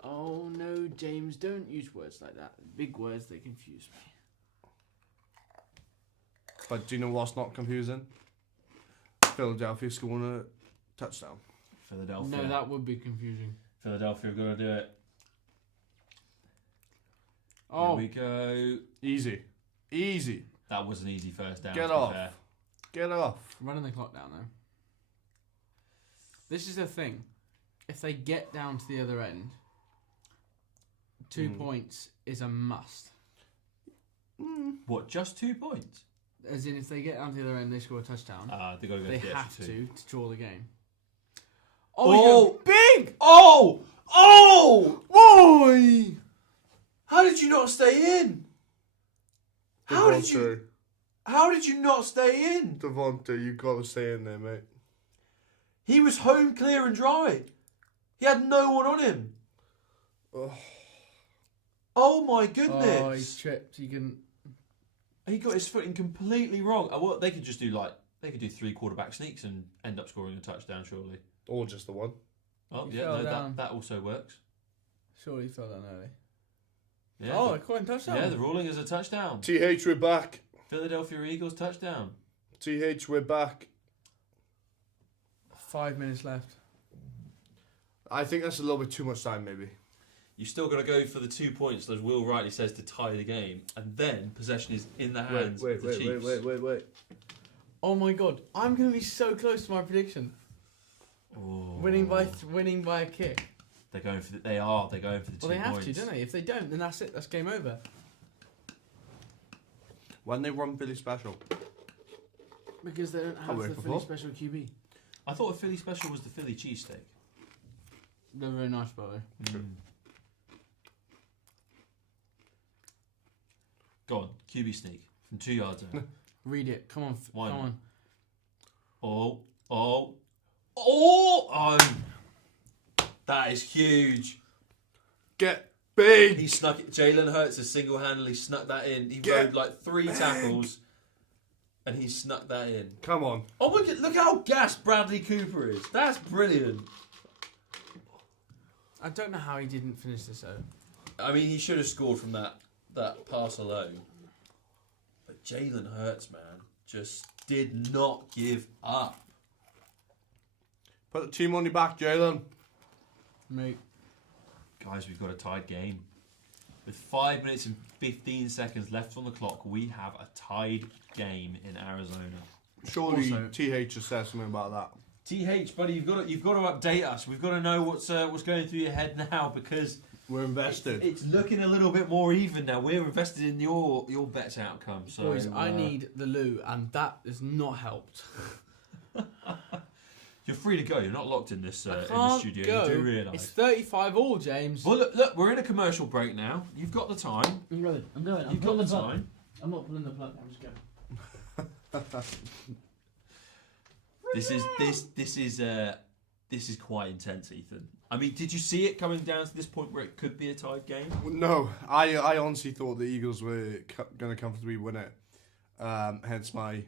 Oh no, James, don't use words like that. Big words, they confuse me. But do you know what's not confusing? Philadelphia scoring a touchdown. Philadelphia. No, that would be confusing. Philadelphia are going to do it. Oh, Here we go. Easy. That was an easy first down. Get to be off. fair. Get off. running the clock down though. This is the thing. If they get down to the other end, 2 points is a must. What? Just 2 points? As in, if they get down to the other end, they score a touchdown. They got to go. They for the have extra to two. draw the game. Oh, big! Oh! Boy! How did you not stay in? How did you not stay in? Devontae, you got to stay in there, mate. He was home, clear and dry. He had no one on him. Oh my goodness! Oh, he's tripped. He can. He got his footing completely wrong. Well, they could just do they could do 3 quarterback sneaks and end up scoring a touchdown, surely. Or just the one. Oh He yeah, fell no, down. that also works. Surely he fell down early. Yeah, Oh, a coin touchdown. yeah, the ruling is a touchdown. TH, we're back. Philadelphia Eagles touchdown. TH, we're back. 5 minutes left. I think that's a little bit too much time, maybe. You've still got to go for the 2 points, as Will rightly says, to tie the game, and then possession is in the hands of the Chiefs. Wait. Oh my god, I'm going to be so close to my prediction. Oh. Winning by a kick. They're going for the 2 Well, they points. have to, don't they? If they don't, then that's it. That's game over. When they run Philly special. Because they don't have the Philly special QB. I thought a Philly special was the Philly cheesesteak. They're very nice, by the way. Go on, QB sneak from 2 yards out. Read it. Come on. Why Come not? on. Oh! That is huge. Get big. He snuck it. Jalen Hurts has single-handedly snuck that in. He Get rode like 3 tackles, and he snuck that in. Come on. Oh, look how gassed Bradley Cooper is. That's brilliant. I don't know how he didn't finish this out. I mean, he should have scored from that pass alone. But Jalen Hurts, man, just did not give up. Put the team on your back, Jalen. Mate. Guys, we've got a tied game. With 5 minutes and 15 seconds left on the clock, we have a tied game in Arizona. Surely Also- TH has said something about that. TH, buddy, you've got to update us. We've got to know what's going through your head now, because We're invested. it's looking a little bit more even now. We're invested in your bet's outcome. So Boys, I need the loo, and that has not helped. You're free to go. You're not locked in this I in can't the studio. go. You do realise. It's 35 all, James. Well, look, we're in a commercial break now. You've got the time. I'm going. You've got the time. I'm not pulling the plug. I'm just going. This is quite intense, Ethan. I mean, did you see it coming down to this point where it could be a tied game? No, I honestly thought the Eagles were going to comfortably win it. Hence my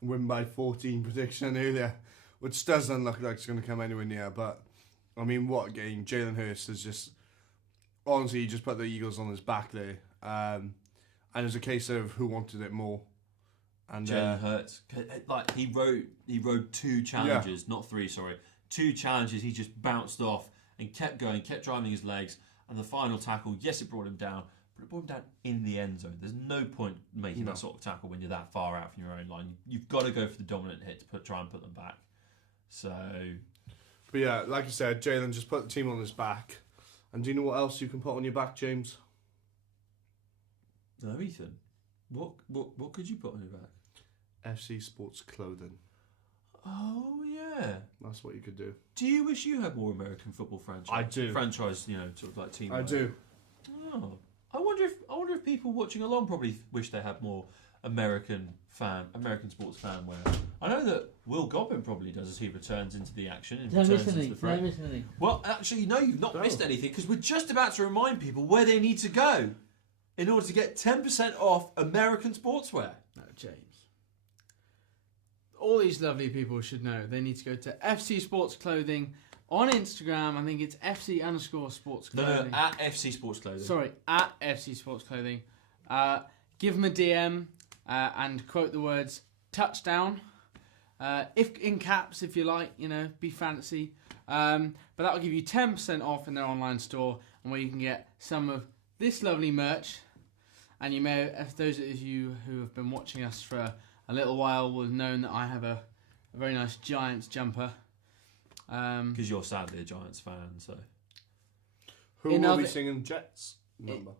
win by 14 prediction earlier, which doesn't look like it's going to come anywhere near. But, I mean, what a game. Jalen Hurts has just, honestly, he just put the Eagles on his back there. And it was a case of who wanted it more. And Jalen Hurts, like he rode 2 challenges, not 3, sorry. 2 challenges he just bounced off and kept going, kept driving his legs. And the final tackle, yes, it brought him down, but it brought him down in the end zone. There's no point making that sort of tackle when you're that far out from your own line. You've got to go for the dominant hit to try and put them back. So, But yeah, like I said, Jalen just put the team on his back. And do you know what else you can put on your back, James? no, Ethan, what could you put on your back? FC Sports Clothing. Oh yeah. That's what you could do. Do you wish you had more American football franchise? I do. Franchise, sort of like team. I do. Oh, I wonder if people watching along probably wish they had more American sports fan wear. I know that Will Gobbin probably does as he returns into the action and returns into the fray. Well, actually, no, you've not missed anything, because we're just about to remind people where they need to go in order to get 10% off American sportswear. No, James. All these lovely people should know they need to go to FC Sports Clothing on Instagram. I think it's FC_Sports Clothing. No, at FC Sports Clothing. Sorry, at FC Sports Clothing. Give them a DM and quote the words touchdown. If in caps, if you like, be fancy. But that will give you 10% off in their online store, and where you can get some of this lovely merch. And you may, if those of you who have been watching us for a little while will have known that I have a very nice Giants jumper. Because you're sadly a Giants fan, so. Who will be singing Jets number?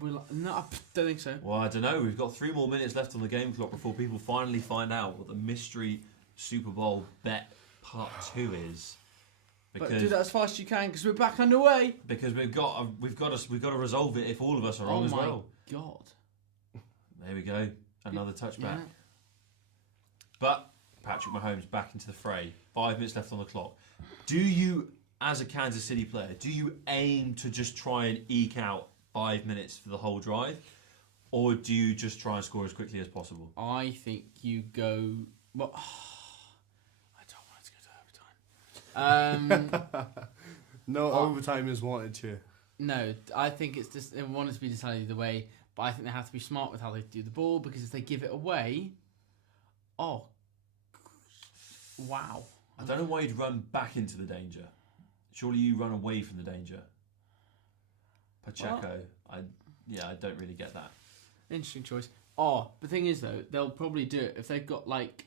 No, I don't think so. Well, I don't know. We've got 3 more minutes left on the game clock before people finally find out what the mystery Super Bowl bet part 2 is. But do that as fast as you can, because we're back underway. Because we've got to resolve it if all of us are wrong as well. Oh my God! There we go. Another touchback. Yeah. But Patrick Mahomes back into the fray. 5 minutes left on the clock. Do you, as a Kansas City player, do you aim to just try and eke out 5 minutes for the whole drive? Or do you just try and score as quickly as possible? I think you go... Well, I don't want it to go to overtime. No overtime is wanted here. No, I think it's just they want it to be decided either way. But I think they have to be smart with how they do the ball because if they give it away, wow. I don't know why you'd run back into the danger. Surely you run away from the danger. Pacheco, I don't really get that. Interesting choice. Oh, the thing is though, they'll probably do it if they've got like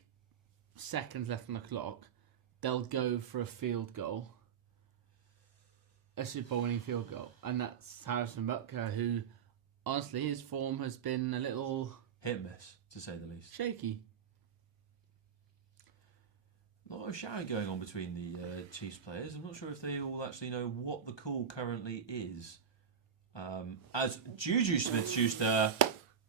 seconds left on the clock. They'll go for a field goal, a Super Bowl winning field goal, and that's Harrison Butker, who honestly his form has been a little hit and miss, to say the least. Shaky. A lot of shouting going on between the Chiefs players. I'm not sure if they all actually know what the call currently is. As Juju Smith-Schuster,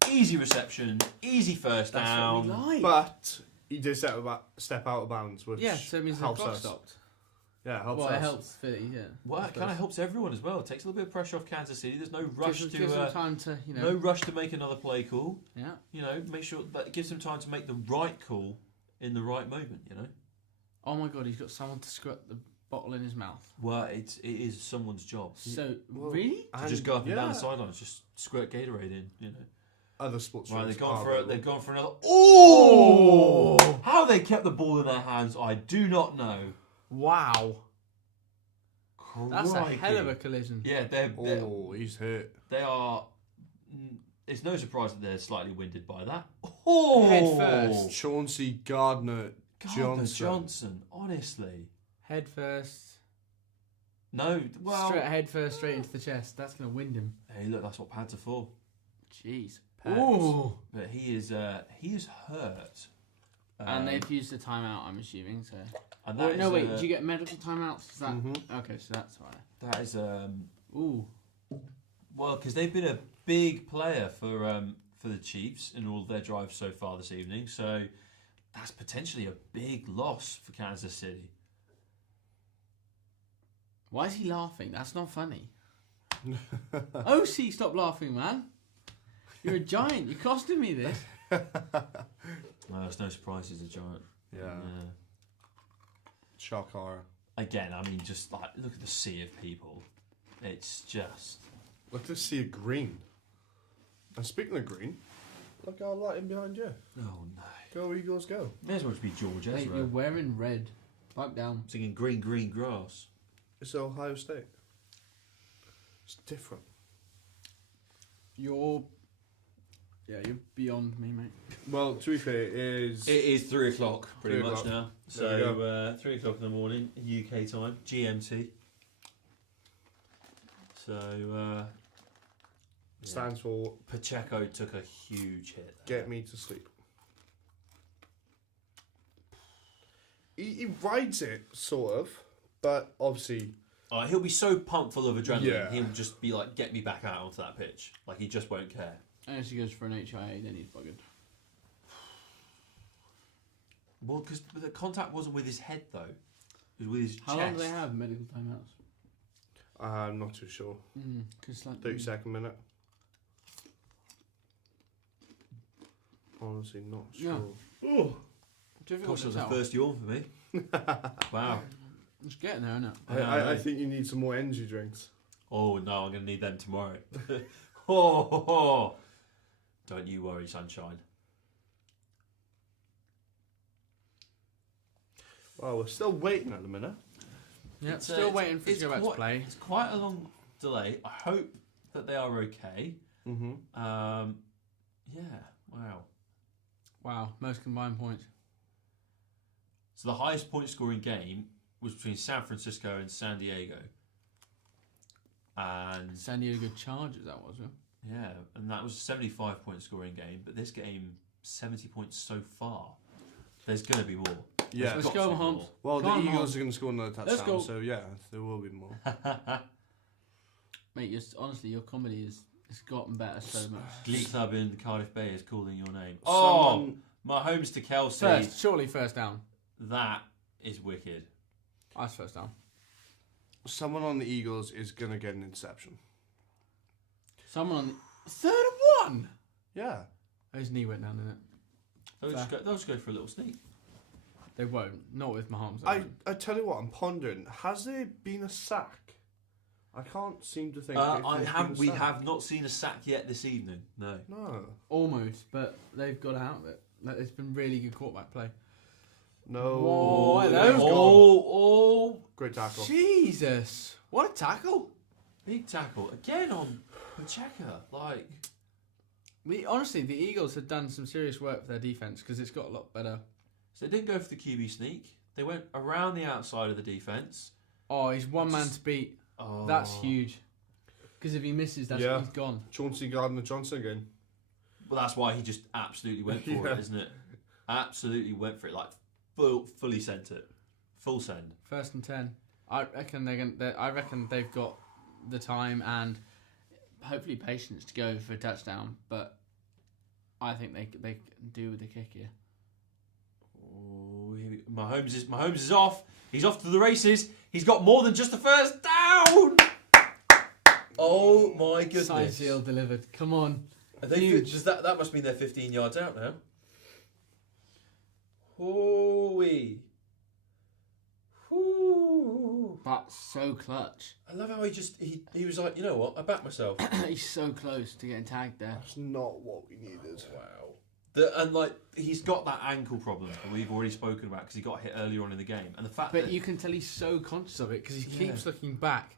easy reception, easy first down. That's what we like. But he did step out of bounds, which So it means the helps clock us. stopped. Yeah, it helps Well, us. it helps Philly, yeah. Well, it kind of helps everyone as well. It takes a little bit of pressure off Kansas City. There's no rush Gives them time to, no rush to make another play call. Yeah. Make sure that it gives them time to make the right call in the right moment. Oh my God, he's got someone to squirt the bottle in his mouth. Well, it is someone's job So really, to just go up and down the sidelines, just squirt Gatorade in. Other sports. Right, drinks they've are gone for another. Oh! How they kept the ball in their hands, I do not know. wow, that's a Crikey. hell of a collision. Yeah, he's hurt. they are. It's no surprise that they're slightly winded by that. Oh, Head first. Chauncey Gardner Johnson. Honestly, Head first. no. Well, Head first, straight into the chest. That's gonna wind him. hey, look, that's what pads are for. Jeez. Pads. But he is hurt. And they've used the timeout, I'm assuming. So. And that no, is, wait. Do you get medical timeouts? Is that okay? So that's why. That is Ooh. well, because they've been a big player for the Chiefs in all of their drives so far this evening. So that's potentially a big loss for Kansas City. Why is he laughing? That's not funny. OC, stop laughing, man. You're a giant. You're costing me this. Well, it's no surprise he's a giant. Yeah. Shock horror. Again, I mean, just like look at the sea of people. It's just. Look at the sea of green. And speaking of green, look how lighting behind you. Oh no! Go Eagles, go! May as well just be George Mate, Ezra you're wearing red. Pipe down. singing "Green, Green Grass." It's Ohio State. It's different. You're beyond me, mate. Well, to be fair, it It is 3 o'clock pretty 3 much o'clock. now. There we So 3 o'clock in the morning, UK time, GMT. So stands for Pacheco took a huge hit. get me to sleep. He rides it, sort of, but obviously... He'll be so pumped full of adrenaline, Yeah. he'll just be like, get me back out onto that pitch. Like, he just won't care. Unless he goes for an HIA, then he's buggered. Well, because the contact wasn't with his head, though. It was with his How chest. long do they have medical timeouts? I'm not too sure. 'Cause like 30-second minute. Honestly, not Yeah. sure. Oh, difficult gosh, to that was the tell. first yawn for me. Wow. It's getting there, isn't it? I think you need some more energy drinks. Oh, no, I'm going to need them tomorrow. Oh. Don't you worry, sunshine. Well, we're still waiting at the minute. Yeah, It's, still waiting for it to it's go back to quite- play. It's quite a long delay. I hope that they are okay. Mm-hmm. Yeah, wow. Wow, most combined points. So the highest point scoring game was between San Francisco and San Diego. And San Diego Chargers, that was, yeah. yeah, and that was a 75 point scoring game, but this game 70 points so far. There's going to be more. Yeah. Let's Got go, to be Mahomes. more. Well, Come on, the Eagles Mahomes. are going to score another Let's touchdown, go. so yeah, there will be more. Mate, honestly, your comedy has gotten better so much. Glee Club in Cardiff Bay is calling your name. Someone- Mahomes to Kelsey. Surely first down. That is wicked. That's first down. Someone on the Eagles is going to get an interception. Someone on the third and 1. Yeah. His knee went down, didn't it? They'll just go for a little sneak. They won't. Not with Mahomes. I tell you what, I'm pondering, has there been a sack I can't seem to think. We have not seen a sack yet this evening. No. Almost, but they've got out of it. It's been really good quarterback play. No. Whoa, hello. Oh, Great tackle. Jesus. What a tackle. big tackle again on Pacheco. Like, Honestly, the Eagles have done some serious work for their defense because it's got a lot better. so they didn't go for the QB sneak. They went around the outside of the defense. Oh, he's one man to beat. Oh, That's huge. Because if he misses, he's gone. Chauncey Gardner-Johnson again. Well, that's why he just absolutely went for it, isn't it? Absolutely went for it. Like, fully sent it. Full send. 1st and 10. I reckon they've got the time and hopefully patience to go for a touchdown, but I think they can do with the kick here. Oh, Mahomes is off. He's off to the races. He's got more than just a first down. Oh my goodness! Side seal delivered. Come on. Does that must mean they're 15 yards out now. Holy. That's so clutch. I love how he was like, you know what? I back myself. He's so close to getting tagged there. That's not what we needed. Wow. He's got that ankle problem that we've already spoken about because he got hit earlier on in the game, and the fact But that you can tell he's so conscious of it because he keeps looking back.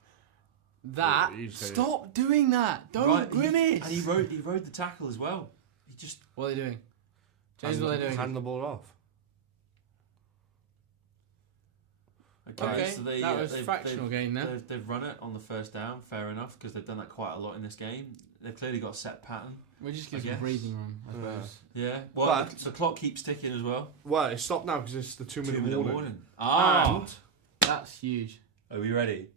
Stop doing that! Don't grimace. And he rode the tackle as well. What are they doing? James, what are they doing? Hand the ball off. Okay, so that was fractional gain there. They've run it on the first down, fair enough, because they've done that quite a lot in this game. They've clearly got a set pattern. We just give them breathing room, I suppose. Yeah, well, the clock keeps ticking as well. Well, it's stopped now because it's the 2-minute warning. And that's huge. Are we ready?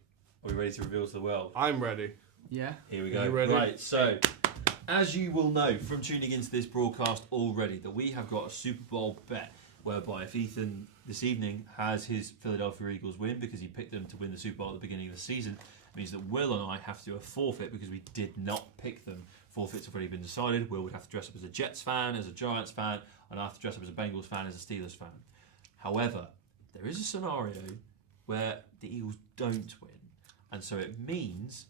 Are we ready to reveal to the world? I'm ready. Yeah. Here we go. You ready? Right, so as you will know from tuning into this broadcast already, that we have got a Super Bowl bet whereby if Ethan this evening has his Philadelphia Eagles win because he picked them to win the Super Bowl at the beginning of the season, it means that Will and I have to do a forfeit because we did not pick them. Forfeits have already been decided. Will would have to dress up as a Jets fan, as a Giants fan, and I have to dress up as a Bengals fan, as a Steelers fan. However, there is a scenario where the Eagles don't win, and so it means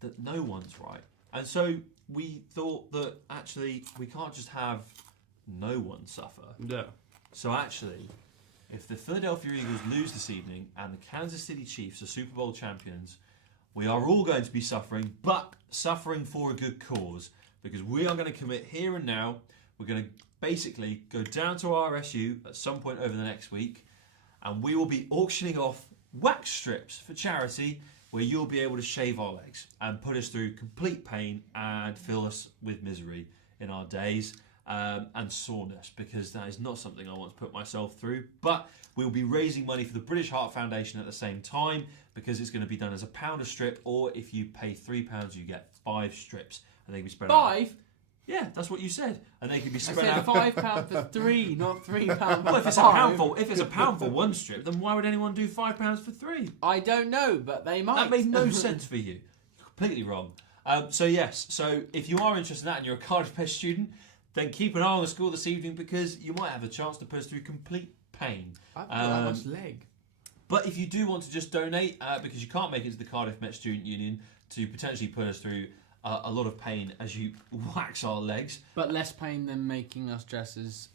that no one's right. And so we thought that actually we can't just have no one suffer. Yeah. So actually, if the Philadelphia Eagles lose this evening and the Kansas City Chiefs are Super Bowl champions, we are all going to be suffering, but suffering for a good cause, because we are going to commit here and now. We're going to basically go down to RSU at some point over the next week, and we will be auctioning off wax strips for charity, where you'll be able to shave our legs and put us through complete pain and fill us with misery in our days. And soreness, because that is not something I want to put myself through. But we'll be raising money for the British Heart Foundation at the same time, because it's going to be done as £1 a strip, or if you pay £3, you get 5 strips, and they can be spread out. 5? Yeah, that's what you said, and they can be I spread said out. £5 for 3, not £3 for Well, if it's a pound for one strip, then why would anyone do £5 for 3? I don't know, but they might. That made no sense for you. Completely wrong. So if you are interested in that and you're a Cardiff-based student, then keep an eye on the score this evening, because you might have a chance to put us through complete pain. I've got that much leg. But if you do want to just donate, because you can't make it to the Cardiff Met Student Union, to potentially put us through a lot of pain as you wax our legs. But less pain than making us dress as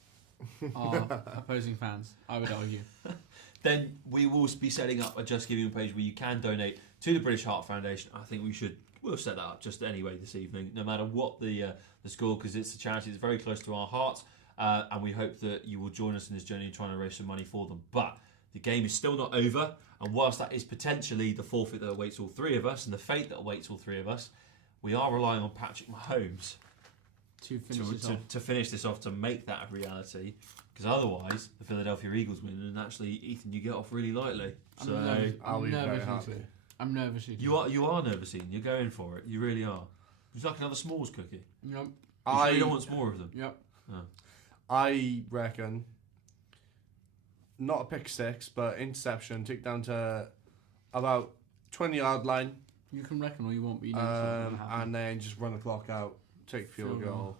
our opposing fans, I would argue. Then we will be setting up a Just Giving page where you can donate to the British Heart Foundation. I think we'll set that up just anyway this evening, no matter what the score, because it's a charity that's very close to our hearts, and we hope that you will join us in this journey trying to raise some money for them. But the game is still not over, and whilst that is potentially the forfeit that awaits all three of us and the fate that awaits all three of us, we are relying on Patrick Mahomes to finish this off, to make that a reality, because otherwise the Philadelphia Eagles win, and actually, Ethan, you get off really lightly. I'll be very happy. I'm nervous. You are nervous, Ian. You're going for it. You really are. Would you like another s'mores cookie? Yep. You don't want more of them? Yep. Oh. I reckon not a pick six, but interception, take down to about 20-yard line. You can reckon all you want, but you know and then just run the clock out, take field goal.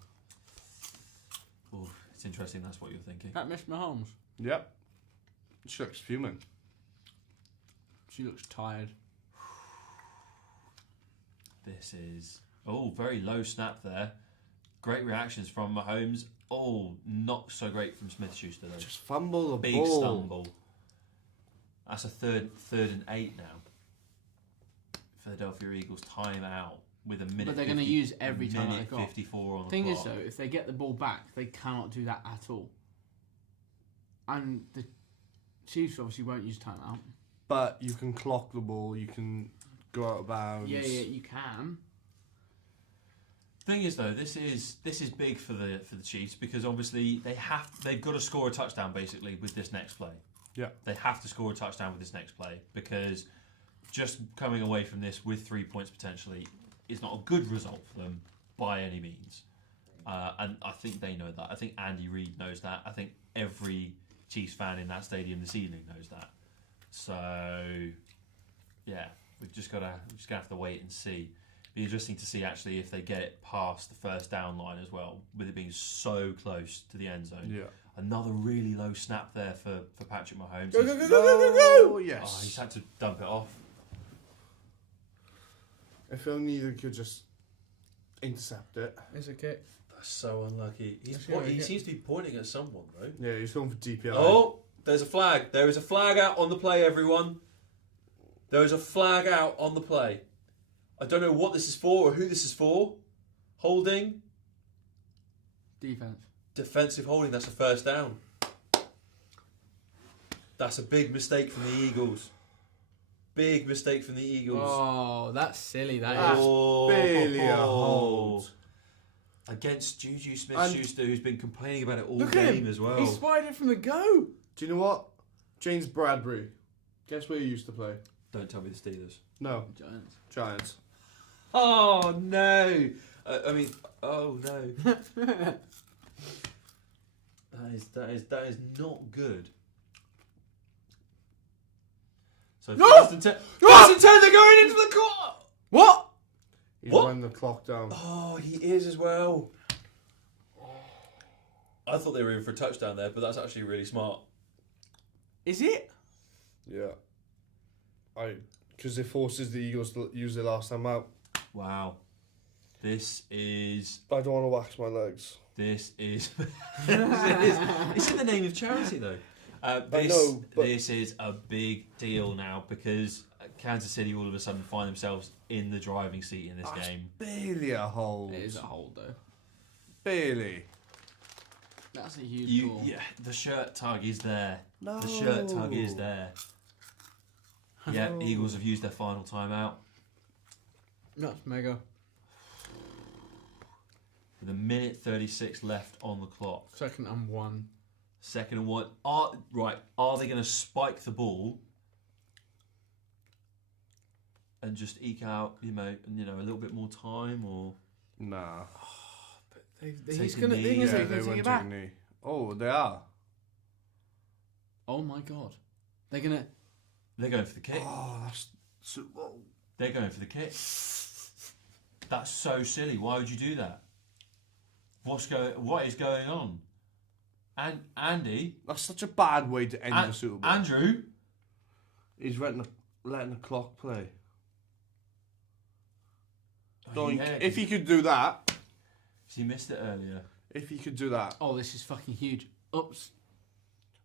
Oh, it's interesting. That's what you're thinking. Pat Mahomes. Yep. She looks fuming. She looks tired. This is very low snap there. Great reactions from Mahomes. Not so great from Smith-Schuster though. Just fumble the Big ball. stumble. That's a third and 8 now. Philadelphia Eagles time out with a minute. But they're going to use every time minute they've got. 54 on the Thing clock. is, though, if they get the ball back, they cannot do that at all. And the Chiefs obviously won't use timeout. But you can clock the ball. You can go out of bounds. Yeah, you can. Thing is, though, this is big for the Chiefs because obviously they've got to score a touchdown basically with this next play. Yeah. They have to score a touchdown with this next play because just coming away from this with 3 points potentially is not a good result for them by any means. And I think they know that. I think Andy Reid knows that. I think every Chiefs fan in that stadium this evening knows that. So, yeah, we're just gonna have to wait and see. Be interesting to see actually if they get it past the first down line as well, with it being so close to the end zone. Yeah. Another really low snap there for Patrick Mahomes. Go, go, go, go, go, go, go! Yes. Oh, he's had to dump it off. If only they could just intercept it. It's a kick. That's so unlucky. He seems to be pointing at someone though. Yeah, he's going for DPI. Oh, there's a flag. There is a flag out on the play, everyone. There is a flag out on the play. I don't know what this is for or who this is for. Holding. Defense. Defensive holding. That's a first down. That's a big mistake from the Eagles. Big mistake from the Eagles. Oh, that's silly. That That's is. barely a hold. Against Juju Smith-Schuster, who's been complaining about it all Look at game him. as well. He spied it from the go. Do you know what? James Bradbury. Guess where he used to play? Don't tell me the Steelers. No, Giants. Giants. Oh no! Oh no! that is not good. So No! first and 10. First and 10. They're going into the court. What? He's What? running the clock down. Oh, he is as well. I thought they were in for a touchdown there, but that's actually really smart. Is it? Yeah. Because it forces the Eagles to use their last time out. Wow. This is. I don't want to wax my legs. This is. It's in the name of charity, though. I know, but this is a big deal now because Kansas City all of a sudden find themselves in the driving seat in this that's game. barely a hold. It is a hold though. Barely. That's a huge call. Yeah, the shirt tug is there. No. The shirt tug is there. Yeah, No. Eagles have used their final timeout. That's mega. With a minute 36 left on the clock. Second and 1. Second and 1. Are they going to spike the ball and just eke out, a little bit more time, or? Nah. He's a gonna knee. take they won't it take back. a knee. Oh, they are. Oh my god. They're gonna. They're going for the kick. Oh, that's so. Oh. They're going for the kick. That's so silly. Why would you do that? What is going on? And Andy, That's such a bad way to end the Super Bowl. Andrew, He's letting the clock play. yeah, If he could do that, he missed it earlier. if he could do that, Oh, this is fucking huge. Oops.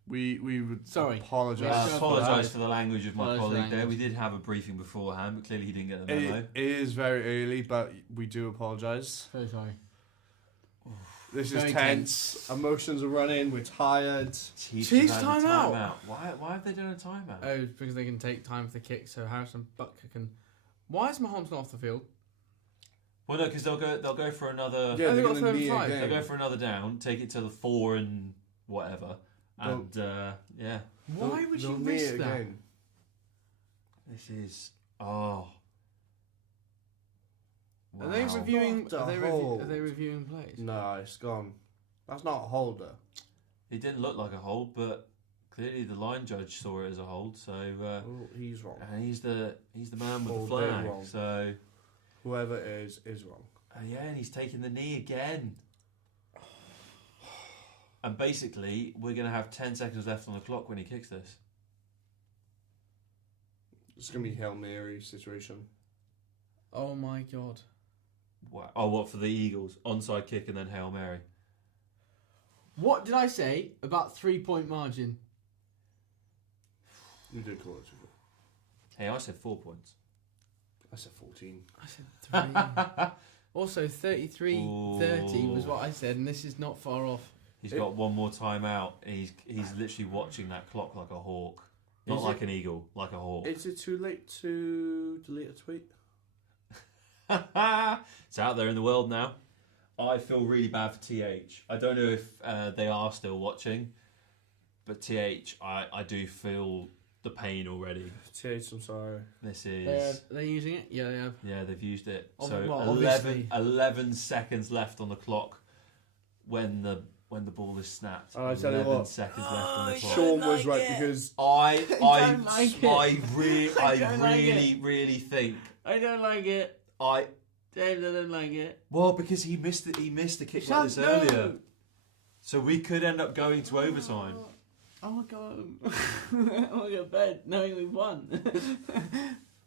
we would Sorry. apologise. Yes, I apologise for the language of my Apologise for colleague there. language. We did have a briefing beforehand, but clearly he didn't get the memo. It is very early, but we do apologise. So sorry. This Very is tense. Emotions are running. We're tired. Chiefs Chiefs have had a timeout. Why have they done a timeout? Oh, because they can take time for the kick, so Harrison Butker can. Why is Mahomes not off the field? Well, no, because they'll go for another. Yeah, they they're got going third to and knee five. They'll again. go for another down, take it to the 4 and whatever, and yeah, Why would They'll you knee risk it that? again. this is Are they wow. reviewing? What a Are they hold. reviewing plays? No, it's gone. That's not a holder. It didn't look like a hold, but clearly the line judge saw it as a hold. So Oh, he's wrong. and he's the man with Oh, the they're flag. wrong. So Whoever it is wrong. yeah, and he's taking the knee again. And basically, we're going to have 10 seconds left on the clock when he kicks this. It's going to be Hail Mary situation. Oh my God. Wow. Oh, what for the Eagles? Onside kick and then Hail Mary. What did I say about 3-point margin? You did call it. Hey, I said 4 points. I said 14. I said 3. Also, 33-30 was what I said, and this is not far off. He's got one more time out. He's literally watching that clock like a hawk. Not like an eagle, like a hawk. Is it too late to delete a tweet? It's out there in the world now. I feel really bad for TH. I don't know if they are still watching, but TH, I do feel the pain already. TH, I'm sorry. This is... They're using it? Yeah, they have. Yeah, they've used it. Oh, So well, 11 seconds left on the clock when the ball is snapped. I tell you 11 what, seconds left on the clock. Sean was right because I don't like it. really think I don't like it. James, I don't like it. well, because he missed the kick like this earlier. So we could end up going to overtime. Oh my God. I want to go to bed knowing we won.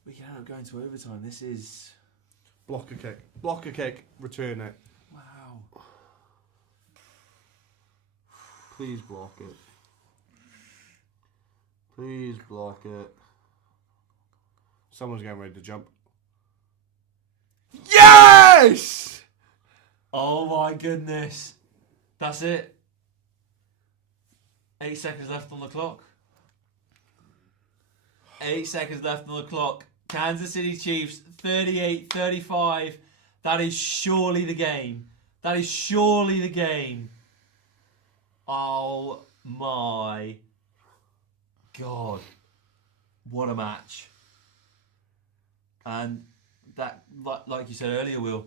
We can end up going to overtime. This is block a kick, return it. wow. Please block it. Please block it. Someone's getting ready to jump. Yes! Oh my goodness. That's it. 8 seconds left on the clock. 8 seconds left on the clock. Kansas City Chiefs 38-35. That is surely the game. That is surely the game. Oh my God. What a match. And that, like you said earlier, Will,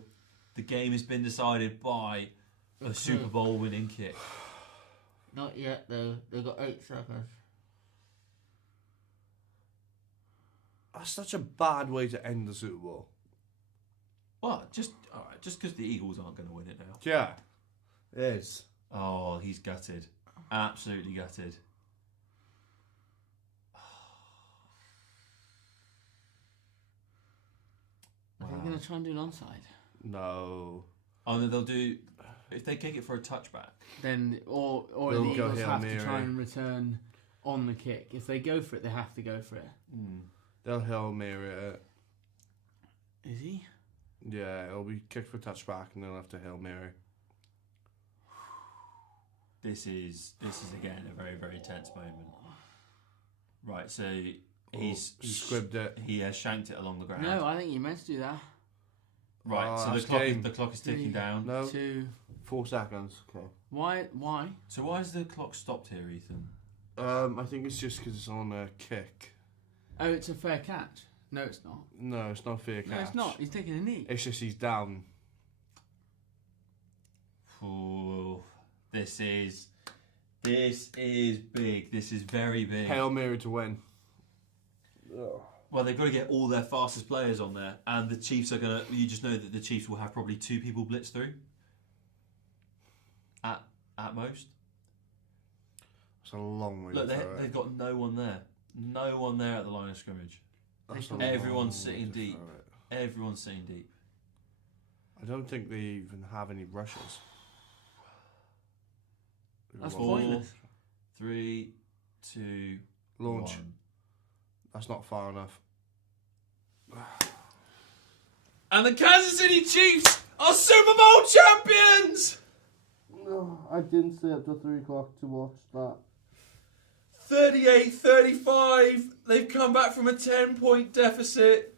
the game has been decided by a Super Bowl winning kick. Not yet, though. They've got 8 seconds. That's such a bad way to end the Super Bowl. What? Just because the Eagles aren't going to win it now. Yeah, it is. Oh, he's gutted. Absolutely gutted. Are they going to try and do an onside? No. Oh, no, they'll do... If they kick it for a touchback. Then, or They'll the go Eagles Hail have Mary. to try and return on the kick. If they go for it, they have to go for it. They'll Hail Mary it. Is he? Yeah, it'll be kicked for touchback and they'll have to Hail Mary. This is again a very, very tense moment. Right, so he's squibbed it. He has shanked it along the ground. No, I think you meant to do that. Right, so the clock is ticking 3, down. No. 2. 4 seconds. Okay. Why? So why is the clock stopped here, Ethan? I think it's just because it's on a kick. Oh, it's a fair catch. No, it's not. No, it's not fair catch. No, it's not. He's taking a knee. It's just he's down. Ooh, this is big. This is very big. Hail Mary to win. Well, they've got to get all their fastest players on there, and the Chiefs are gonna. You just know that the Chiefs will have probably 2 people blitz through. At most. It's a long way. Look, to throw they've got no one there. No one there at the line of scrimmage. Everyone's sitting deep. Everyone's sitting deep. I don't think they even have any rushes. That's Four, pointless. 3, 2, Launch. 1. That's not far enough. And the Kansas City Chiefs are Super Bowl champions! No, I didn't stay up till 3 o'clock to watch that. 38-35. They've come back from a 10-point deficit.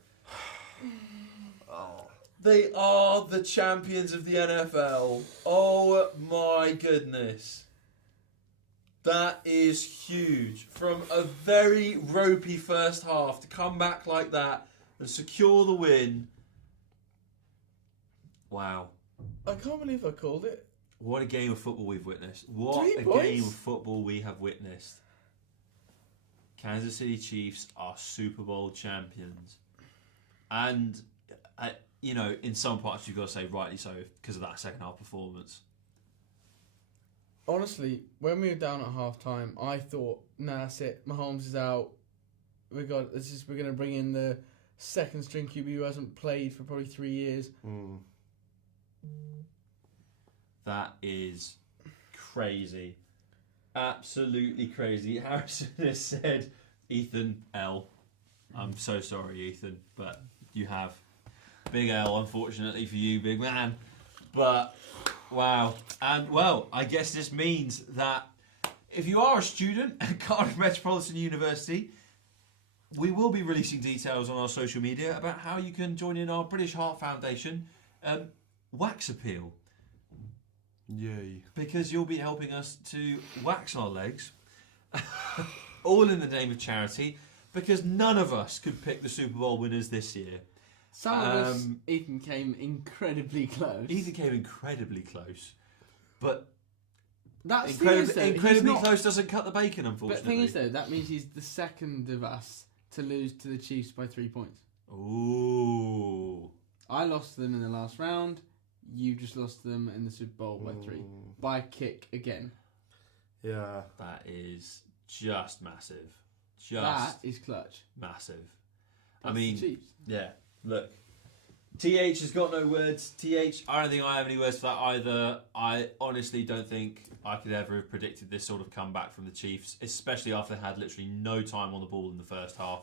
They are the champions of the NFL. Oh my goodness. That is huge. From a very ropey first half to come back like that and secure the win. Wow. I can't believe I called it. What a game of football we've witnessed. What 3 a points? game of football we have witnessed. Kansas City Chiefs are Super Bowl champions. And, you know, in some parts you've got to say rightly so because of that second half performance. Honestly, when we were down at half time, I thought, nah, that's it. Mahomes is out. We're going to bring in the second string QB who hasn't played for probably 3 years. That is crazy. Absolutely crazy. Harrison has said, Ethan L. I'm so sorry, Ethan, but you have. Big L, unfortunately for you, big man. But, wow. And, well, I guess this means that if you are a student at Cardiff Metropolitan University, we will be releasing details on our social media about how you can join in our British Heart Foundation wax appeal. Yay. Because you'll be helping us to wax our legs, all in the name of charity, because none of us could pick the Super Bowl winners this year. Some of us, Ethan came incredibly close. Ethan came incredibly close, but That's incredibly close doesn't cut the bacon, unfortunately. But the thing is, though, that means he's the second of us to lose to the Chiefs by 3 points. Ooh. I lost to them in the last round. You just lost to them in the Super Bowl by 3. By a kick again. Yeah. That is just massive. That is clutch. Massive. That's I mean, the Chiefs. yeah, look. TH has got no words. TH, I don't think I have any words for that either. I honestly don't think I could ever have predicted this sort of comeback from the Chiefs, especially after they had literally no time on the ball in the first half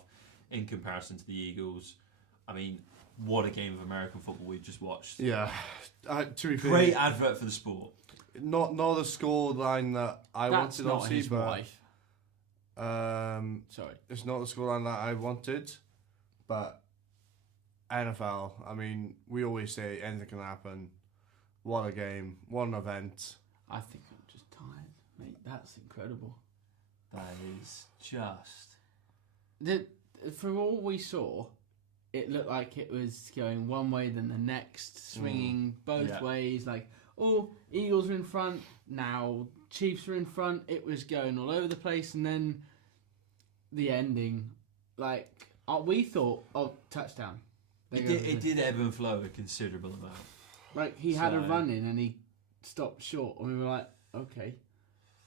in comparison to the Eagles. I mean, what a game of American football we've just watched. Yeah. To be fair, Great advert for the sport. Not the score line that I That's wanted, not obviously, his but wife. Sorry, it's not the scoreline that I wanted, but NFL. I mean, we always say anything can happen. What a game! What an event! I think I'm just tired, mate. That's incredible. That is just... From all we saw, it looked like it was going one way, then the next, swinging both ways. Like, oh, Eagles are in front, now Chiefs are in front. It was going all over the place, and then the ending, like, we thought, touchdown. It did ebb and flow a considerable amount. Like, he had a run in and he stopped short, and we were like, okay.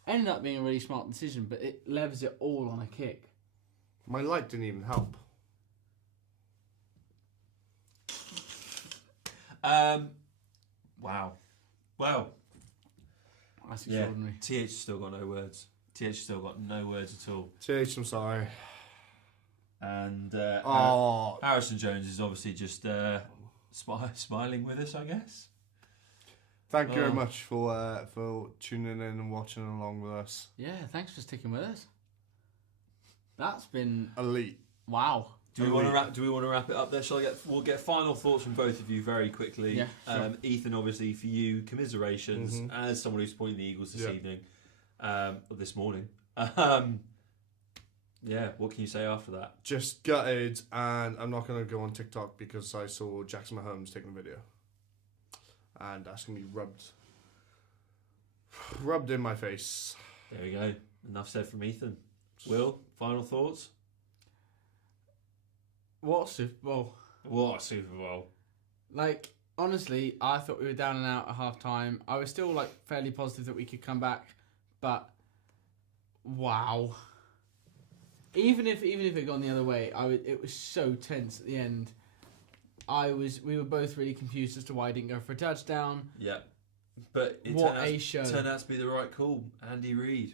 Ended up being a really smart decision, but it levers it all on a kick. My light didn't even help. Wow. Well, That's extraordinary. TH still got no words. TH still got no words at all. TH, I'm sorry. And Oh, Harrison Jones is obviously just smiling with us, I guess. thank you very much for tuning in and watching along with us. Yeah, thanks for sticking with us. That's been Elite. wow. Do we want to wrap it up there? We'll get final thoughts from both of you very quickly. Yeah, sure. Ethan, obviously for you, commiserations as someone who's supporting the Eagles this evening, or this morning. Yeah, what can you say after that? Just gutted, and I'm not going to go on TikTok because I saw Jackson Mahomes taking a video. And that's going to be rubbed in my face. There we go. Enough said from Ethan. Will, final thoughts? What Super Bowl? What a Super Bowl. Like, honestly, I thought we were down and out at half time. I was still like fairly positive that we could come back, but wow. Even if it had gone the other way, it was so tense at the end. We were both really confused as to why I didn't go for a touchdown. Yeah. But it turned out to be the right call. Andy Reid,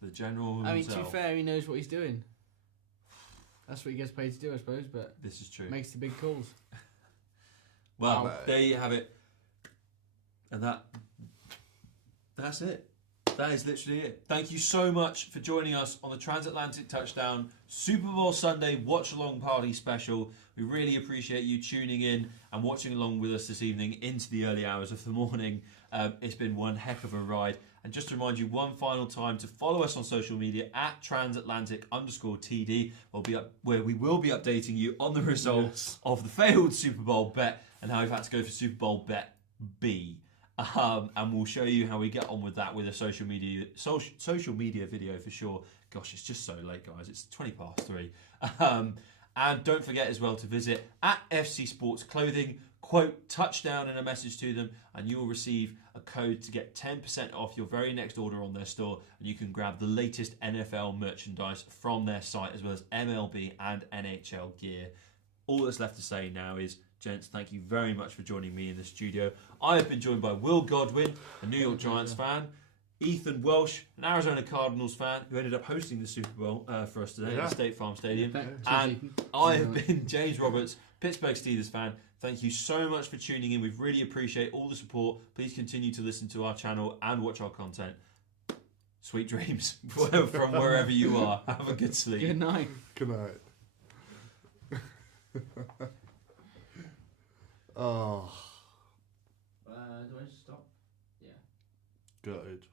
the general himself. I mean, to be fair, he knows what he's doing. That's what he gets paid to do, I suppose, but this is true. Makes the big calls. Well, there you have it. And that's it. That is literally it. Thank you so much for joining us on the Transatlantic Touchdown Super Bowl Sunday watch-along party special. We really appreciate you tuning in and watching along with us this evening into the early hours of the morning. It's been one heck of a ride. And just to remind you one final time to follow us on social media at transatlantic_TD, where we will be updating you on the results of the failed Super Bowl bet and how we've had to go for Super Bowl bet B. And we'll show you how we get on with that with a social media video for sure. Gosh, it's just so late, guys. It's 3:20. And don't forget as well to visit at FC Sports Clothing. Quote touchdown in a message to them, and you will receive a code to get 10% off your very next order on their store. And you can grab the latest NFL merchandise from their site, as well as MLB and NHL gear. all that's left to say now is, gents, thank you very much for joining me in the studio. I have been joined by Will Godwin, a New York Giants fan, Ethan Welsh, an Arizona Cardinals fan, who ended up hosting the Super Bowl for us today at State Farm Stadium. And I have been James Roberts, Pittsburgh Steelers fan. Thank you so much for tuning in. We really appreciate all the support. Please continue to listen to our channel and watch our content. Sweet dreams from wherever you are. Have a good sleep. Good night. Good night. Oh. Do I just stop? Yeah. Good.